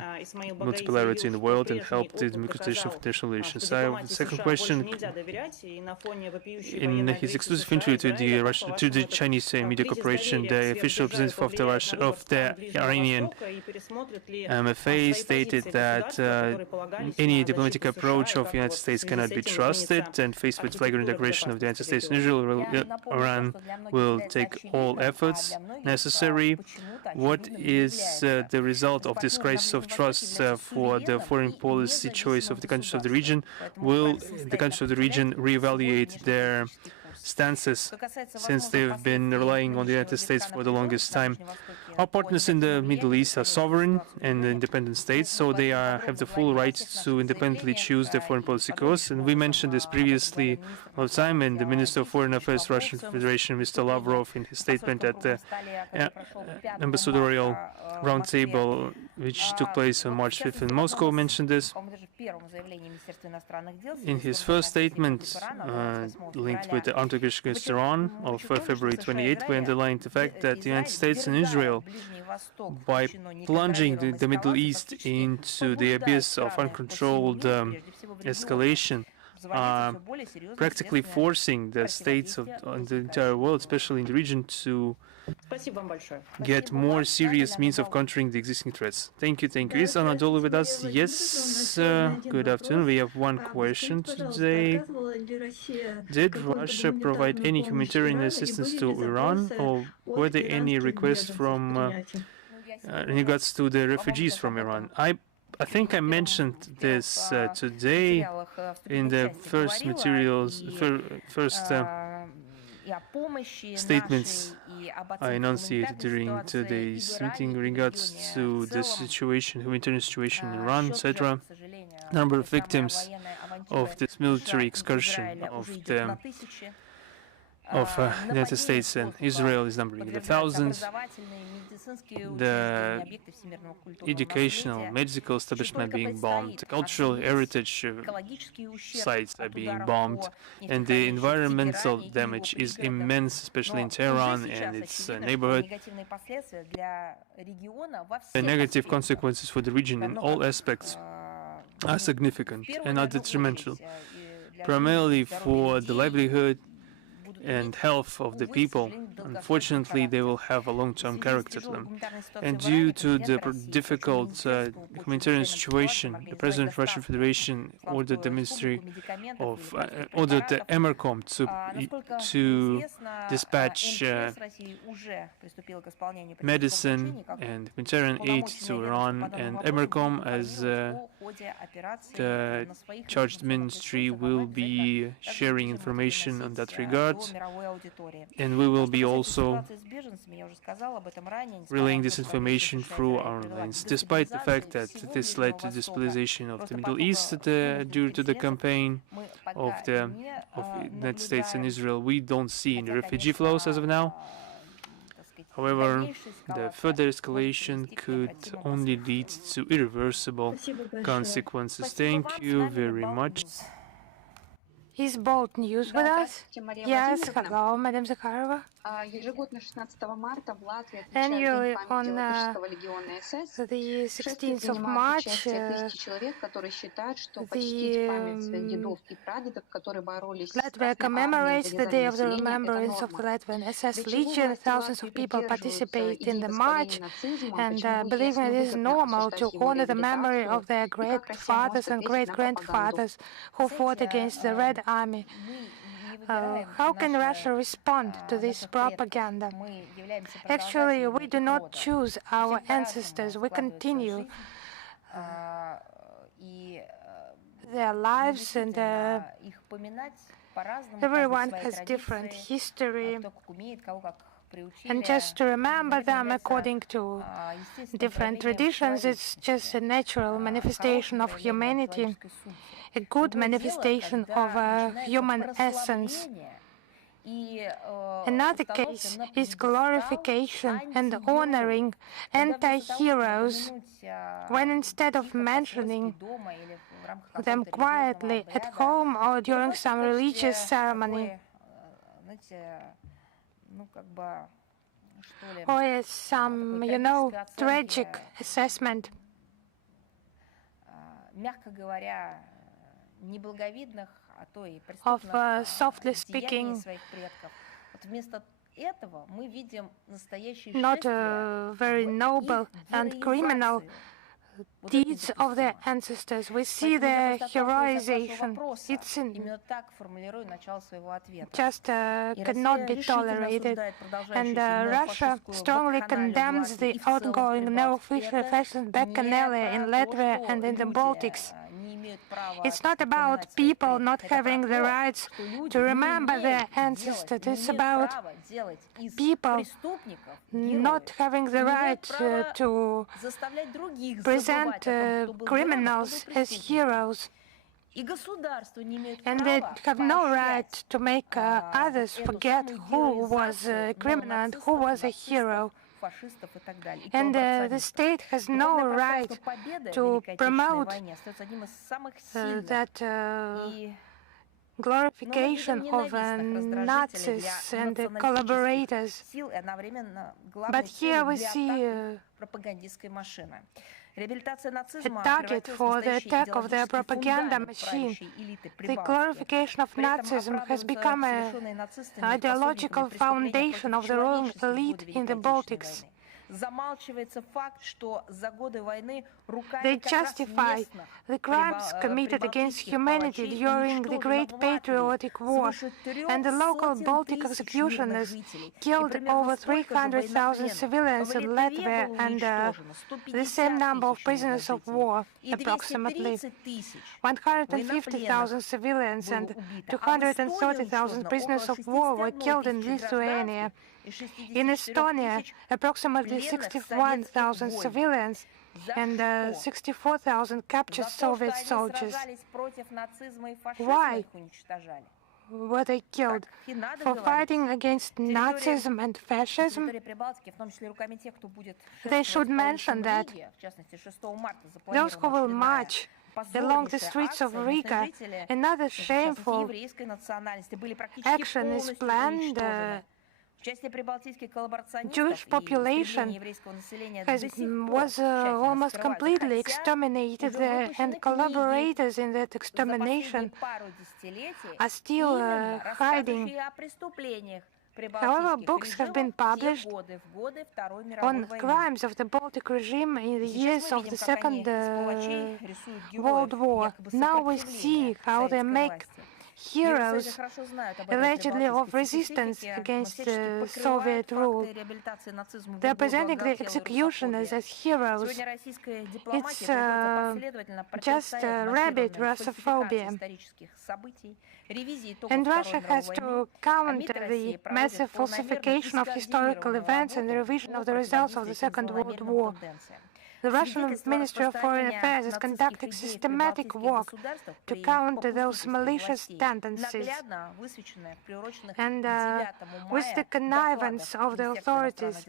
multipolarity in the world and help the democratization of international relations. The second question, in his exclusive interview to the Chinese Media Corporation, the official representative of the Iranian MFA stated that any diplomatic approach of the United States cannot be trusted, and faced with flagrant aggression of the United States and Israel, Iran will take all efforts necessary. What is the result of this crisis of trust for the foreign policy choice of the countries of the region? Will the countries of the region reevaluate their stances, since they've been relying on the United States for the longest time? Our partners in the Middle East are sovereign and independent states, so they have the full right to independently choose their foreign policy course. And we mentioned this previously all the time, and the Minister of Foreign Affairs, Russian Federation, Mr. Lavrov, in his statement at the ambassadorial roundtable, which took place on March 5th in Moscow, mentioned this. In his first statement, linked with the armed aggression against Iran of February 28, we underlined the fact that the United States and Israel, by plunging the Middle East into the abyss of uncontrolled escalation, are practically forcing the states of the entire world, especially in the region, to get more serious means of countering the existing threats. Thank you, thank you. Is Anatoly with us? Yes, good afternoon. We have one question today. Did Russia provide any humanitarian assistance to Iran, or were there any requests from in regards to the refugees from Iran? I think I mentioned this today in the first materials, statements I enunciated during today's meeting in regards to the situation, humanitarian situation in Iran, etc. Number of victims of this military excursion of the United States and Israel is numbering in the thousands. The educational, medical establishment being bombed, the cultural heritage sites are being bombed, and the environmental damage is immense, especially in Tehran and its neighborhood. The negative consequences for the region in all aspects are significant and are detrimental, primarily for the livelihood and health of the people, unfortunately, they will have a long-term character to them. And due to the difficult humanitarian situation, the President of the Russian Federation ordered the Ministry of ordered the Emercom to dispatch medicine and humanitarian aid to Iran, and Emercom, as the charged ministry, will be sharing information on that regard, and we will be also relaying this information through our lines. Despite the fact that this led to destabilization of the Middle East due to the campaign of the United States and Israel, we don't see any refugee flows as of now. However, the further escalation could only lead to irreversible consequences. Thank you very much. Is Bold News with us? Yes, hello, Madam Zakharova. Annually, on the 16th of March, Latvia commemorates the Day of the Remembrance of the Latvian SS Legion. Thousands of people participate in the march, and believing it is normal to honor the memory of their great fathers and great-grandfathers who fought against the Red Army. How can Russia respond to this propaganda? Actually, we do not choose our ancestors. We continue their lives, and everyone has different history. And just to remember them according to different traditions, it's just a natural manifestation of humanity, a good manifestation of a human essence. Another case is glorification and honoring anti-heroes, when instead of mentioning them quietly at home or during some religious ceremony, or as some, tragic assessment of softly speaking, not very noble and criminal deeds of their ancestors. We see their heroization. It's just cannot be tolerated. And Russia strongly condemns the ongoing no-official fascist bacchanalia in Latvia and in the Baltics. It's not about people not having the rights to remember their ancestors. It's about people not having the right to present criminals as heroes. And they have no right to make others forget who was a criminal and who was a hero. And the state has no right to promote that glorification of Nazis and collaborators. But here we see a target for the attack of their propaganda machine. The glorification of Nazism has become an ideological foundation of the ruling elite in the Baltics. They justify the crimes committed against humanity during the Great Patriotic War, and the local Baltic executioners killed over 300,000 civilians in Latvia and the same number of prisoners of war, approximately 150,000 civilians and 230,000 prisoners of war were killed in Lithuania. In Estonia, approximately 61,000 civilians and 64,000 captured Soviet soldiers. Why were they killed? For fighting against Nazism and fascism? They should mention that those who will march along the streets of Riga, another shameful action is planned Jewish population was almost completely exterminated there, and collaborators in that extermination are still hiding. However, books have been published on crimes of the Baltic regime in the years of the Second World War. Now we see how they make heroes, allegedly of resistance against Soviet rule. They're presenting the executioners as heroes. It's just rabid Russophobia. And Russia has to counter the massive falsification of historical events and the revision of the results of the Second World War. The Russian Ministry of Foreign Affairs is conducting systematic work to counter those malicious tendencies. And with the connivance of the authorities,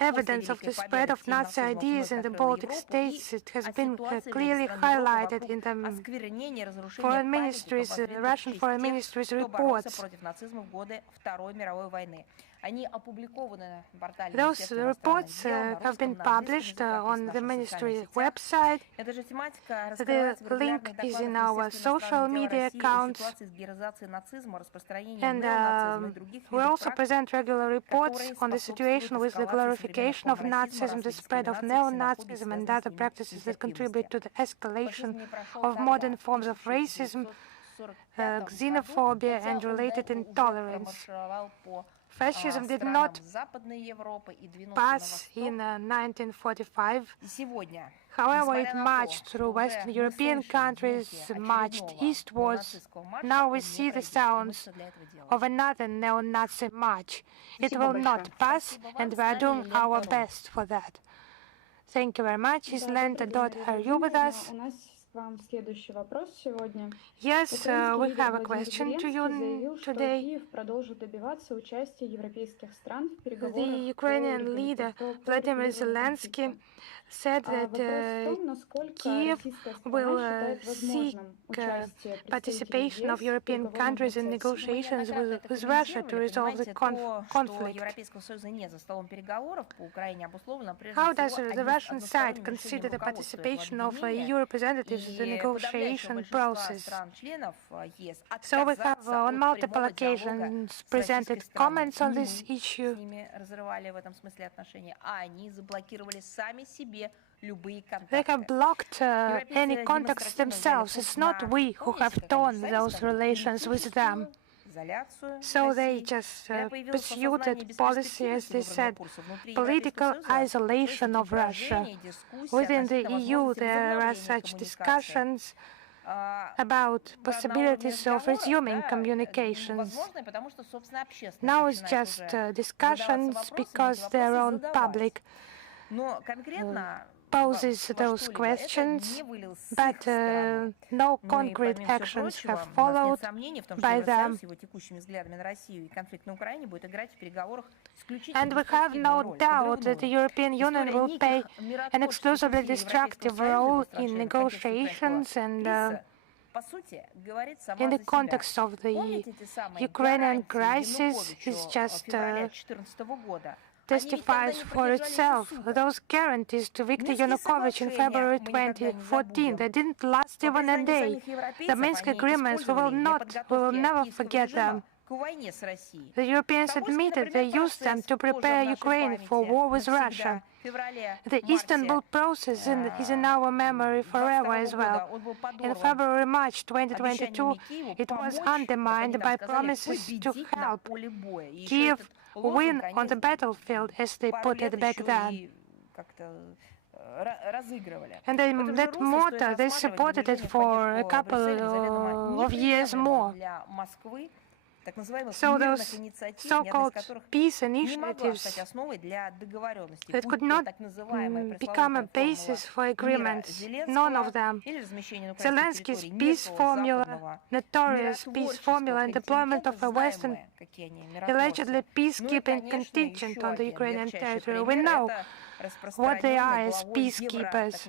evidence of the spread of Nazi ideas in the Baltic states, it has been clearly highlighted in the foreign ministry's, Russian foreign ministry's reports. Those reports have been published on the ministry website. The link is in our social media accounts. And we also present regular reports on the situation with the glorification of Nazism, the spread of neo-Nazism and other practices that contribute to the escalation of modern forms of racism, xenophobia and related intolerance. Fascism did not pass in 1945. However, it marched through Western European countries, marched eastwards. Now we see the sounds of another neo-Nazi march. It will not pass, and we are doing our best for that. Thank you very much. Is Lenta. Are you with us? Yes, we have a question to you today. The Ukrainian leader, Vladimir Zelensky, said that Kiev will seek participation of European countries in negotiations with Russia to resolve the conflict. How does the Russian side consider the participation of EU representatives in the negotiation process? So we have on multiple occasions presented comments on this issue. They have blocked any contacts themselves. It's not we who have torn those relations with them. So they just pursued that policy, as they said, political isolation of Russia. Within the EU, there are such discussions about possibilities of resuming communications. Now it's just discussions because their own public poses those questions, but no concrete actions have followed by them. And we have no doubt that the European Union will play an exclusively destructive role in negotiations and in the context of the Ukrainian crisis is just testifies for itself. Those guarantees to Viktor Yanukovych in February 2014, they didn't last even a day. The Minsk agreements, we will never forget them. The Europeans admitted they used them to prepare Ukraine for war with Russia. The Istanbul process is in our memory forever as well. In February-March 2022, it was undermined by promises to help Kiev win on the battlefield, as they put it back then. And that motto, they supported it for a couple of years more. So those so-called peace initiatives that could not become a basis for agreements, none of them. Zelensky's peace formula, notorious peace formula, and deployment of a Western, allegedly peacekeeping contingent on the Ukrainian territory. We know what they are as peacekeepers.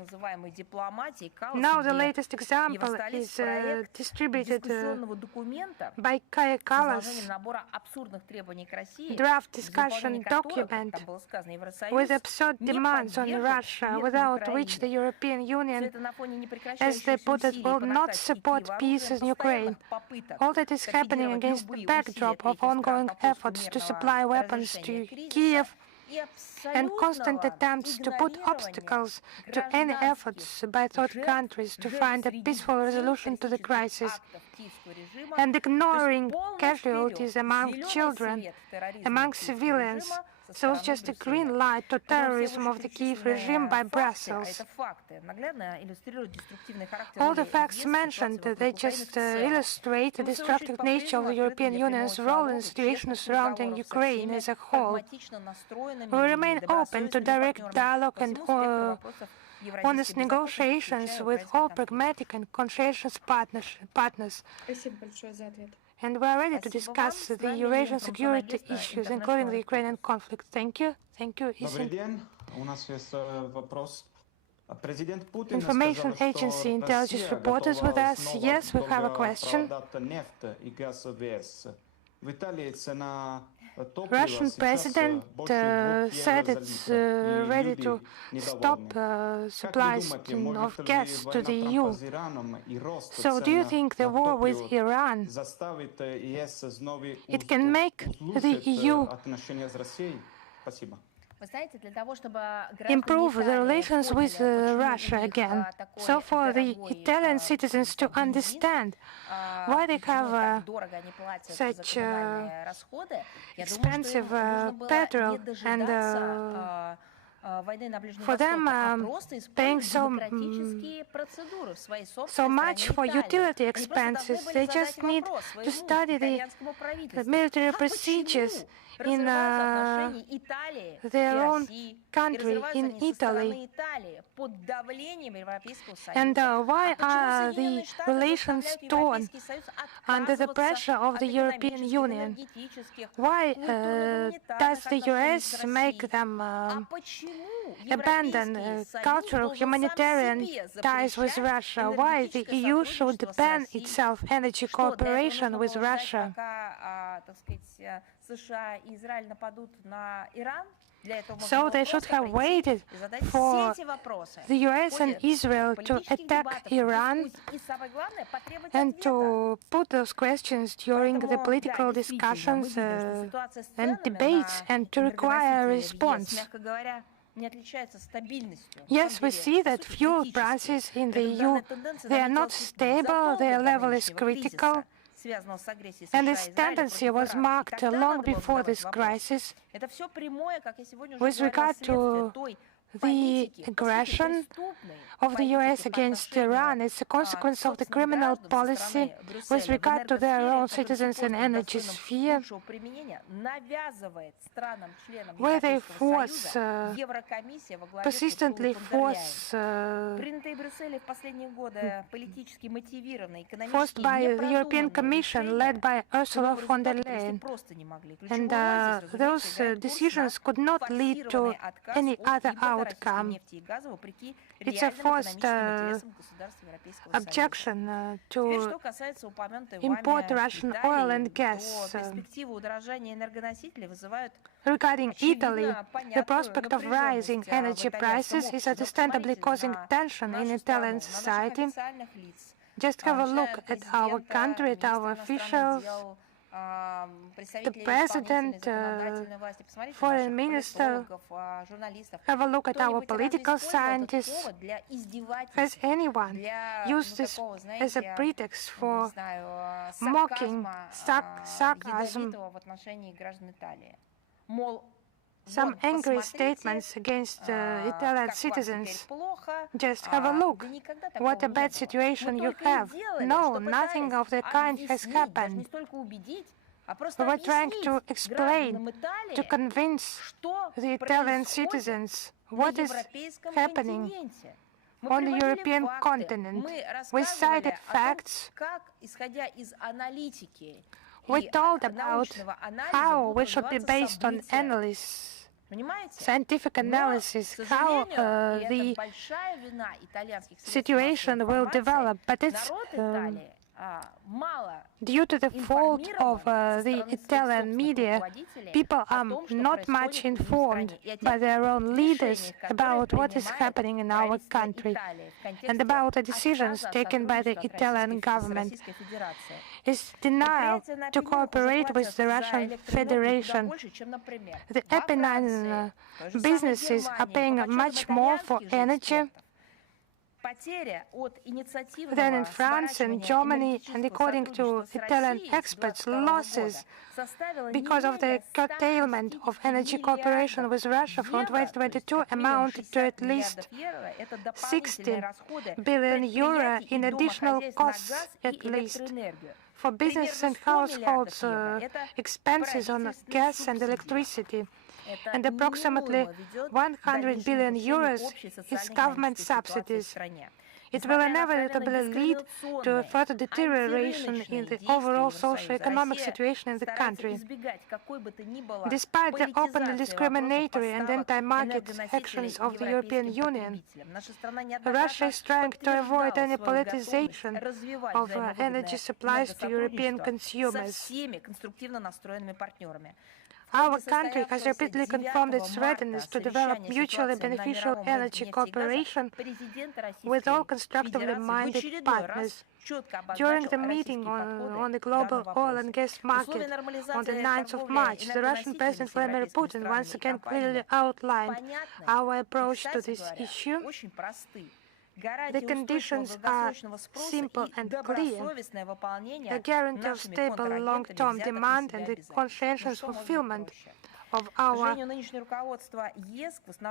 Now the latest example is distributed by Kaja Kallas draft discussion document with absurd demands on Russia, without which the European Union, as they put it, will not support peace in Ukraine. All that is happening against the backdrop of ongoing efforts to supply weapons to Kiev and constant attempts to put obstacles to any efforts by third countries to find a peaceful resolution to the crisis, and ignoring casualties among children, among civilians. So it's just a green light to terrorism of the Kiev regime by Brussels. All the facts mentioned, they just illustrate the destructive nature of the European Union's role in the situation surrounding Ukraine as a whole. We remain open to direct dialogue and honest negotiations with all pragmatic and conscientious partners. And we are ready to discuss the Eurasian security issues, including the Ukrainian conflict. Thank you. Thank you. Information Agency intelligence reporters with us. Yes, we have a question. Russian president said it's ready to stop supplies of gas to the EU. So do you think the war with Iran, it can make the EU improve the relations with Russia again? So for the Italian citizens to understand why they have such expensive petrol, and for them paying so much for utility expenses, they just need to study the military procedures in their own country, in Italy. And why are the relations torn under the pressure of the European Union? Why does the US make them abandon cultural humanitarian ties with Russia? Why the EU should ban itself energy cooperation with Russia? So they should have waited for the US and Israel to attack Iran and to put those questions during the political discussions and debates and to require a response. Yes, we see that fuel prices in the EU, they are not stable, their level is critical. And this tendency was marked long before this crisis with regard to the aggression of the US against Iran. It's a consequence of the criminal policy with regard to their own citizens and energy sphere, where they persistently forced by the European Commission led by Ursula von der Leyen. And those decisions could not lead to any other outcome. It's a forced objection to import Russian oil and gas. Regarding Italy, the prospect of rising energy prices is understandably causing tension in Italian society. Just have a look at our country, at our officials, the president, foreign minister. Have a look at our political scientists. Has anyone used this as a pretext for mocking, sarcasm, some angry statements against Italian citizens? Just have a look. What a bad situation you have. No, nothing of the kind has happened. We were trying to explain, to convince the Italian citizens what is happening on the European continent. We cited facts. We told about how we should be based on analysis scientific analysis how the situation will develop, but it's due to the fault of the Italian media. People are not much informed by their own leaders about what is happening in our country and about the decisions taken by the Italian government. Is denial to cooperate with the Russian Federation. The Apennine businesses are paying much more for energy than in France and Germany, and according to Italian experts, losses because of the curtailment of energy cooperation with Russia from 2022 amounted to at least 60 billion euro in additional costs at least. For business and households, expenses on gas and electricity, and approximately 100 billion euros is government subsidies. It will inevitably lead to a further deterioration in the overall socio-economic situation in the country. Despite the openly discriminatory and anti-market actions of the European Union, Russia is trying to avoid any politicization of energy supplies to European consumers. Our country has repeatedly confirmed its readiness to develop mutually beneficial energy cooperation with all constructively minded partners. During the meeting on the global oil and gas market on the 9th of March, the Russian President Vladimir Putin once again clearly outlined our approach to this issue. The conditions are simple and clear: a guarantee of stable long-term demand and the conscientious fulfillment of our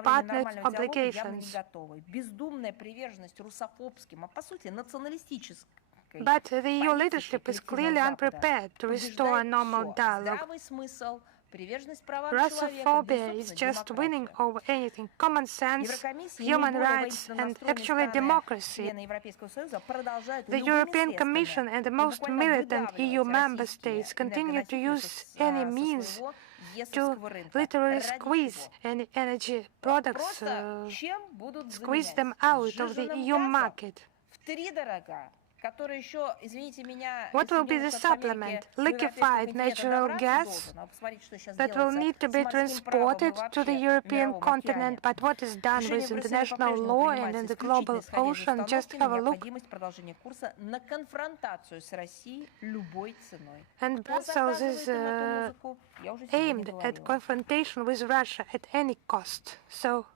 partners' obligations. But the EU leadership is clearly unprepared to restore a normal dialogue. Russophobia is just winning over anything: common sense, human rights, and actually democracy. The European Commission and the most militant EU member states continue to use any means to literally squeeze any energy products, squeeze them out of the EU market. What will be the supplement? Liquefied natural gas that will need to be transported to the European continent, but what is done with international law and in the global ocean? Just have a look. And Brussels is aimed at confrontation with Russia at any cost. So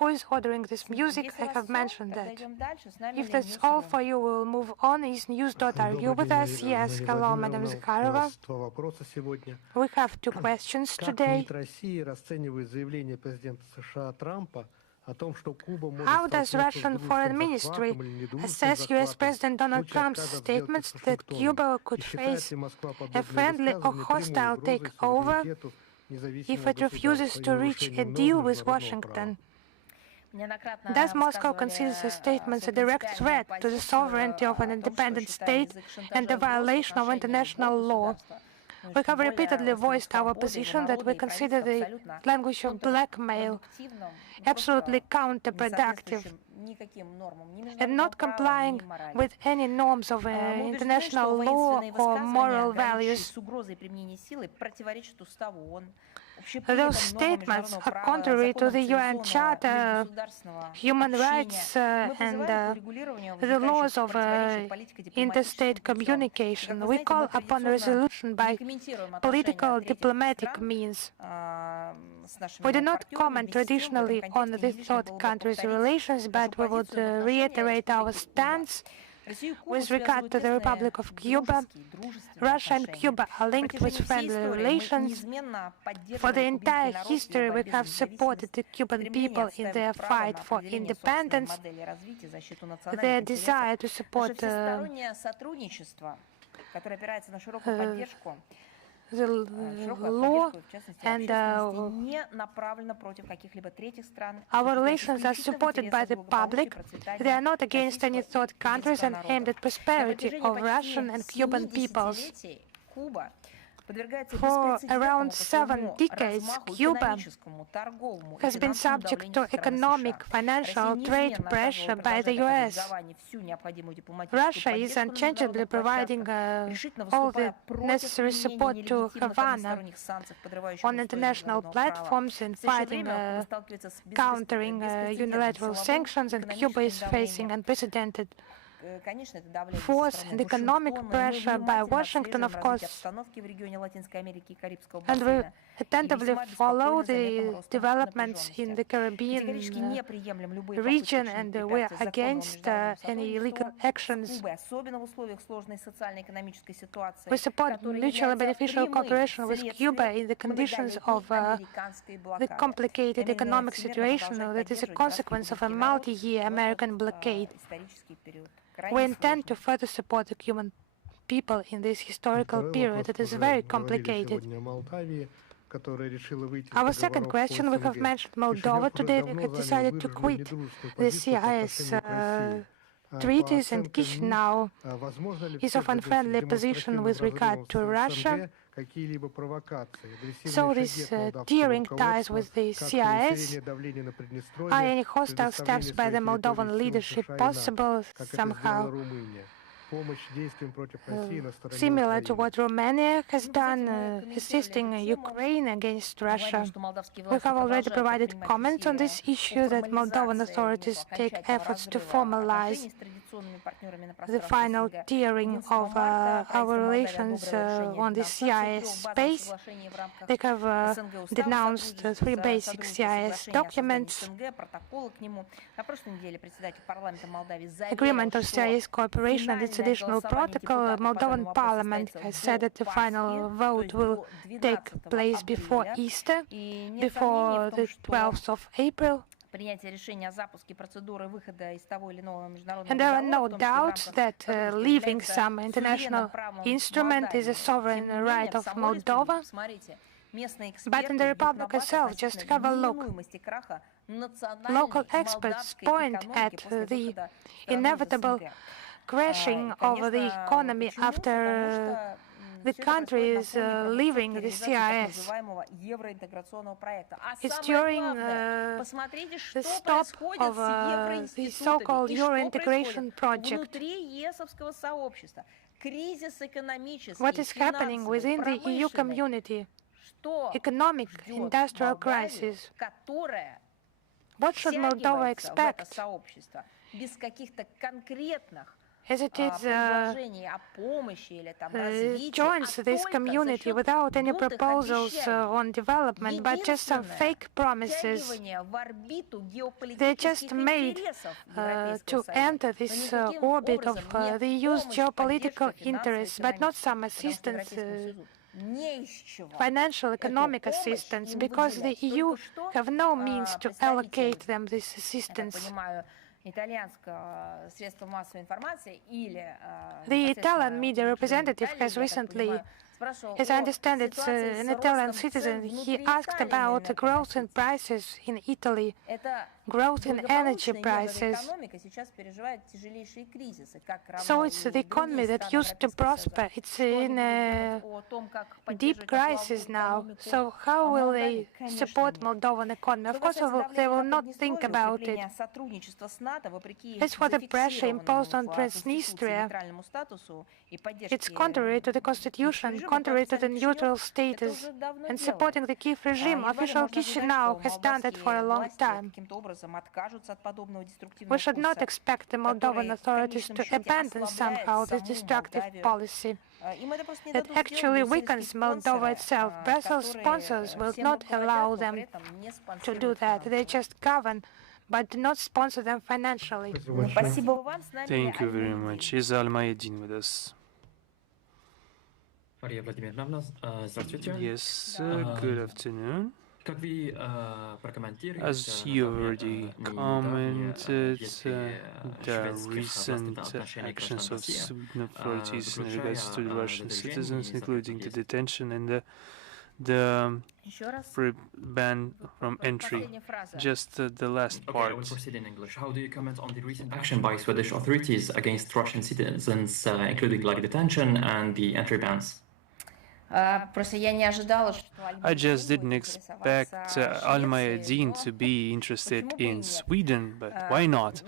who is ordering this music? I have mentioned that. If that's all for you, we'll move on. Is News.ru you with us? Yes. Hello, Madam Zakharova. We have two questions today. How does Russian Foreign Ministry assess US President Donald Trump's statements that Cuba could face a friendly or hostile takeover if it refuses to reach a deal with Washington? Does Moscow consider the statements a direct threat to the sovereignty of an independent state and a violation of international law? We have repeatedly voiced our position that we consider the language of blackmail absolutely counterproductive and not complying with any norms of international law or moral values. Those statements are contrary to the UN Charter, human rights, and the laws of interstate communication. We call upon resolution by political diplomatic means. We do not comment traditionally on the third countries' relations, but we would reiterate our stance with regard to the Republic of Cuba. Russia and Cuba are linked with friendly relations. For the entire history, we have supported the Cuban people in their fight for independence, their desire to support the law, and our relations are supported by the public. They are not against any third countries and aimed at prosperity of Russian and Cuban peoples. For around 7 decades, Cuba has been subject to economic, financial, trade pressure by the US. Russia is unchangeably providing all the necessary support to Havana on international platforms in fighting, countering unilateral sanctions, and Cuba is facing unprecedented force and economic pressure by Washington, of course, and we attentively follow the developments in the Caribbean region, and we are against any illegal actions. We support mutually beneficial cooperation with Cuba in the conditions of the complicated economic situation that is a consequence of a multi-year American blockade. We intend to further support the Cuban people in this historical period. It is very complicated. Our second question, we have mentioned Moldova today. We have decided to quit the CIS treaties, and Chisinau is of unfriendly position with regard to Russia. So these tearing ties with the CIS, are any hostile steps by the Moldovan leadership possible somehow? Similar to what Romania has done, assisting Ukraine against Russia. We have already provided comments on this issue that Moldovan authorities take efforts to formalize the final tiering of our relations on the CIS space. They have denounced 3 basic CIS documents. Agreement of CIS cooperation and its additional protocol. Moldovan parliament has said that the final vote will take place before Easter, before the 12th of April. And there are no doubts that leaving some international instrument is a sovereign right of Moldova. But in the Republic itself, just have a look. Local experts point at the inevitable crashing of the economy after the country is leaving the CIS. It's during the stop of the so-called Euro integration project. What is happening within the EU community? Economic, industrial crisis. What should Moldova expect? As it is joins this community without any proposals on development, but just some fake promises. They're just made to enter this orbit of the EU's geopolitical interests, but not some assistance, financial, economic assistance, because the EU have no means to allocate them this assistance. The Italian media representative has recently, as I understand it's an Italian citizen, he asked about the growth in prices in Italy, growth in energy prices. So it's the economy that used to prosper. It's in a deep crisis now. So how will they support Moldovan economy? Of course, they will not think about it. As for the pressure imposed on Transnistria, it's contrary to the constitution, contrary to the neutral status, and supporting the Kiev regime. Official Chisinau has done that for a long time. We should not expect the Moldovan authorities to abandon somehow this destructive policy that actually weakens Moldova itself. Brussels sponsors will not allow them to do that. They just govern, but do not sponsor them financially. Thank you very much. Is Al-Mayadin with us? Yes, good afternoon. As you already commented, the recent actions of Sweden authorities in regards to the Russian citizens, including the detention and the ban from entry. Just the last part. Proceed in English. How do you comment on the recent action by Swedish authorities against Russian citizens, including like detention and the entry bans? I just didn't expect Al-Mayadeen to be interested in Sweden, but why not?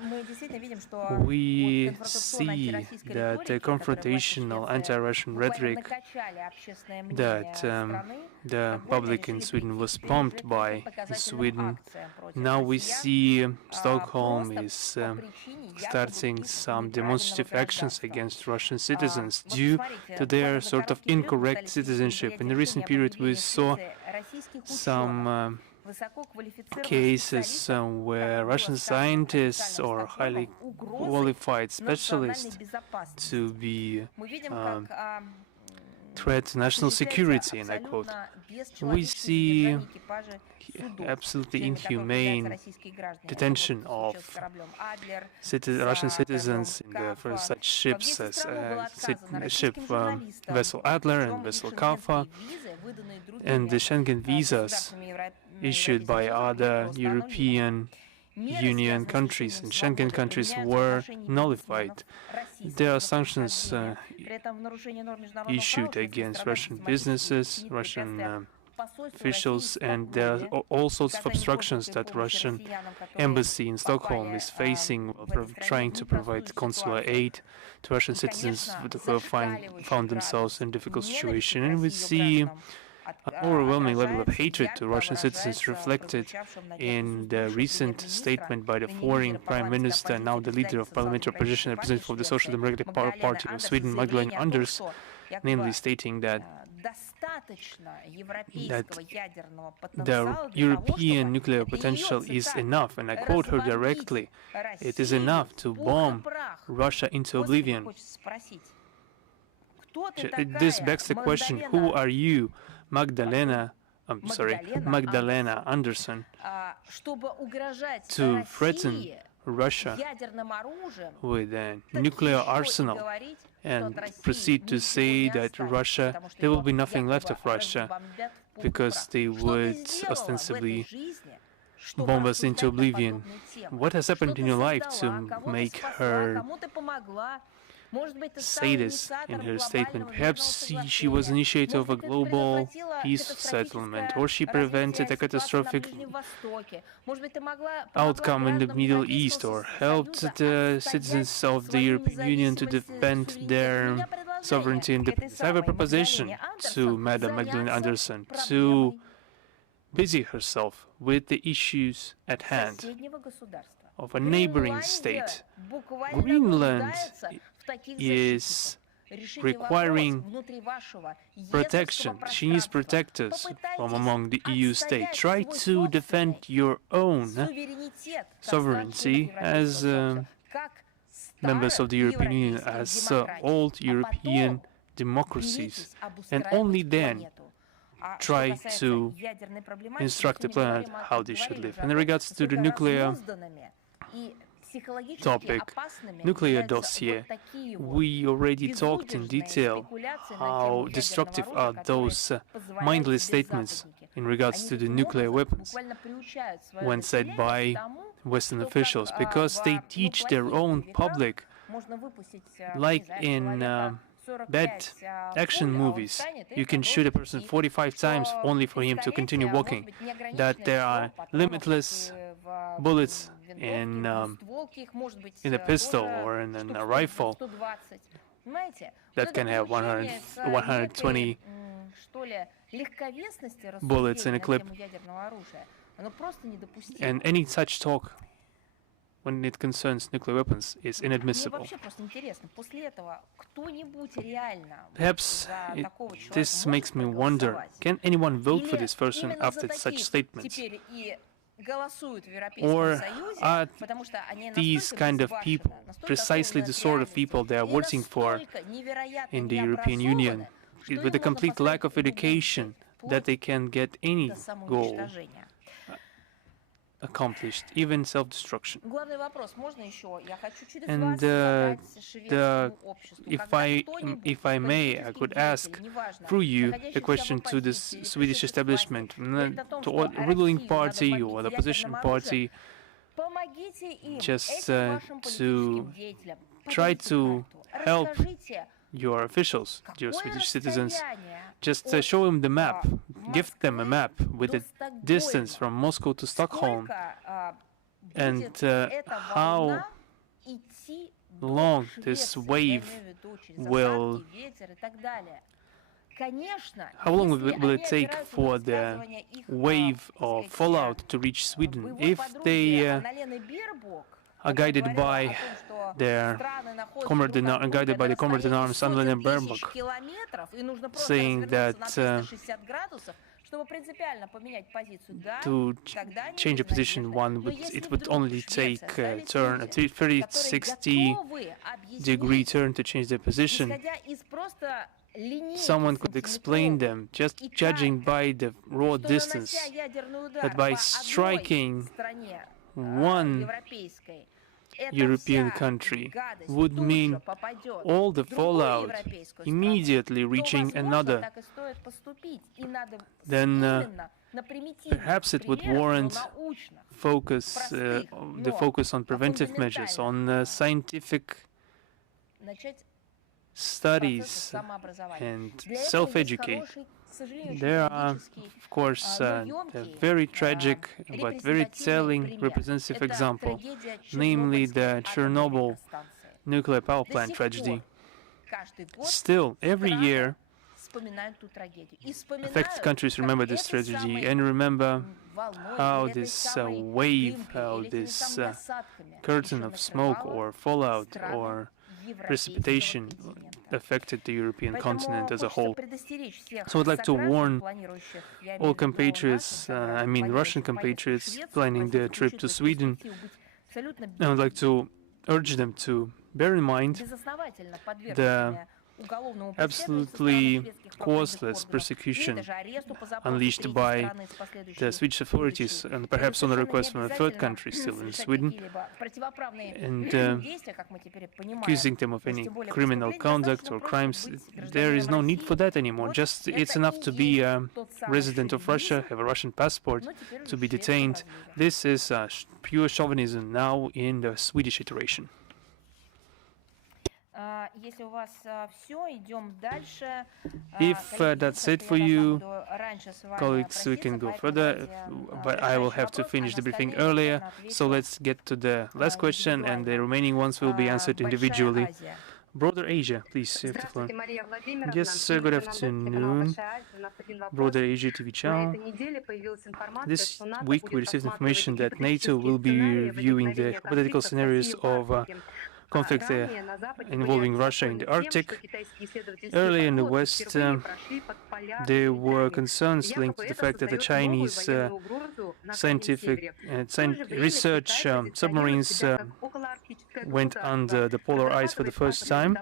We see that the confrontational anti-Russian rhetoric that the public in Sweden was pumped by Sweden. Now we see Stockholm is starting some demonstrative actions against Russian citizens due to their sort of incorrect citizenship. In the recent period, we saw some cases where Russian scientists or highly qualified specialists to be threat to national security, and I quote. We see absolutely inhumane detention of Russian citizens in for such ships as vessel Adler and vessel Kaffa, and the Schengen visas issued by other European Union countries and Schengen countries were nullified. There are sanctions issued against Russian businesses, Russian officials, and there are all sorts of obstructions that Russian embassy in Stockholm is facing while trying to provide consular aid to Russian citizens who have found themselves in a difficult situation. And we see an overwhelming level of hatred to Russian citizens reflected in the recent statement by the foreign Prime Minister, now the leader of parliamentary opposition, representative of the Social Democratic Party of Sweden, Magdalena Anders, namely stating that the European nuclear potential is enough, and I quote her directly, it is enough to bomb Russia into oblivion. This begs the question, who are you, Magdalena Andersson, to threaten Russia with a nuclear arsenal and proceed to say that Russia, there will be nothing left of Russia because they would ostensibly bomb us into oblivion. What has happened in your life to make her say this in her statement? Perhaps she was initiator of a global peace settlement, or she prevented a catastrophic outcome in the Middle East, or helped the citizens of the European Union to defend their sovereignty and independence. I have a proposition to Madam Magdalena Andersson to busy herself with the issues at hand of a neighboring state. Greenland is requiring protection. She needs protectors from among the EU states. Try to defend your own sovereignty as members of the European Union, as old European democracies, and only then try to instruct the planet how they should live. In regards to the nuclear topic, nuclear dossier, we already talked in detail how destructive are those mindless statements in regards to the nuclear weapons when said by Western officials, because they teach their own public, like in bad action movies, you can shoot a person 45 times only for him to continue walking, that there are limitless bullets in a pistol or in a rifle that can have 120 bullets in a clip. And any such talk when it concerns nuclear weapons is inadmissible. Perhaps this makes me wonder, can anyone vote for this person after such statements? Or are these kind of people precisely the sort of people they are voting for in the European Union, with a complete lack of education that they can get any goal accomplished, even self-destruction? And if I may, I could ask through you the question to the Swedish establishment, to the ruling party or the opposition party, just to try to help your officials, your Swedish citizens. Just show them the map, give them a map with the distance from Moscow to Stockholm, and how long this wave will, how long will it take for the wave of fallout to reach Sweden? If they are guided by their comrade in arms, Annalena Baerbock, saying that to change a position, it would only take a turn, a 360-degree turn to change their position. Someone could explain them, just judging by the raw distance, that by striking one European country would mean all the fallout immediately reaching another. Then perhaps it would warrant the focus on preventive measures, on scientific studies and self-education. There are, of course, a very tragic but very telling representative example, namely the Chernobyl nuclear power plant tragedy. Still, every year, affected countries remember this tragedy and remember how this wave, how this curtain of smoke or fallout or precipitation affected the European continent as a whole. So I'd like to warn all compatriots, I mean Russian compatriots planning their trip to Sweden, I would like to urge them to bear in mind the absolutely causeless persecution unleashed by the Swedish authorities, and perhaps on the request from a third country still in Sweden, and accusing them of any criminal conduct or crimes. There is no need for that anymore. Just it's enough to be a resident of Russia, have a Russian passport, to be detained. This is pure chauvinism now in the Swedish iteration. If that's it for you, colleagues, we can go further, but I will have to finish the briefing earlier, so let's get to the last question, and the remaining ones will be answered individually. Broader Asia, please, you have the floor. Yes, good afternoon. Broader Asia TV channel. This week we received information that NATO will be reviewing the hypothetical scenarios of conflict involving Russia in the Arctic. Earlier in the West, there were concerns linked to the fact that the Chinese scientific research submarines went under the polar ice for the first time,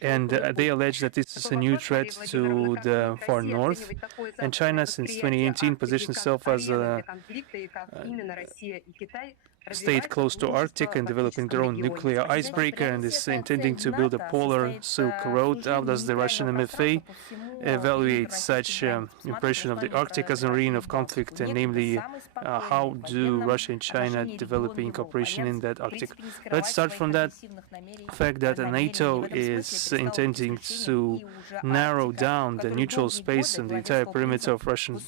and they allege that this is a new threat to the far north. And China, since 2018, positioned itself as a state close to Arctic and developing their own nuclear icebreaker, and is intending to build a polar Silk Road. How does the Russian MFA evaluate such impression of the Arctic as an arena of conflict, and namely how do Russia and China developing cooperation in that Arctic? Let's start from that fact that NATO is intending to narrow down the neutral space and the entire perimeter of Russian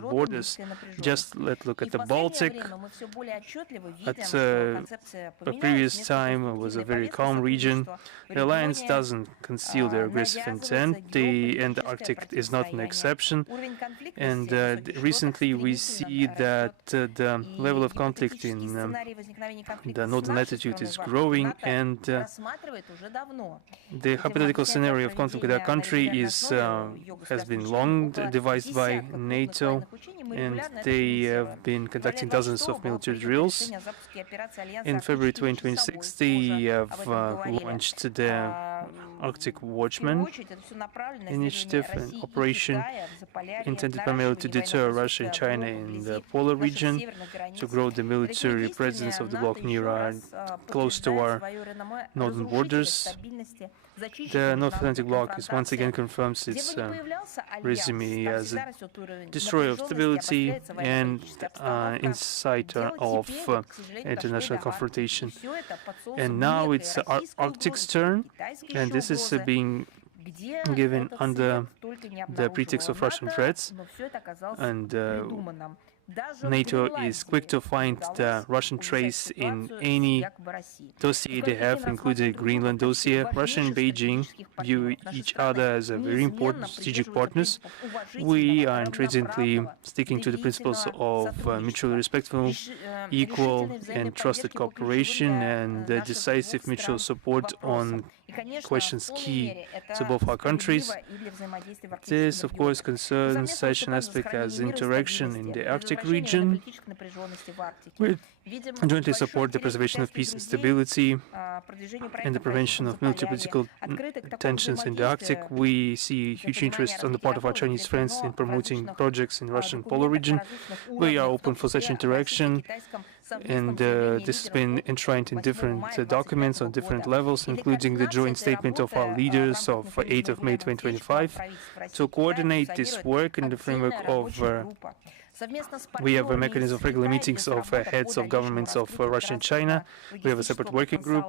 borders. Just let's look at the Baltic. At a previous time, it was a very calm region. The alliance doesn't conceal their aggressive intent, and the Arctic is not an exception. And recently we see that the level of conflict in the northern latitude is growing, and the hypothetical scenario of conflict with our country has been long devised by NATO, and they have been conducting dozens of military drills. In February 2026, they have launched the Arctic Watchman initiative, an operation intended primarily to deter Russia and China in the polar region, to grow the military presence of the bloc near close to our northern borders. The North Atlantic Bloc is once again confirms its resume as a destroyer of stability and inciter of international confrontation. And now it's Arctic's turn, and this is being given under the pretext of Russian threats, and NATO is quick to find the Russian trace in any dossier they have, including the Greenland dossier. Russia and Beijing view each other as a very important strategic partners. We are intrinsically sticking to the principles of mutually respectful, equal and trusted cooperation and decisive mutual support on questions key to both our countries. This, of course, concerns such an aspect as interaction in the Arctic region. We jointly support the preservation of peace and stability and the prevention of military political tensions in the Arctic. We see huge interest on the part of our Chinese friends in promoting projects in the Russian polar region. We are open for such interaction, and this has been enshrined in different documents on different levels, including the joint statement of our leaders of 8th of May 2025. To coordinate this work in the framework of we have a mechanism of regular meetings of heads of governments of Russia and China. We have a separate working group.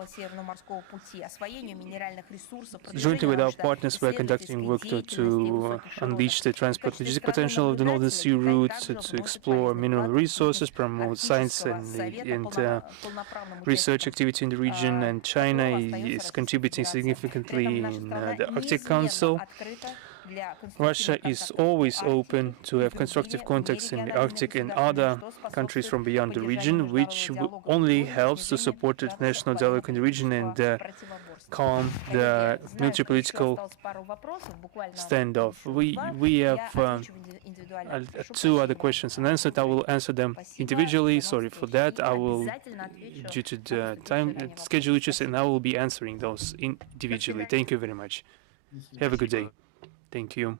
Jointly with our partners, we are conducting work to unleash the transport logistic potential of the Northern Sea route, to explore mineral resources, promote science and research activity in the region. And China is contributing significantly in the Arctic Council. Russia is always open to have constructive contacts in the Arctic and other countries from beyond the region, which only helps to support the international dialogue in the region and calm the military political standoff. We have 2 other questions unanswered. I will answer them individually. Sorry for that. I will, due to the time schedule issues, and I will be answering those individually. Thank you very much. Have a good day. Thank you.